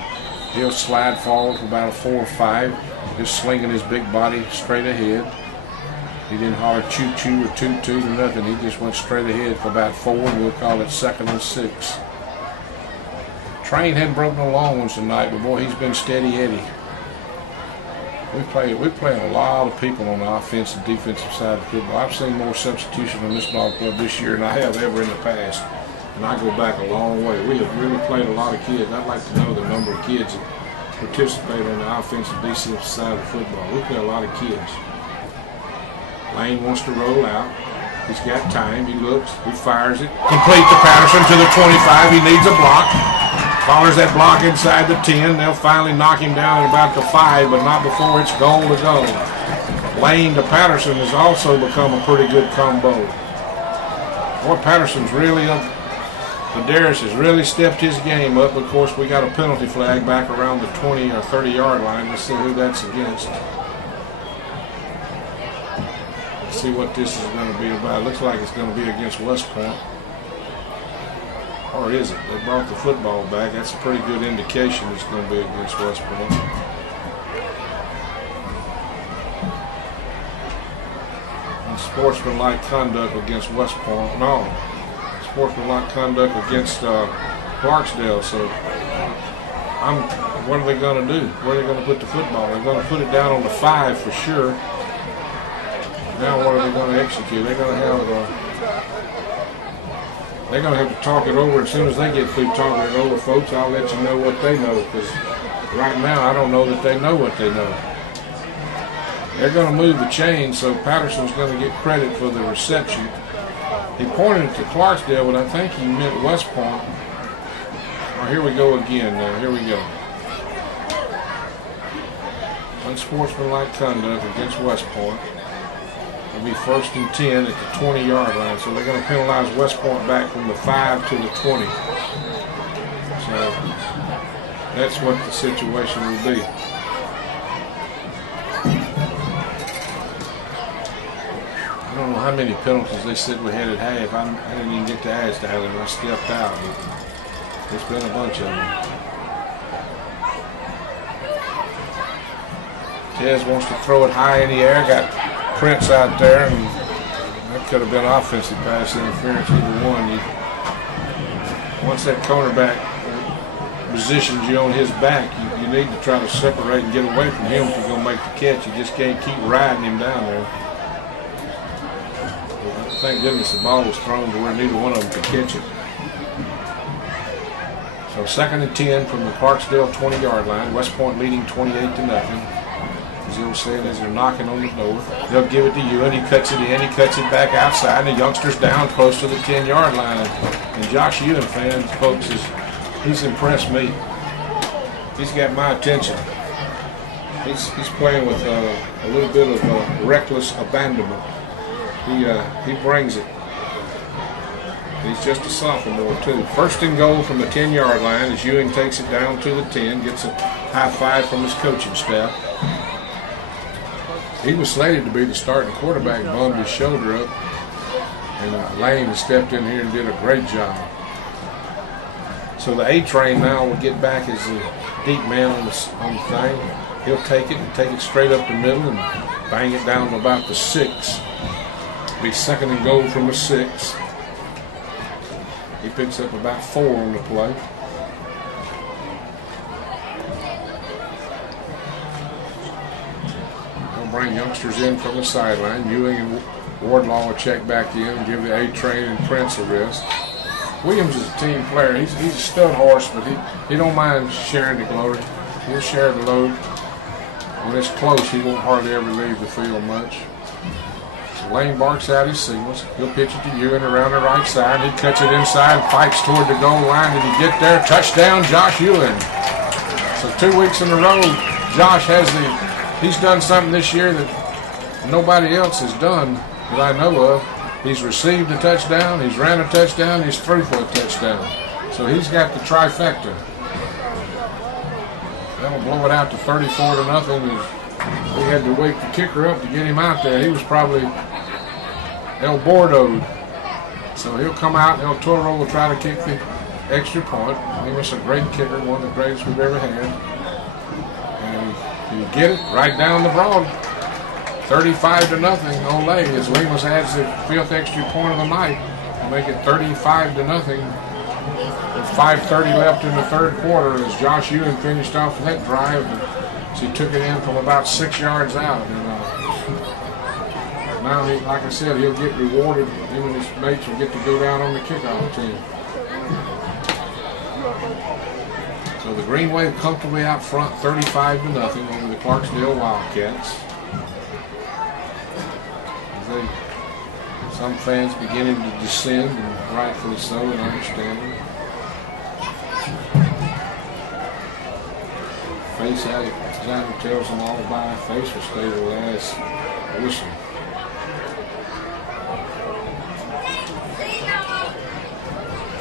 he'll slide forward for about a 4 or 5, just slinging his big body straight ahead. He didn't holler choo-choo or toot-toot or nothing. He just went straight ahead for about 4, and we'll call it 2nd and 6. Train hadn't broken no long ones tonight, but boy, he's been steady Eddie. We're playing a lot of people on the offensive and defensive side of football. I've seen more substitution on this ball club this year than I have ever in the past. And I go back a long way. We have really played a lot of kids. I'd like to know the number of kids that participate on the offensive and defensive side of football. We play a lot of kids. Lane wants to roll out. He's got time. He looks. He fires it. Complete to Patterson to the 25. He needs a block. Followers that block inside the 10. They'll finally knock him down at about the 5, but not before it's goal to go. Lane to Patterson has also become a pretty good combo. Boy, Patterson's really up. Ladarius has really stepped his game up. Of course, we got a penalty flag back around the 20 or 30-yard line. Let's see who that's against. Let's see what this is going to be about. It looks like it's going to be against West Point. Or is it? They brought the football back. That's a pretty good indication it's going to be against West Point. And sportsmanlike conduct against West Point. No. Sportsmanlike conduct against Clarksdale. So, what are they going to do? Where are they going to put the football? They're going to put it down on the 5 for sure. Now what are they going to execute? They're going to have to talk it over. As soon as they get through talking it over, folks, I'll let you know what they know, because right now I don't know that they know what they know. They're going to move the chain, so Patterson's going to get credit for the reception. He pointed to Clarksdale, but I think he meant West Point. Oh, here we go again now. Here we go. Unsportsmanlike conduct against West Point. It'll be 1st and 10 at the 20-yard line. So they're going to penalize West Point back from the 5 to the 20. So that's what the situation will be. I don't know how many penalties they said we had at half. I didn't even get to ask Tyler. I stepped out. But there's been a bunch of them. Tez wants to throw it high in the air. Got Prince out there, and that could have been offensive pass interference, either one. Once that cornerback positions you on his back, you need to try to separate and get away from him if you're going to make the catch. You just can't keep riding him down there. But thank goodness the ball was thrown to where neither one of them could catch it. So 2nd and 10 from the Clarksdale 20-yard line. West Point leading 28-0. As he was saying, as they're knocking on the door, they'll give it to you, and he cuts it in. He cuts it back outside, and the youngster's down close to the 10-yard line. And Josh Ewing, fans, folks, he's impressed me. He's got my attention. He's playing with a little bit of reckless abandonment. He brings it. He's just a sophomore, too. 1st and goal from the 10-yard line as Ewing takes it down to the 10, gets a high five from his coaching staff. He was slated to be the starting quarterback, bummed his shoulder up, and Lane stepped in here and did a great job. So the A-train now will get back as the deep man on the thing. He'll take it and take it straight up the middle and bang it down to about the 6. Be 2nd and goal from the 6. He picks up about 4 on the play. Bring youngsters in from the sideline. Ewing and Wardlaw will check back in and give the A-train and Prince a rest. Williams is a team player. He's a stud horse, but he don't mind sharing the glory. He'll share the load. When it's close, he won't hardly ever leave the field much. So Lane barks out his signals. He'll pitch it to Ewing around the right side. He cuts it inside, fights toward the goal line. Did he get there? Touchdown, Josh Ewing. So 2 weeks in a row, Josh has he's done something this year that nobody else has done that I know of. He's received a touchdown, he's ran a touchdown, he's threw for a touchdown. So he's got the trifecta. That'll blow it out to 34-0. We had to wake the kicker up to get him out there. He was probably El Bordo'd. So he'll come out, El Toro will try to kick the extra point. He was a great kicker, one of the greatest we've ever had. You get it right down the broad. 35-0. Olay as Lemus adds the 5th extra point of the night to make it 35-0. With 5:30 left in the 3rd quarter as Josh Ewing finished off that drive. So he took it in from about 6 yards out. And now, like I said, he'll get rewarded. Him and his mates will get to go down on the kickoff team. So the Green Wave comfortably out front, 35-0 over the Clarksdale Wildcats. Some fans beginning to descend, and rightfully so, and understanding. Face Alexander tells them all by face will stay the last whistle.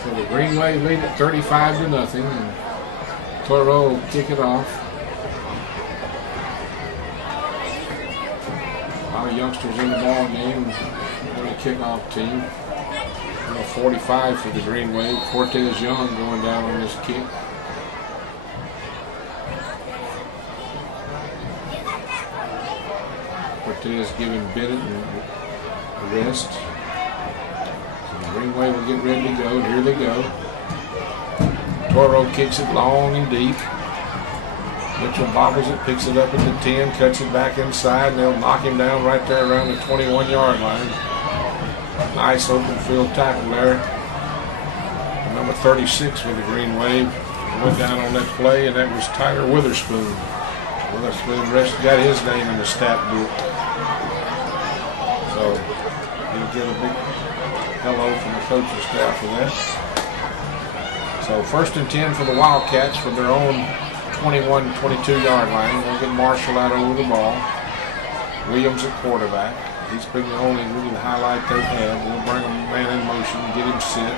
So the Green Wave lead at 35-0, and Toro will kick it off. A lot of youngsters in the ball game for the kickoff team. Number 45 for the Green Wave. Cortez Young going down on this kick. Cortez giving Bennett a rest. So the Green Wave will get ready to go. Here they go. Toro kicks it long and deep. Mitchell bobbles it, picks it up at the 10, cuts it back inside, and they'll knock him down right there around the 21-yard line. Nice open field tackle there. Number 36 for the Green Wave went down on that play, and that was Tyler Witherspoon. Witherspoon got his name in the stat book. So he'll get a big hello from the coaching staff for that. So 1st and 10 for the Wildcats from their own 21, 22-yard line. They'll get Marshall out over the ball. Williams at quarterback. He's been the only really highlight they've had. We'll bring a man in motion, get him set.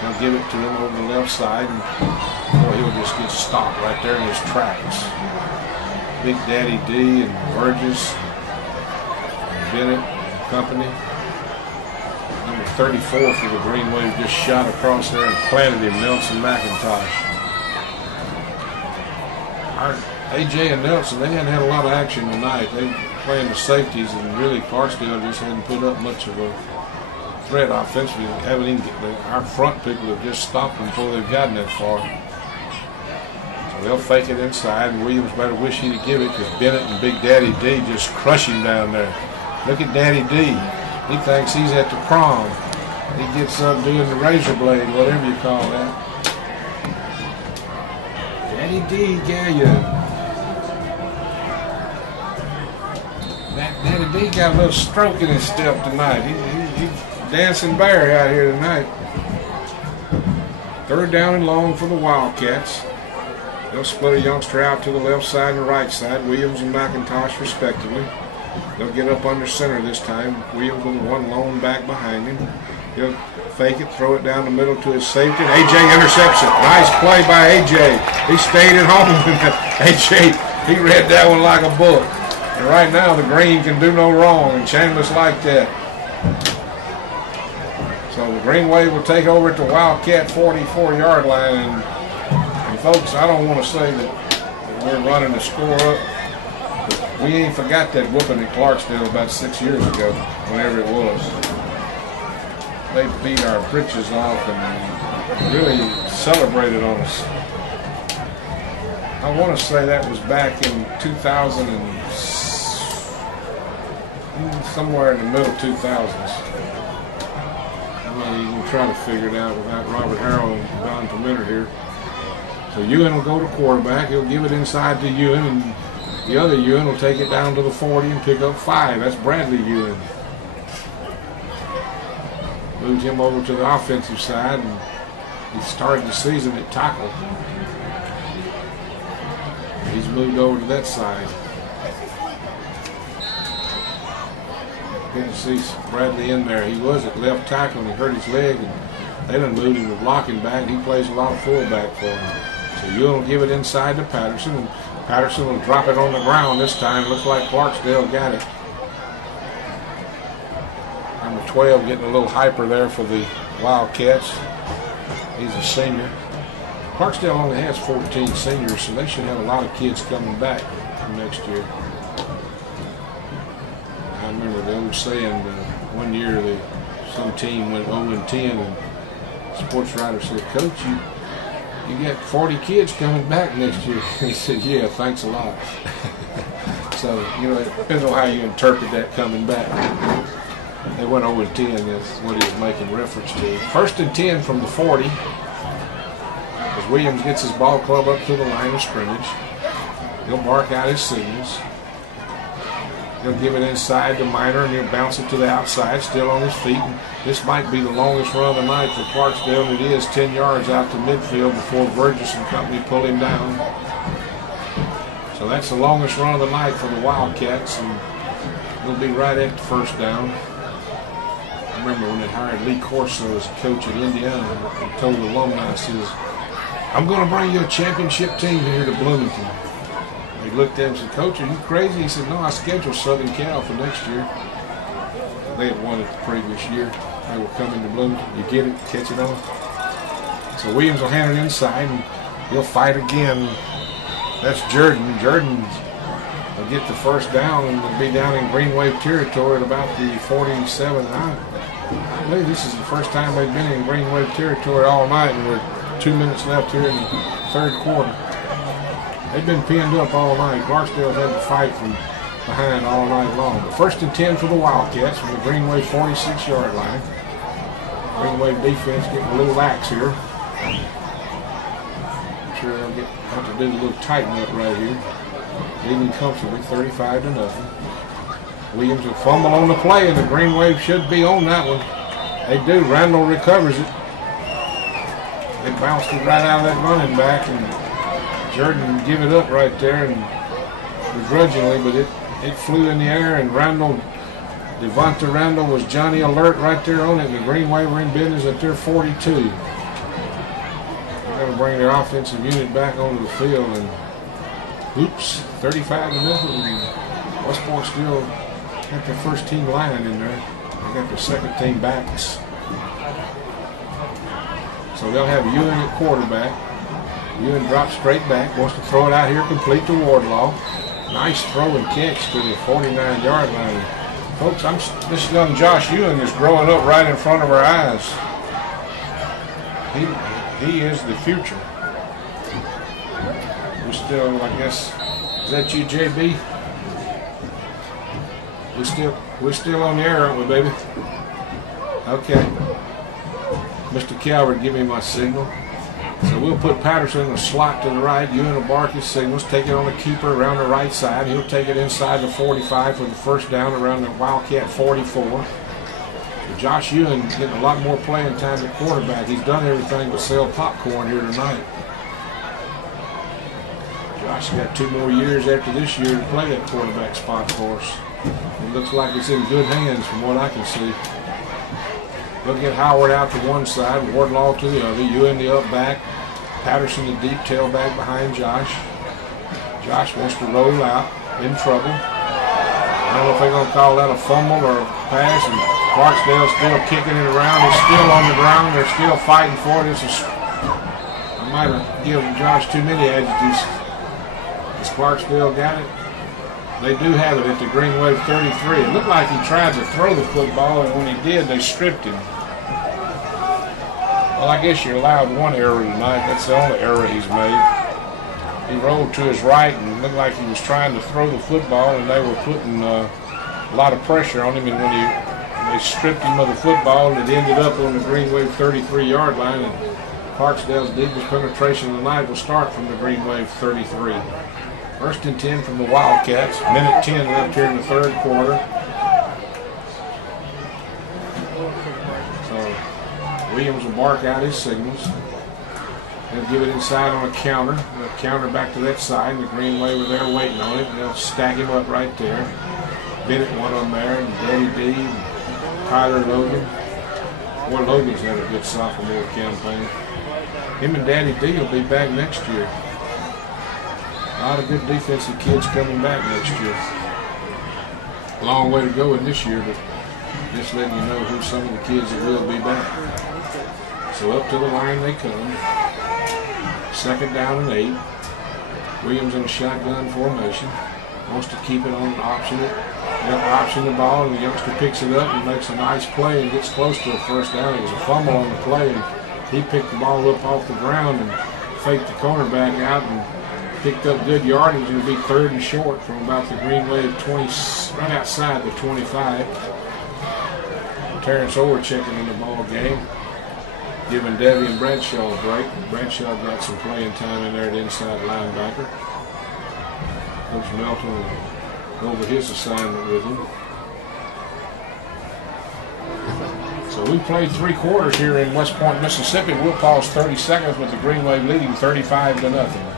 They'll give it to him over the left side, and boy, he'll just get stopped right there in his tracks. Big Daddy D and Burgess, and Bennett, and company. Number 34 for the Green Wave just shot across there and planted him, Nelson McIntosh. Our AJ and Nelson, they hadn't had a lot of action tonight. They were playing the safeties, and really Clarksdale just hadn't put up much of a threat offensively. Haven't even our front people have just stopped them before they've gotten that far. So they'll fake it inside, and Williams better wish he'd give it because Bennett and Big Daddy D just crush him down there. Look at Daddy D. He thinks he's at the prom. He gets up doing the razor blade, whatever you call that. Daddy D Gallion. Daddy D got a little stroke in his step tonight. He's dancing bear out here tonight. 3rd down and long for the Wildcats. They'll split a youngster out to the left side and the right side, Williams and McIntosh respectively. They'll get up under center this time. Williams with one lone back behind him. He'll fake it, throw it down the middle to his safety, and AJ intercepts it. Nice play by AJ. He stayed at home. AJ, he read that one like a book. And right now, the green can do no wrong, and Chandler's like that. So the Green Wave will take over at the Wildcat 44-yard line. And folks, I don't want to say that we're running the score up. We ain't forgot that whooping at Clarksdale about 6 years ago, whenever it was. They beat our britches off and really celebrated on us. I want to say that was back in 2000 and somewhere in the middle 2000s. Well, you can try to figure it out without Robert Harrell and Don Permitter here. So Ewan will go to quarterback. He'll give it inside to Ewan, and the other Ewan will take it down to the 40 and pick up 5. That's Bradley Ewan. Moves him over to the offensive side, and he started the season at tackle. He's moved over to that side. Good to see Bradley in there. He was at left tackle and he hurt his leg, and they done moved him to blocking back. He plays a lot of fullback for him. So Ewan will give it inside to Patterson, and Patterson will drop it on the ground this time. Looks like Clarksdale got it. Number 12 getting a little hyper there for the Wildcats. He's a senior. Clarksdale only has 14 seniors, so they should have a lot of kids coming back next year. I remember the old saying, one year some team went 0-10, and the sports writer said, "Coach, you got 40 kids coming back next year." He said, "Yeah, thanks a lot." So, it depends on how you interpret that coming back. They went 0-10, is what he was making reference to. 1st and 10 from the 40. As Williams gets his ball club up to the line of scrimmage, he'll mark out his signals. He'll give it inside to Minor, and he'll bounce it to the outside, still on his feet. And this might be the longest run of the night for Clarksdale. It is 10 yards out to midfield before Burgess and company pull him down. So that's the longest run of the night for the Wildcats, and they'll be right at the 1st down. I remember when they hired Lee Corso as coach at Indiana, he told the alumni, says, "I'm going to bring you a championship team here to Bloomington." He looked at him and said, "Coach, are you crazy?" He said, "No, I scheduled Southern Cal for next year." They had won it the previous year. They will come into bloom. You get it, catch it on. So Williams will hand it inside, and he'll fight again. That's Jordan. Jordan will get the first down, and will be down in Green Wave territory at about the 47. I believe this is the first time they've been in Green Wave territory all night, and we're 2 minutes left here in the third quarter. They've been pinned up all night. Clarksdale had to fight from behind all night long. But 1st and 10 for the Wildcats from the Green Wave 46-yard line. Green Wave defense getting a little lax here. I'm sure they'll have to do a little tighten up right here. Leading comfortably 35-0. Williams will fumble on the play, and the Green Wave should be on that one. They do. Randall recovers it. They bounced it right out of that running back, and Jordan give it up right there, and begrudgingly, but it flew in the air, and Devonta Randall was Johnny Alert right there on it, and the Green Wave were in business at their 42. They're going to bring their offensive unit back onto the field, and oops, 35-0. West Point still got their first team line in there. They got their second team backs. So they'll have Ewan at quarterback. Ewan drops straight back, wants to throw it out here, complete to Wardlaw. Nice throw and catch to the 49-yard line. Folks, this young Josh Ewan is growing up right in front of our eyes. He is the future. We're still, I guess, is that you, JB? We're still on the air, aren't we, baby? Okay. Mr. Calvert, give me my signal. So we'll put Patterson in the slot to the right. Ewan will bark his signals, take it on the keeper around the right side. He'll take it inside the 45 for the first down around the Wildcat 44. But Josh Ewan getting a lot more playing time at quarterback. He's done everything but sell popcorn here tonight. Josh got 2 more years after this year to play that quarterback spot for us. It looks like it's in good hands from what I can see. They'll get Howard out to one side, Wardlaw to the other, Ewan the up back, Patterson the deep tailback behind Josh. Josh wants to roll out, in trouble. I don't know if they're going to call that a fumble or a pass, and Clarksdale still kicking it around. It's still on the ground. They're still fighting for it. I might have given Josh too many adjectives. Has Clarksdale got it? They do have it at the Green Wave 33. It looked like he tried to throw the football, and when he did, they stripped him. Well, I guess you're allowed one error tonight. That's the only error he's made. He rolled to his right and looked like he was trying to throw the football, and they were putting a lot of pressure on him. And when they stripped him of the football, and it ended up on the Green Wave 33-yard line, and Clarksdale's deepest penetration of the night will start from the Green Wave 33. 1st and 10 from the Wildcats. Minute 10 left here in the third quarter. So Williams will bark out his signals. They'll give it inside on a counter. They'll counter back to that side. The Green Wave are there waiting on it. They'll stack him up right there. Bennett one on there, and Daddy D, and Tyler Logan. Boy, Logan's had a good sophomore campaign. Him and Daddy D will be back next year. A lot of good defensive kids coming back next year. A long way to go in this year, but just letting you know who some of the kids that will be back. So up to the line they come. 2nd down and 8. Williams in a shotgun formation. Wants to keep it on option the ball, and the youngster picks it up and makes a nice play and gets close to a first down. It was a fumble on the play, and he picked the ball up off the ground and faked the cornerback out and picked up good yardage. It'll be 3rd and short from about the Green Wave 20, right outside the 25. Terrence Orr checking in the ball game, giving Debbie and Bradshaw a break. Bradshaw got some playing time in there at inside linebacker. Coach Melton will go over his assignment with him. So we played 3 quarters here in West Point, Mississippi. We'll pause 30 seconds with the Green Wave leading 35-0.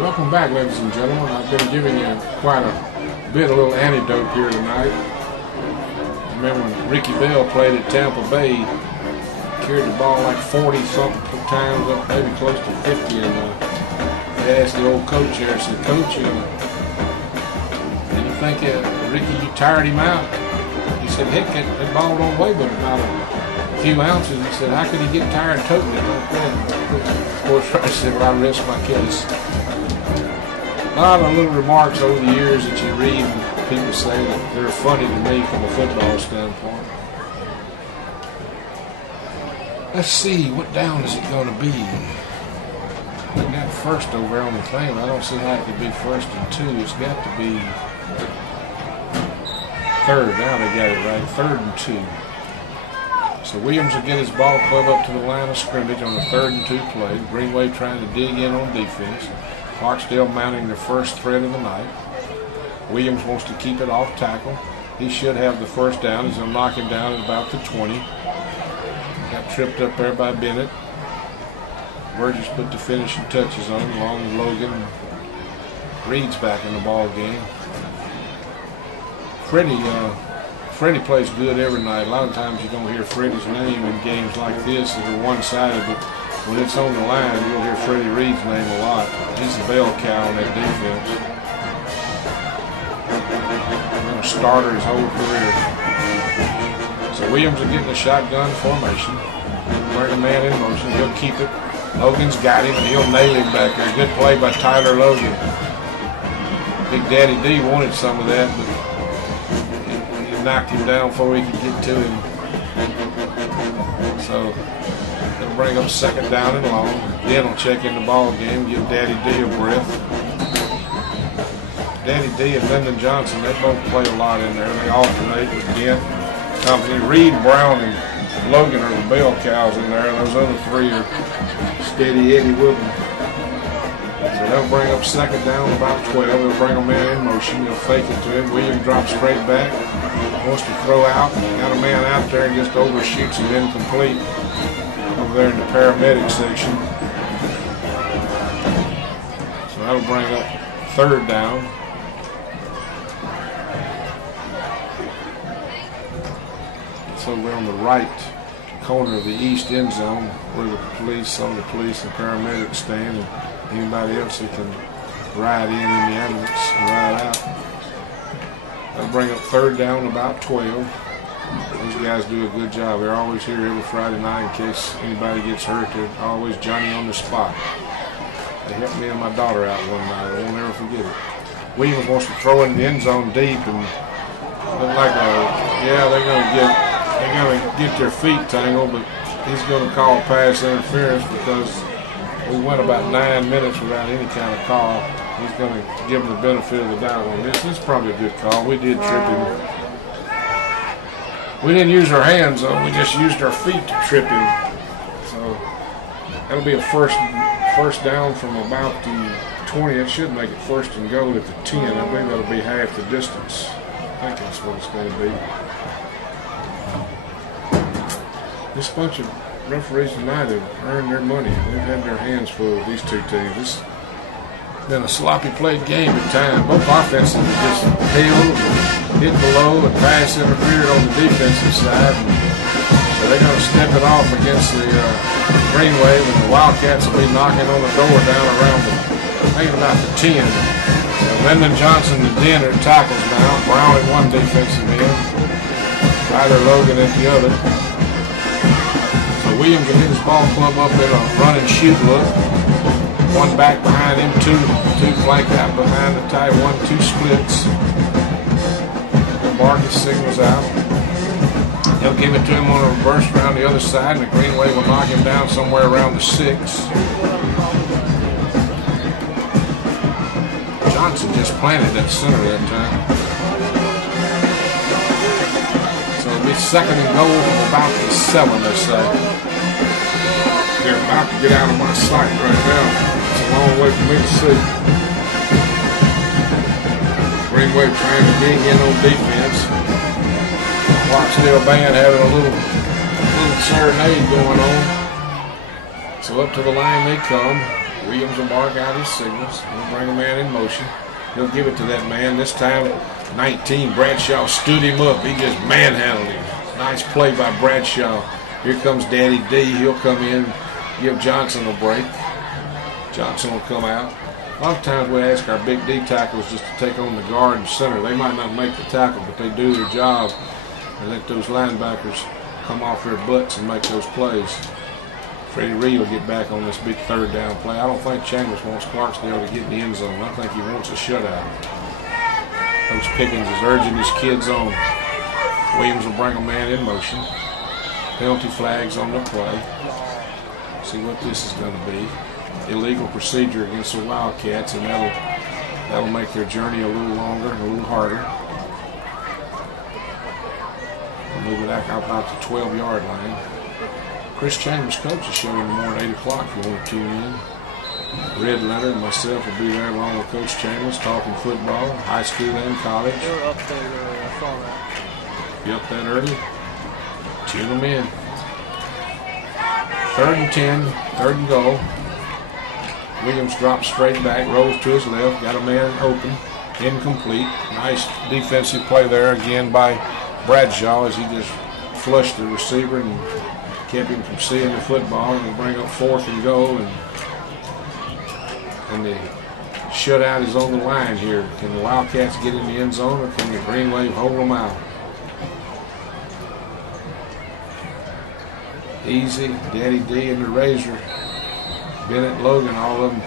Welcome back, ladies and gentlemen. I've been giving you quite a little anecdote here tonight. Remember when Ricky Bell played at Tampa Bay, carried the ball like 40-something times, up maybe close to 50, and they asked the old coach there, said, "Coach, do you think Ricky, you tired him out?" He said, "Heck, that ball don't weigh but about a few ounces." He said, "How could he get tired toting it like that?" Of course, I said, "Well, I rest my case." A lot of little remarks over the years that you read and people say that they're funny to me from a football standpoint. Let's see, what down is it going to be? I think that first over there on the thing, I don't see how it could be 1st and 2. It's got to be 3rd. Now they got it right. 3rd and 2. So Williams will get his ball club up to the line of scrimmage on a 3rd and 2 play. Greenway trying to dig in on defense. Clarksdale mounting their first threat of the night. Williams wants to keep it off tackle. He should have the first down. He's going to knock him down at about the 20. Got tripped up there by Bennett. Burgess put the finishing touches on him along with Logan. Reed's back in the ball game. Freddie plays good every night. A lot of times you don't hear Freddie's name in games like this that are one-sided, but when it's on the line, you'll hear Freddie Reed's name a lot. He's a bell cow on that defense. Been a starter his whole career. So Williams will get in the shotgun formation. Bring a man in motion. He'll keep it. Logan's got him, and he'll nail him back there. Good play by Tyler Logan. Big Daddy D wanted some of that, but he knocked him down before he could get to him. So they'll bring up 2nd down and long. Then will check in the ball game, give Daddy D a breath. Daddy D and Lyndon Johnson, they both play a lot in there. They alternate with Dent, company. Reed, Brown, and Logan are the bell cows in there. Those other 3 are steady Eddie with them. So they'll bring up 2nd down about 12. They'll bring a man in motion. They'll fake it to him. Williams drops straight back. Wants to throw out. Got a man out there and just overshoots it incomplete over there in the paramedic section. So that'll bring up 3rd down. It's over on the right corner of the east end zone where some of the police and paramedics stand, and anybody else that can ride in the ambulance and ride out. That'll bring up 3rd down about 12. Those guys do a good job. They're always here every Friday night in case anybody gets hurt. They're always Johnny on the spot. They helped me and my daughter out one night. I won't ever forget it. Williams wants to throw in the end zone deep, and look like they're going to get their feet tangled, but he's going to call pass interference because we went about 9 minutes without any kind of call. He's going to give him the benefit of the doubt on this. This is probably a good call. We did trip him. We didn't use our hands, though. We just used our feet to trip him. So that'll be a first down from about the 20. It should make it 1st and goal at the 10. I believe that'll be half the distance. I think that's what it's going to be. This bunch of referees tonight have earned their money. They've had their hands full with these 2 teams. It's been a sloppy played game at times. Both offenses have just held, hit below, and pass interfered on the defensive side. So they're going to step it off against the Greenway, when the Wildcats will be knocking on the door down around about the 10. So Lyndon Johnson and Den are tackles now. Brown at one defensive end. Tyler Logan at the other. Williams will hit his ball club up in a run and shoot look. One back behind him, two flank out behind the tight 1-2 splits. The Marcus signals out. He'll give it to him on a reverse around the other side, and the Greenway will knock him down somewhere around the 6. Johnson just planted that center that time. So it'll be 2nd and goal from about the 7, let's say. They're about to get out of my sight right now. It's a long way for me to see. Greenway trying to dig in on defense. Clarksdale band having a little serenade going on. So up to the line they come. Williams will mark out his signals. He'll bring a man in motion. He'll give it to that man. This time, 19, Bradshaw stood him up. He just manhandled him. Nice play by Bradshaw. Here comes Daddy D. He'll come in, give Johnson a break. Johnson will come out. A lot of times we ask our big D tackles just to take on the guard and center. They might not make the tackle, but they do their job and let those linebackers come off their butts and make those plays. Freddie Reed will get back on this big third down play. I don't think Chambers wants Clarksdale to get in the end zone. I think he wants a shutout. Coach Pickens is urging his kids on. Williams will bring a man in motion. Penalty flags on the play. See what this is going to be. Illegal procedure against the Wildcats, and that'll make their journey a little longer and a little harder. We'll move it back out about the 12-yard line. Chris Chambers' coach is showing in the morning 8 o'clock if you want to tune in. Red Leonard and myself will be there along with Coach Chambers talking football, high school and college. They were up there early, I saw that. You up that early? Tune them in. 3rd and 10, 3rd and goal. Williams drops straight back, rolls to his left, got a man open, incomplete. Nice defensive play there again by Bradshaw as he just flushed the receiver and kept him from seeing the football, and will bring up 4th and goal, and the shutout is on the line here. Can the Wildcats get in the end zone, or can the Green Wave hold them out? Easy, Daddy D and the Razor, Bennett, Logan, all of them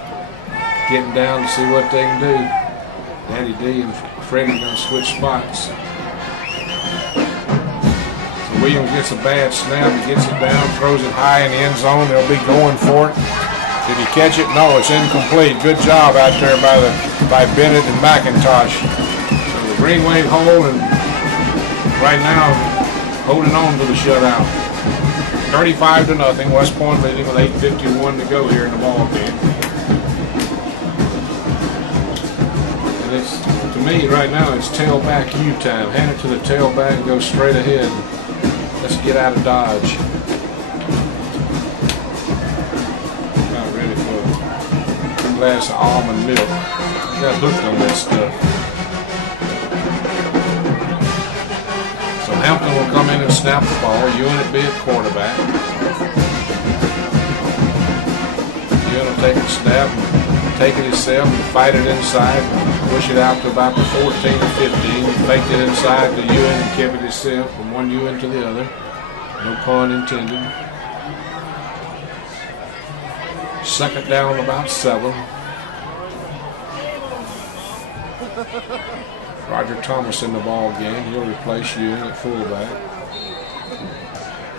getting down to see what they can do. Daddy D and Freddie going to switch spots. Williams gets a bad snap, he gets it down, throws it high in the end zone. They'll be going for it. Did he catch it? No, it's incomplete. Good job out there by Bennett and McIntosh. So the Green Wave hold, and right now holding on to the shutout. 35-0. West Point leading with 8:51 to go here in the ball game. And it's, to me right now, it's tailback U time. Hand it to the tailback and go straight ahead. Let's get out of Dodge. Not ready for a glass of almond milk. Got hooked on that stuff. So Hampton will come in and snap the ball. Ewan will be at quarterback. Ewan will take the snap and take it himself and fight it inside. Push it out to about the 14 or 15. Faked it inside to Ewan and kept it himself from one Ewan to the other. No pun intended. 2nd down, about 7. Roger Thomas in the ball game. He'll replace Ewan at fullback.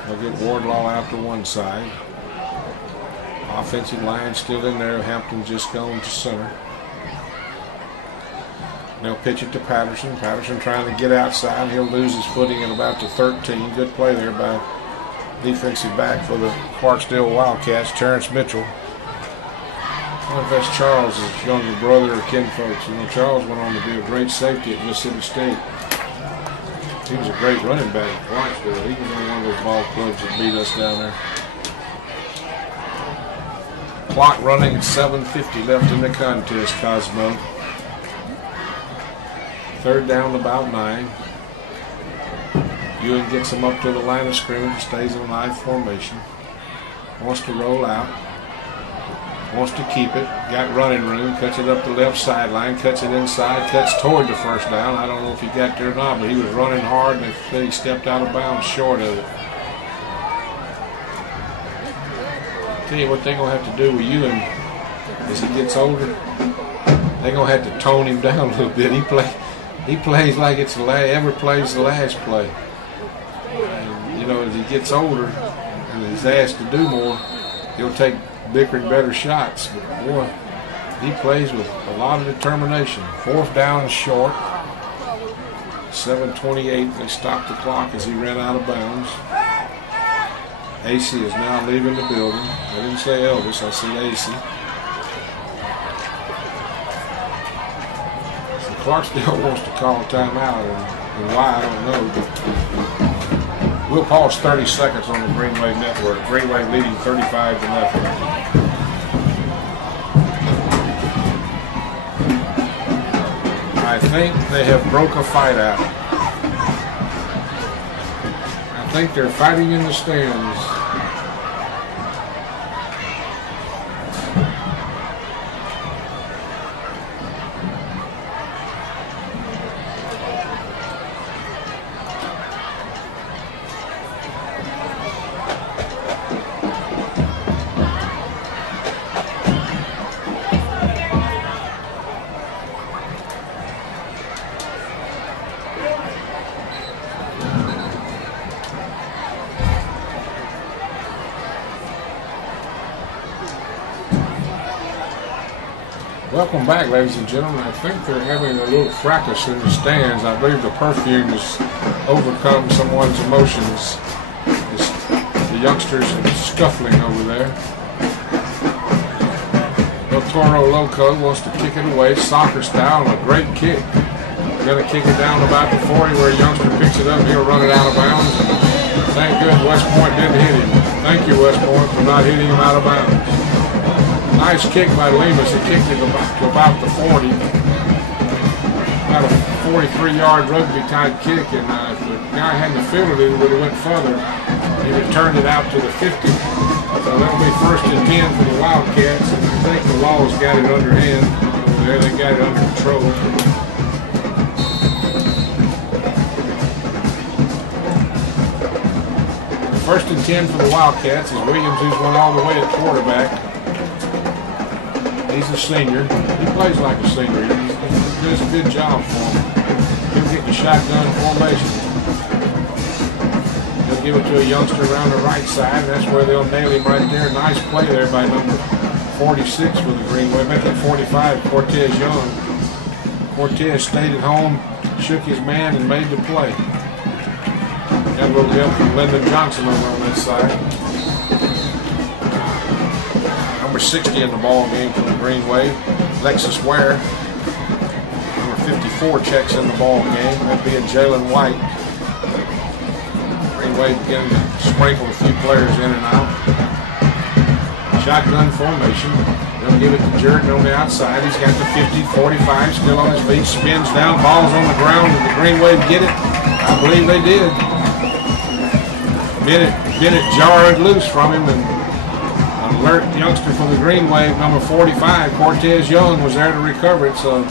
They'll get Wardlaw out to one side. Offensive line still in there. Hampton just going to center. They'll pitch it to Patterson. Patterson trying to get outside. He'll lose his footing at about the 13. Good play there by defensive back for the Clarksdale Wildcats, Terrence Mitchell. I don't know if that's Charles' younger brother or kinfolks. You know, Charles went on to be a great safety at Mississippi State. He was a great running back at Clarksdale. He was on one of those ball clubs that beat us down there. Clock running, 7:50 left in the contest, Cosmo. 3rd down, about 9. Ewan gets him up to the line of scrimmage, stays in I formation. Wants to roll out. Wants to keep it. Got running room. Cuts it up the left sideline. Cuts it inside. Cuts toward the 1st down. I don't know if he got there or not, but he was running hard, and they said he stepped out of bounds short of it. Tell you what they're going to have to do with Ewan as he gets older. They're going to have to tone him down a little bit. He plays like it's ever plays the last play. And, you know, as he gets older and he's asked to do more, he'll take bigger and better shots. But boy, he plays with a lot of determination. 4th down short. 7:28. They stopped the clock as he ran out of bounds. AC is now leaving the building. I didn't say Elvis, I said AC. So Clarksdale wants to call a timeout, and why, I don't know. But we'll pause 30 seconds on the Green Wave Network. Green Wave leading 35-0. I think they have broke a fight out. I think they're fighting in the stands. Welcome back, ladies and gentlemen. I think they're having a little fracas in the stands. I believe the perfume has overcome someone's emotions. The youngsters are scuffling over there. El Toro Loco wants to kick it away, soccer style, and a great kick. Going to kick it down about the 40 where a youngster picks it up. He'll run it out of bounds. Thank goodness West Point didn't hit him. Thank you, West Point, for not hitting him out of bounds. Nice kick by Lemus. He kicked it to about the 40. About a 43-yard rugby-type kick, and if the guy hadn't fielded it, it would have went further. He returned it out to the 50. So that'll be 1st and 10 for the Wildcats, and I think the Law's got it underhand over there. They got it under control. First and 10 for the Wildcats as Williams, who's went all the way at quarterback. He's a senior. He plays like a senior. He does a good job for him. He'll get the shotgun formation. He'll give it to a youngster around the right side, and that's where they'll nail him right there. Nice play there by number 46 for the Greenway. Make it 45, Cortez Young. Cortez stayed at home, shook his man, and made the play. Got a little help from Lyndon Johnson over on that side. Number 60 in the ball game for the Greenway, Lexus Ware. Number 54 checks in the ball game. That'd be a Jalen White. Greenway beginning to sprinkle a few players in and out. Shotgun formation. They'll give it to Jordan on the outside. He's got the 50, 45, still on his feet, spins down, ball's on the ground. Did the Greenway get it? I believe they did. Bennett jarred loose from him, and alert youngster from the Greenway, number 45, Cortez Young, was there to recover it. So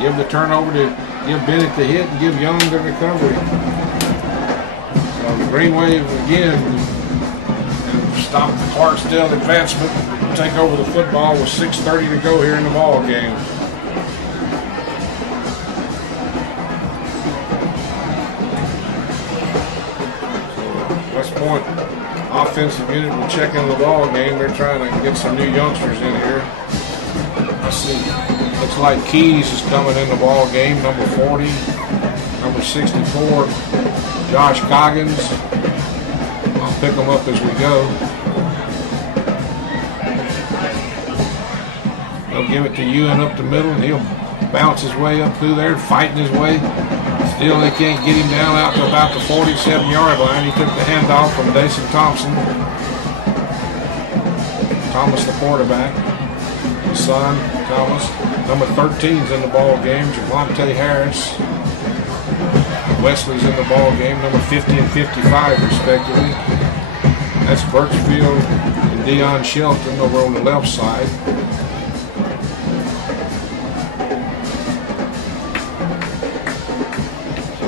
give the turnover to give Bennett the hit and give Young the recovery. So the Greenway again stopped the Clarksdale advancement, take over the football with 6:30 to go here in the ball game. West Point offensive unit will check in the ball game. They're trying to get some new youngsters in here. Let's see. Looks like Keys is coming in the ball game. Number 40, number 64, Josh Coggins. I'll pick them up as we go. They'll give it to Ewan up the middle, and he'll bounce his way up through there, fighting his way. Still, they can't get him down out to about the 47-yard line. He took the handoff from Dason Thompson. Thomas, the quarterback. His son, Thomas. Number 13's in the ball game. Javante Harris. Wesley's in the ball game. Number 50 and 55, respectively. That's Birchfield and Deion Shelton over on the left side.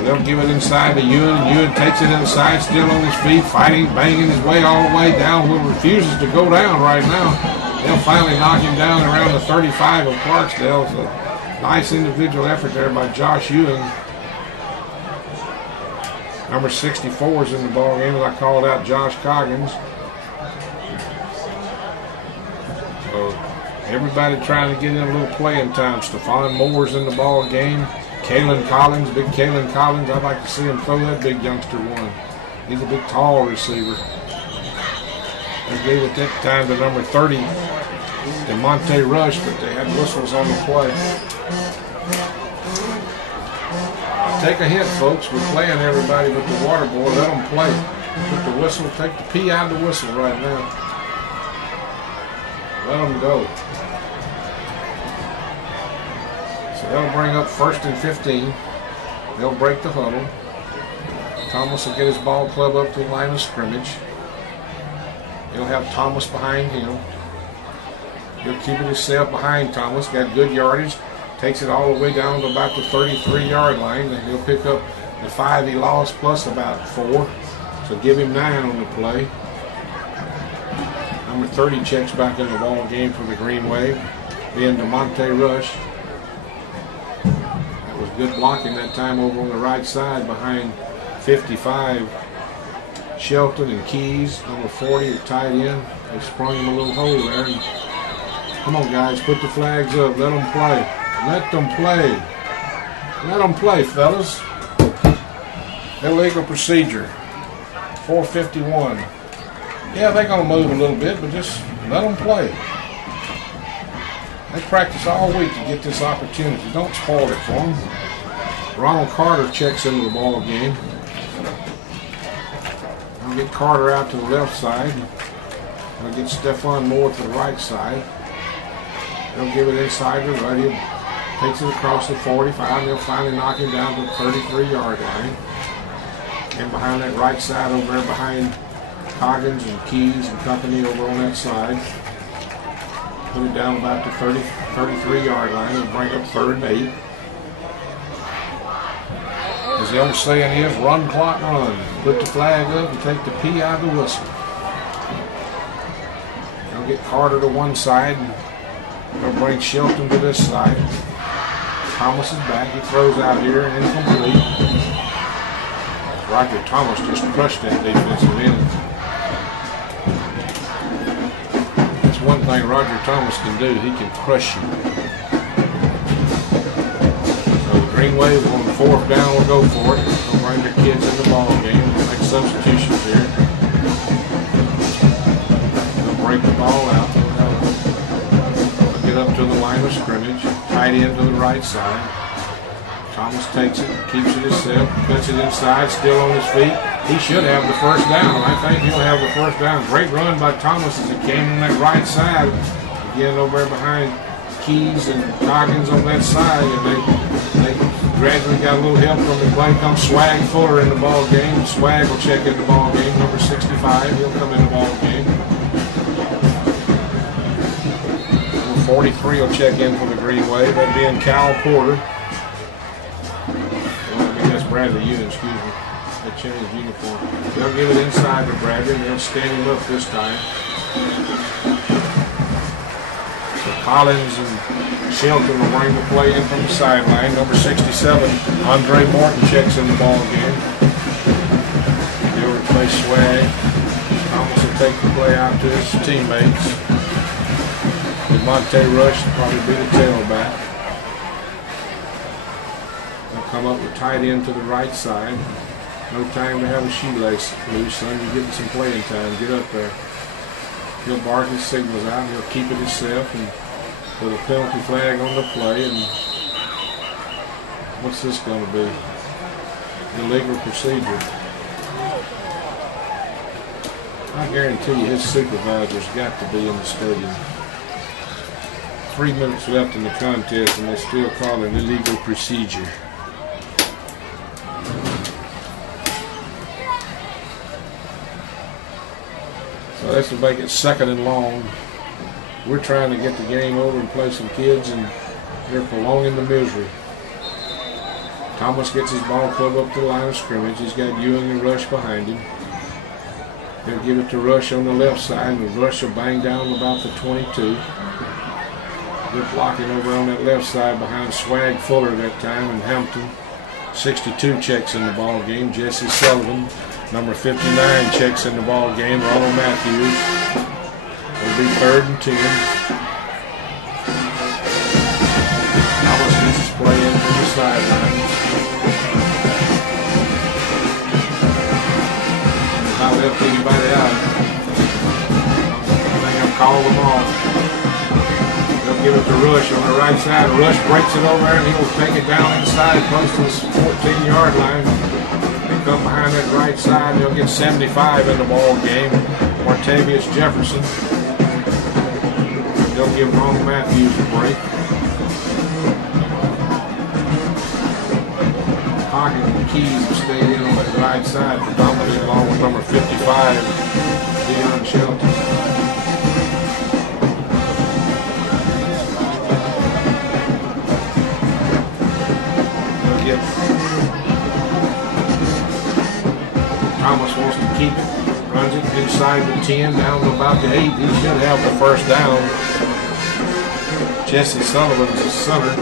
They'll give it inside to Ewan, and Ewan takes it inside, still on his feet, fighting, banging his way all the way down. Will refuses to go down right now. They'll finally knock him down around the 35 of Clarksdale. So nice individual effort there by Josh Ewing. Number 64 is in the ball game, as I called out Josh Coggins. So everybody trying to get in a little playing time. Stephon Moore's in the ball game. Kalen Collins, big Kalen Collins. I'd like to see him throw that big youngster one. He's a big, tall receiver. They gave it that time to number 30, DeMonte Rush, but they had whistles on the play. Take a hint, folks. We're playing everybody with the water boy. Let them play. Put the whistle, take the P out of the whistle right now. Let them go. So they'll bring up 1st and 15. They'll break the huddle. Thomas will get his ball club up to the line of scrimmage. He'll have Thomas behind him. He'll keep it himself behind Thomas. Got good yardage. Takes it all the way down to about the 33-yard line. And he'll pick up the 5 he lost plus about 4. So give him 9 on the play. Number 30 checks back in the ball game for the Green Wave. Being DeMonte Rush. That was good blocking that time over on the right side behind 55. Shelton and Keys, number 40, are tied in. They sprung him a little hole there. And come on, guys, put the flags up. Let them play. Let them play. Let them play, fellas. Illegal procedure. 4:51. Yeah, they're going to move a little bit, but just let them play. They practice all week to get this opportunity. Don't spoil it for them. Ronald Carter checks into the ball game. I'll get Carter out to the left side. I'll get Stephon Moore to the right side. They'll give it inside the right. He takes it across the 45, and they'll finally knock him down to the 33-yard line. And behind that right side over there, behind Coggins and Keys and company over on that side. Put it down about the 33-yard line and bring up 3rd and 8. As the old saying is, run, clock, run. Put the flag up and take the P out of the whistle. They'll get Carter to one side and they'll bring Shelton to this side. Thomas is back. He throws out here and incomplete. Roger Thomas just crushed that defensive end. That's one thing Roger Thomas can do. He can crush you. So the Green Wave on the 4th down will go for it. They'll bring their kids in the ball game. They'll make substitutions here. They'll break the ball out. They'll get up to the line of scrimmage. Tight end to the right side. Thomas takes it, keeps it himself, puts it inside, still on his feet. He should have the 1st down. I think he'll have the 1st down. Great run by Thomas as he came on that right side. Again, over there behind Keys and Coggins on that side. And they gradually got a little help from the play. Comes Swag Fuller in the ball game. Swag will check in the ball game. Number 65, he'll come in the ball game. Number 43 will check in for the Green Wave. That'll be in Cal Porter. Bradley Ewan, excuse me. They changed uniform. They'll give it inside to Bradley, and they'll stand him up this time. So Collins and Shelton will bring the play in from the sideline. Number 67, Andre Morton checks in the ball game. He'll replace Swag. Thomas will take the play out to his teammates. DeMonte Rush will probably be the tailback. Come up with tight end to the right side. No time to have a shoelace loose, son. You're getting some playing time. Get up there. He'll bark his signals out. He'll keep it himself and put a penalty flag on the play. And what's this going to be? Illegal procedure. I guarantee you his supervisor's got to be in the stadium. 3 minutes left in the contest and they still call it an illegal procedure. So this will make it 2nd and long. We're trying to get the game over and play some kids, and they're prolonging the misery. Thomas gets his ball club up to the line of scrimmage. He's got Ewing and Rush behind him. He'll give it to Rush on the left side, and Rush will bang down about the 22. Good blocking over on that left side behind Swag Fuller that time, and Hampton. 62 checks in the ball game. Jesse Sullivan. Number 59 checks in the ball game. Ronald Matthews. It'll be 3rd and 10. Thomas gets his play in from the sideline. Not left anybody out. I think I've called them off. They'll give it to Rush on the right side. Rush breaks it over there and he'll take it down inside close to his 14-yard line. Come behind that right side, they'll get 75 in the ball game. Martavius Jefferson. They'll give Ronald Matthews a break. Hoggins and Keys have stayed in on that right side, predominantly along with number 55, Deion Shelton. They'll get Thomas wants to keep it. Runs it inside the 10, down to about the 8. He should have the first down. Jesse Sullivan's the center.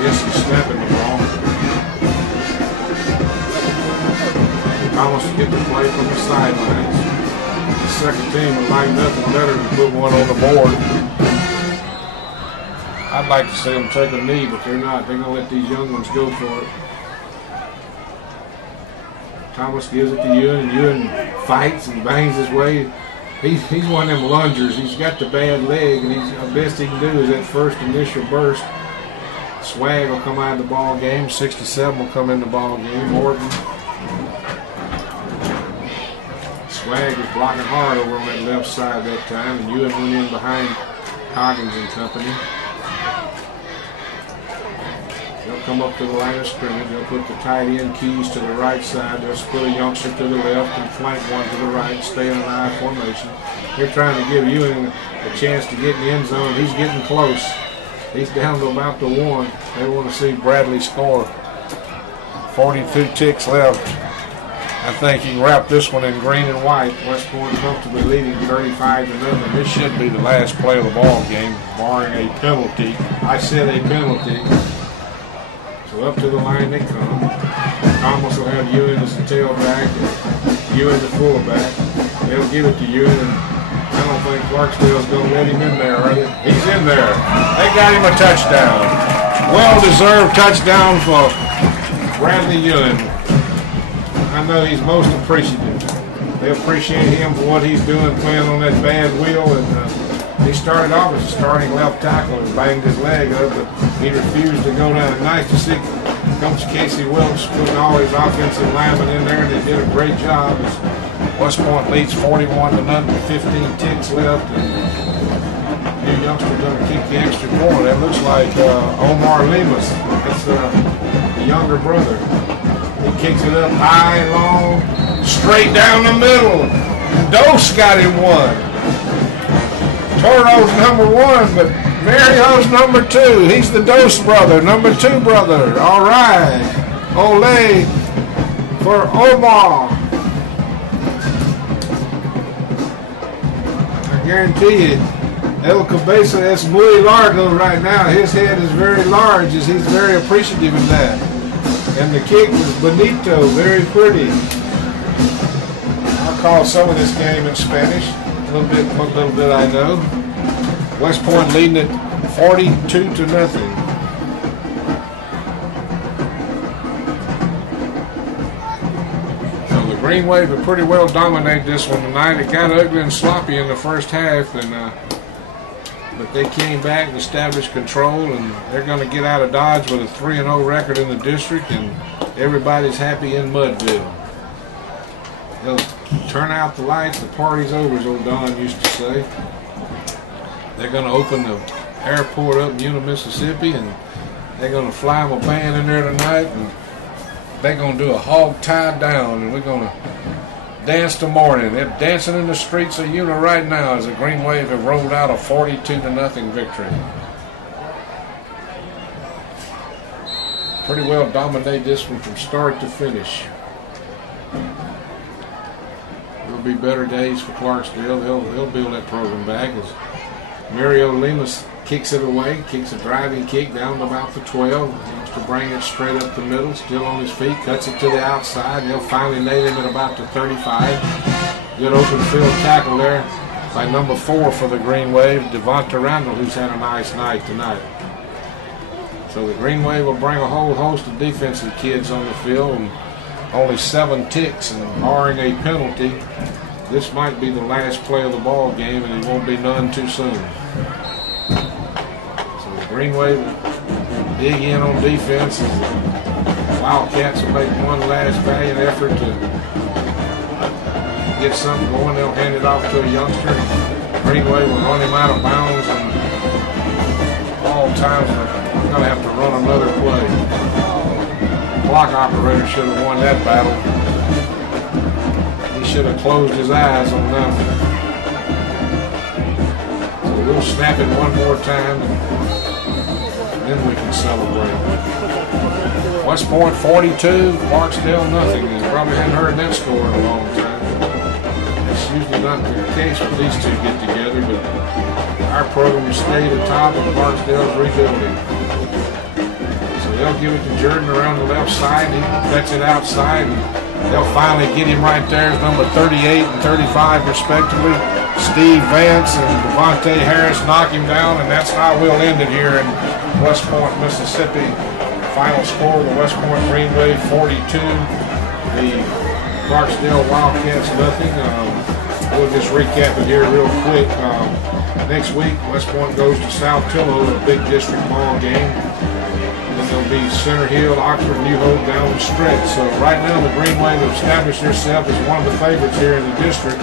Jesse's snapping the ball. Thomas to get the play from the sidelines. The second team would like nothing better than put one on the board. I'd like to see them take a knee, but they're not. They're going to let these young ones go for it. Thomas gives it to Ewan, and Ewan fights and bangs his way. He's one of them lungers. He's got the bad leg, and the best he can do is that first initial burst. Swag will come out of the ball game. 67 will come in the ball game. Morton. Swag is blocking hard over on that left side that time, and Ewan went in behind Hoggins and company. They'll come up to the line of scrimmage. They'll put the tight end Keys to the right side. They'll split a youngster to the left and flank one to the right, stay in an I formation. They're trying to give Ewing a chance to get in the end zone. He's getting close. He's down to about the 1. They want to see Bradley score. 42 ticks left. I think he can wrap this one in green and white. West Point comfortably leading 35-0. This should be the last play of the ball game, barring a penalty. I said a penalty. So up to the line they come. Thomas will have Ewan as the tailback and Ewan the fullback. They'll give it to Ewan, and I don't think Clarksdale's going to let him in there, are they? He's in there. They got him a touchdown. Well-deserved touchdown for Bradley Ewan. I know he's most appreciative. They appreciate him for what he's doing, playing on that bad wheel, and he started off as a starting left tackle and banged his leg up, but he refused to go down. Nice to see Coach Casey Wilkes putting all his offensive linemen in there, and they did a great job. West Point leads 41-0 with 15 ticks left, and new youngster going to kick the extra point. That looks like Omar Lemus. That's the younger brother. He kicks it up high and long, straight down the middle. Dose got him one. Toro's number 1, but Mario's number 2. He's the Dose brother, number 2 brother. All right. Ole for Omar. I guarantee you, El Cabeza es muy largo right now. His head is very large, as he's very appreciative of that. And the kick was bonito, very pretty. I'll call some of this game in Spanish. A little bit I know. West Point leading it 42-0. So the Green Wave have pretty well dominated this one tonight. It got ugly and sloppy in the first half, and but they came back and established control, and they're going to get out of Dodge with a 3-0 record in the district, and everybody's happy in Mudville. They'll turn out the lights, the party's over, as old Don used to say. They're going to open the airport up in Una, Mississippi, and they're going to fly them a band in there tonight, and they're going to do a hog tie down, and we're going to dance till morning. They're dancing in the streets of Una right now as the Green Wave have rolled out a 42-0 victory. Pretty well dominate this one from start to finish. There'll be better days for Clarksdale. They'll build that program back as Mario Lemus kicks it away, kicks a driving kick down to about the 12. He wants to bring it straight up the middle, still on his feet, cuts it to the outside. They'll finally nail him at about the 35. Good open field tackle there by number 4 for the Green Wave, Devonta Randall, who's had a nice night tonight. So the Green Wave will bring a whole host of defensive kids on the field, and only 7 ticks, and barring a penalty, this might be the last play of the ball game, and it won't be none too soon. So the Green Wave will dig in on defense, and the Wildcats will make one last valiant effort to get something going. They'll hand it off to a youngster. Green Wave will run him out of bounds, and all times we're going to have to run another play. clock operator should have won that battle. He should have closed his eyes on that one. So we'll snap it one more time, and then we can celebrate. West Point 42, Clarksdale nothing. You probably hadn't heard that score in a long time. It's usually not the case when these two get together, but our program will stay at the top and Clarksdale's rebuilding. So they'll give it to Jordan around the left side. He cuts it outside, and they'll finally get him right there. It's number 38 and 35 respectively. Steve Vance and Devontae Harris knock him down, and that's how we'll end it here in West Point, Mississippi. Final score, the West Point Greenway 42, the Clarksdale Wildcats nothing. We'll just recap it here real quick. Next week, West Point goes to South Tillow in a big district ball game. And then there'll be Center Hill, Oxford, New Hope down the stretch. So right now, the Greenway will establish herself as one of the favorites here in the district.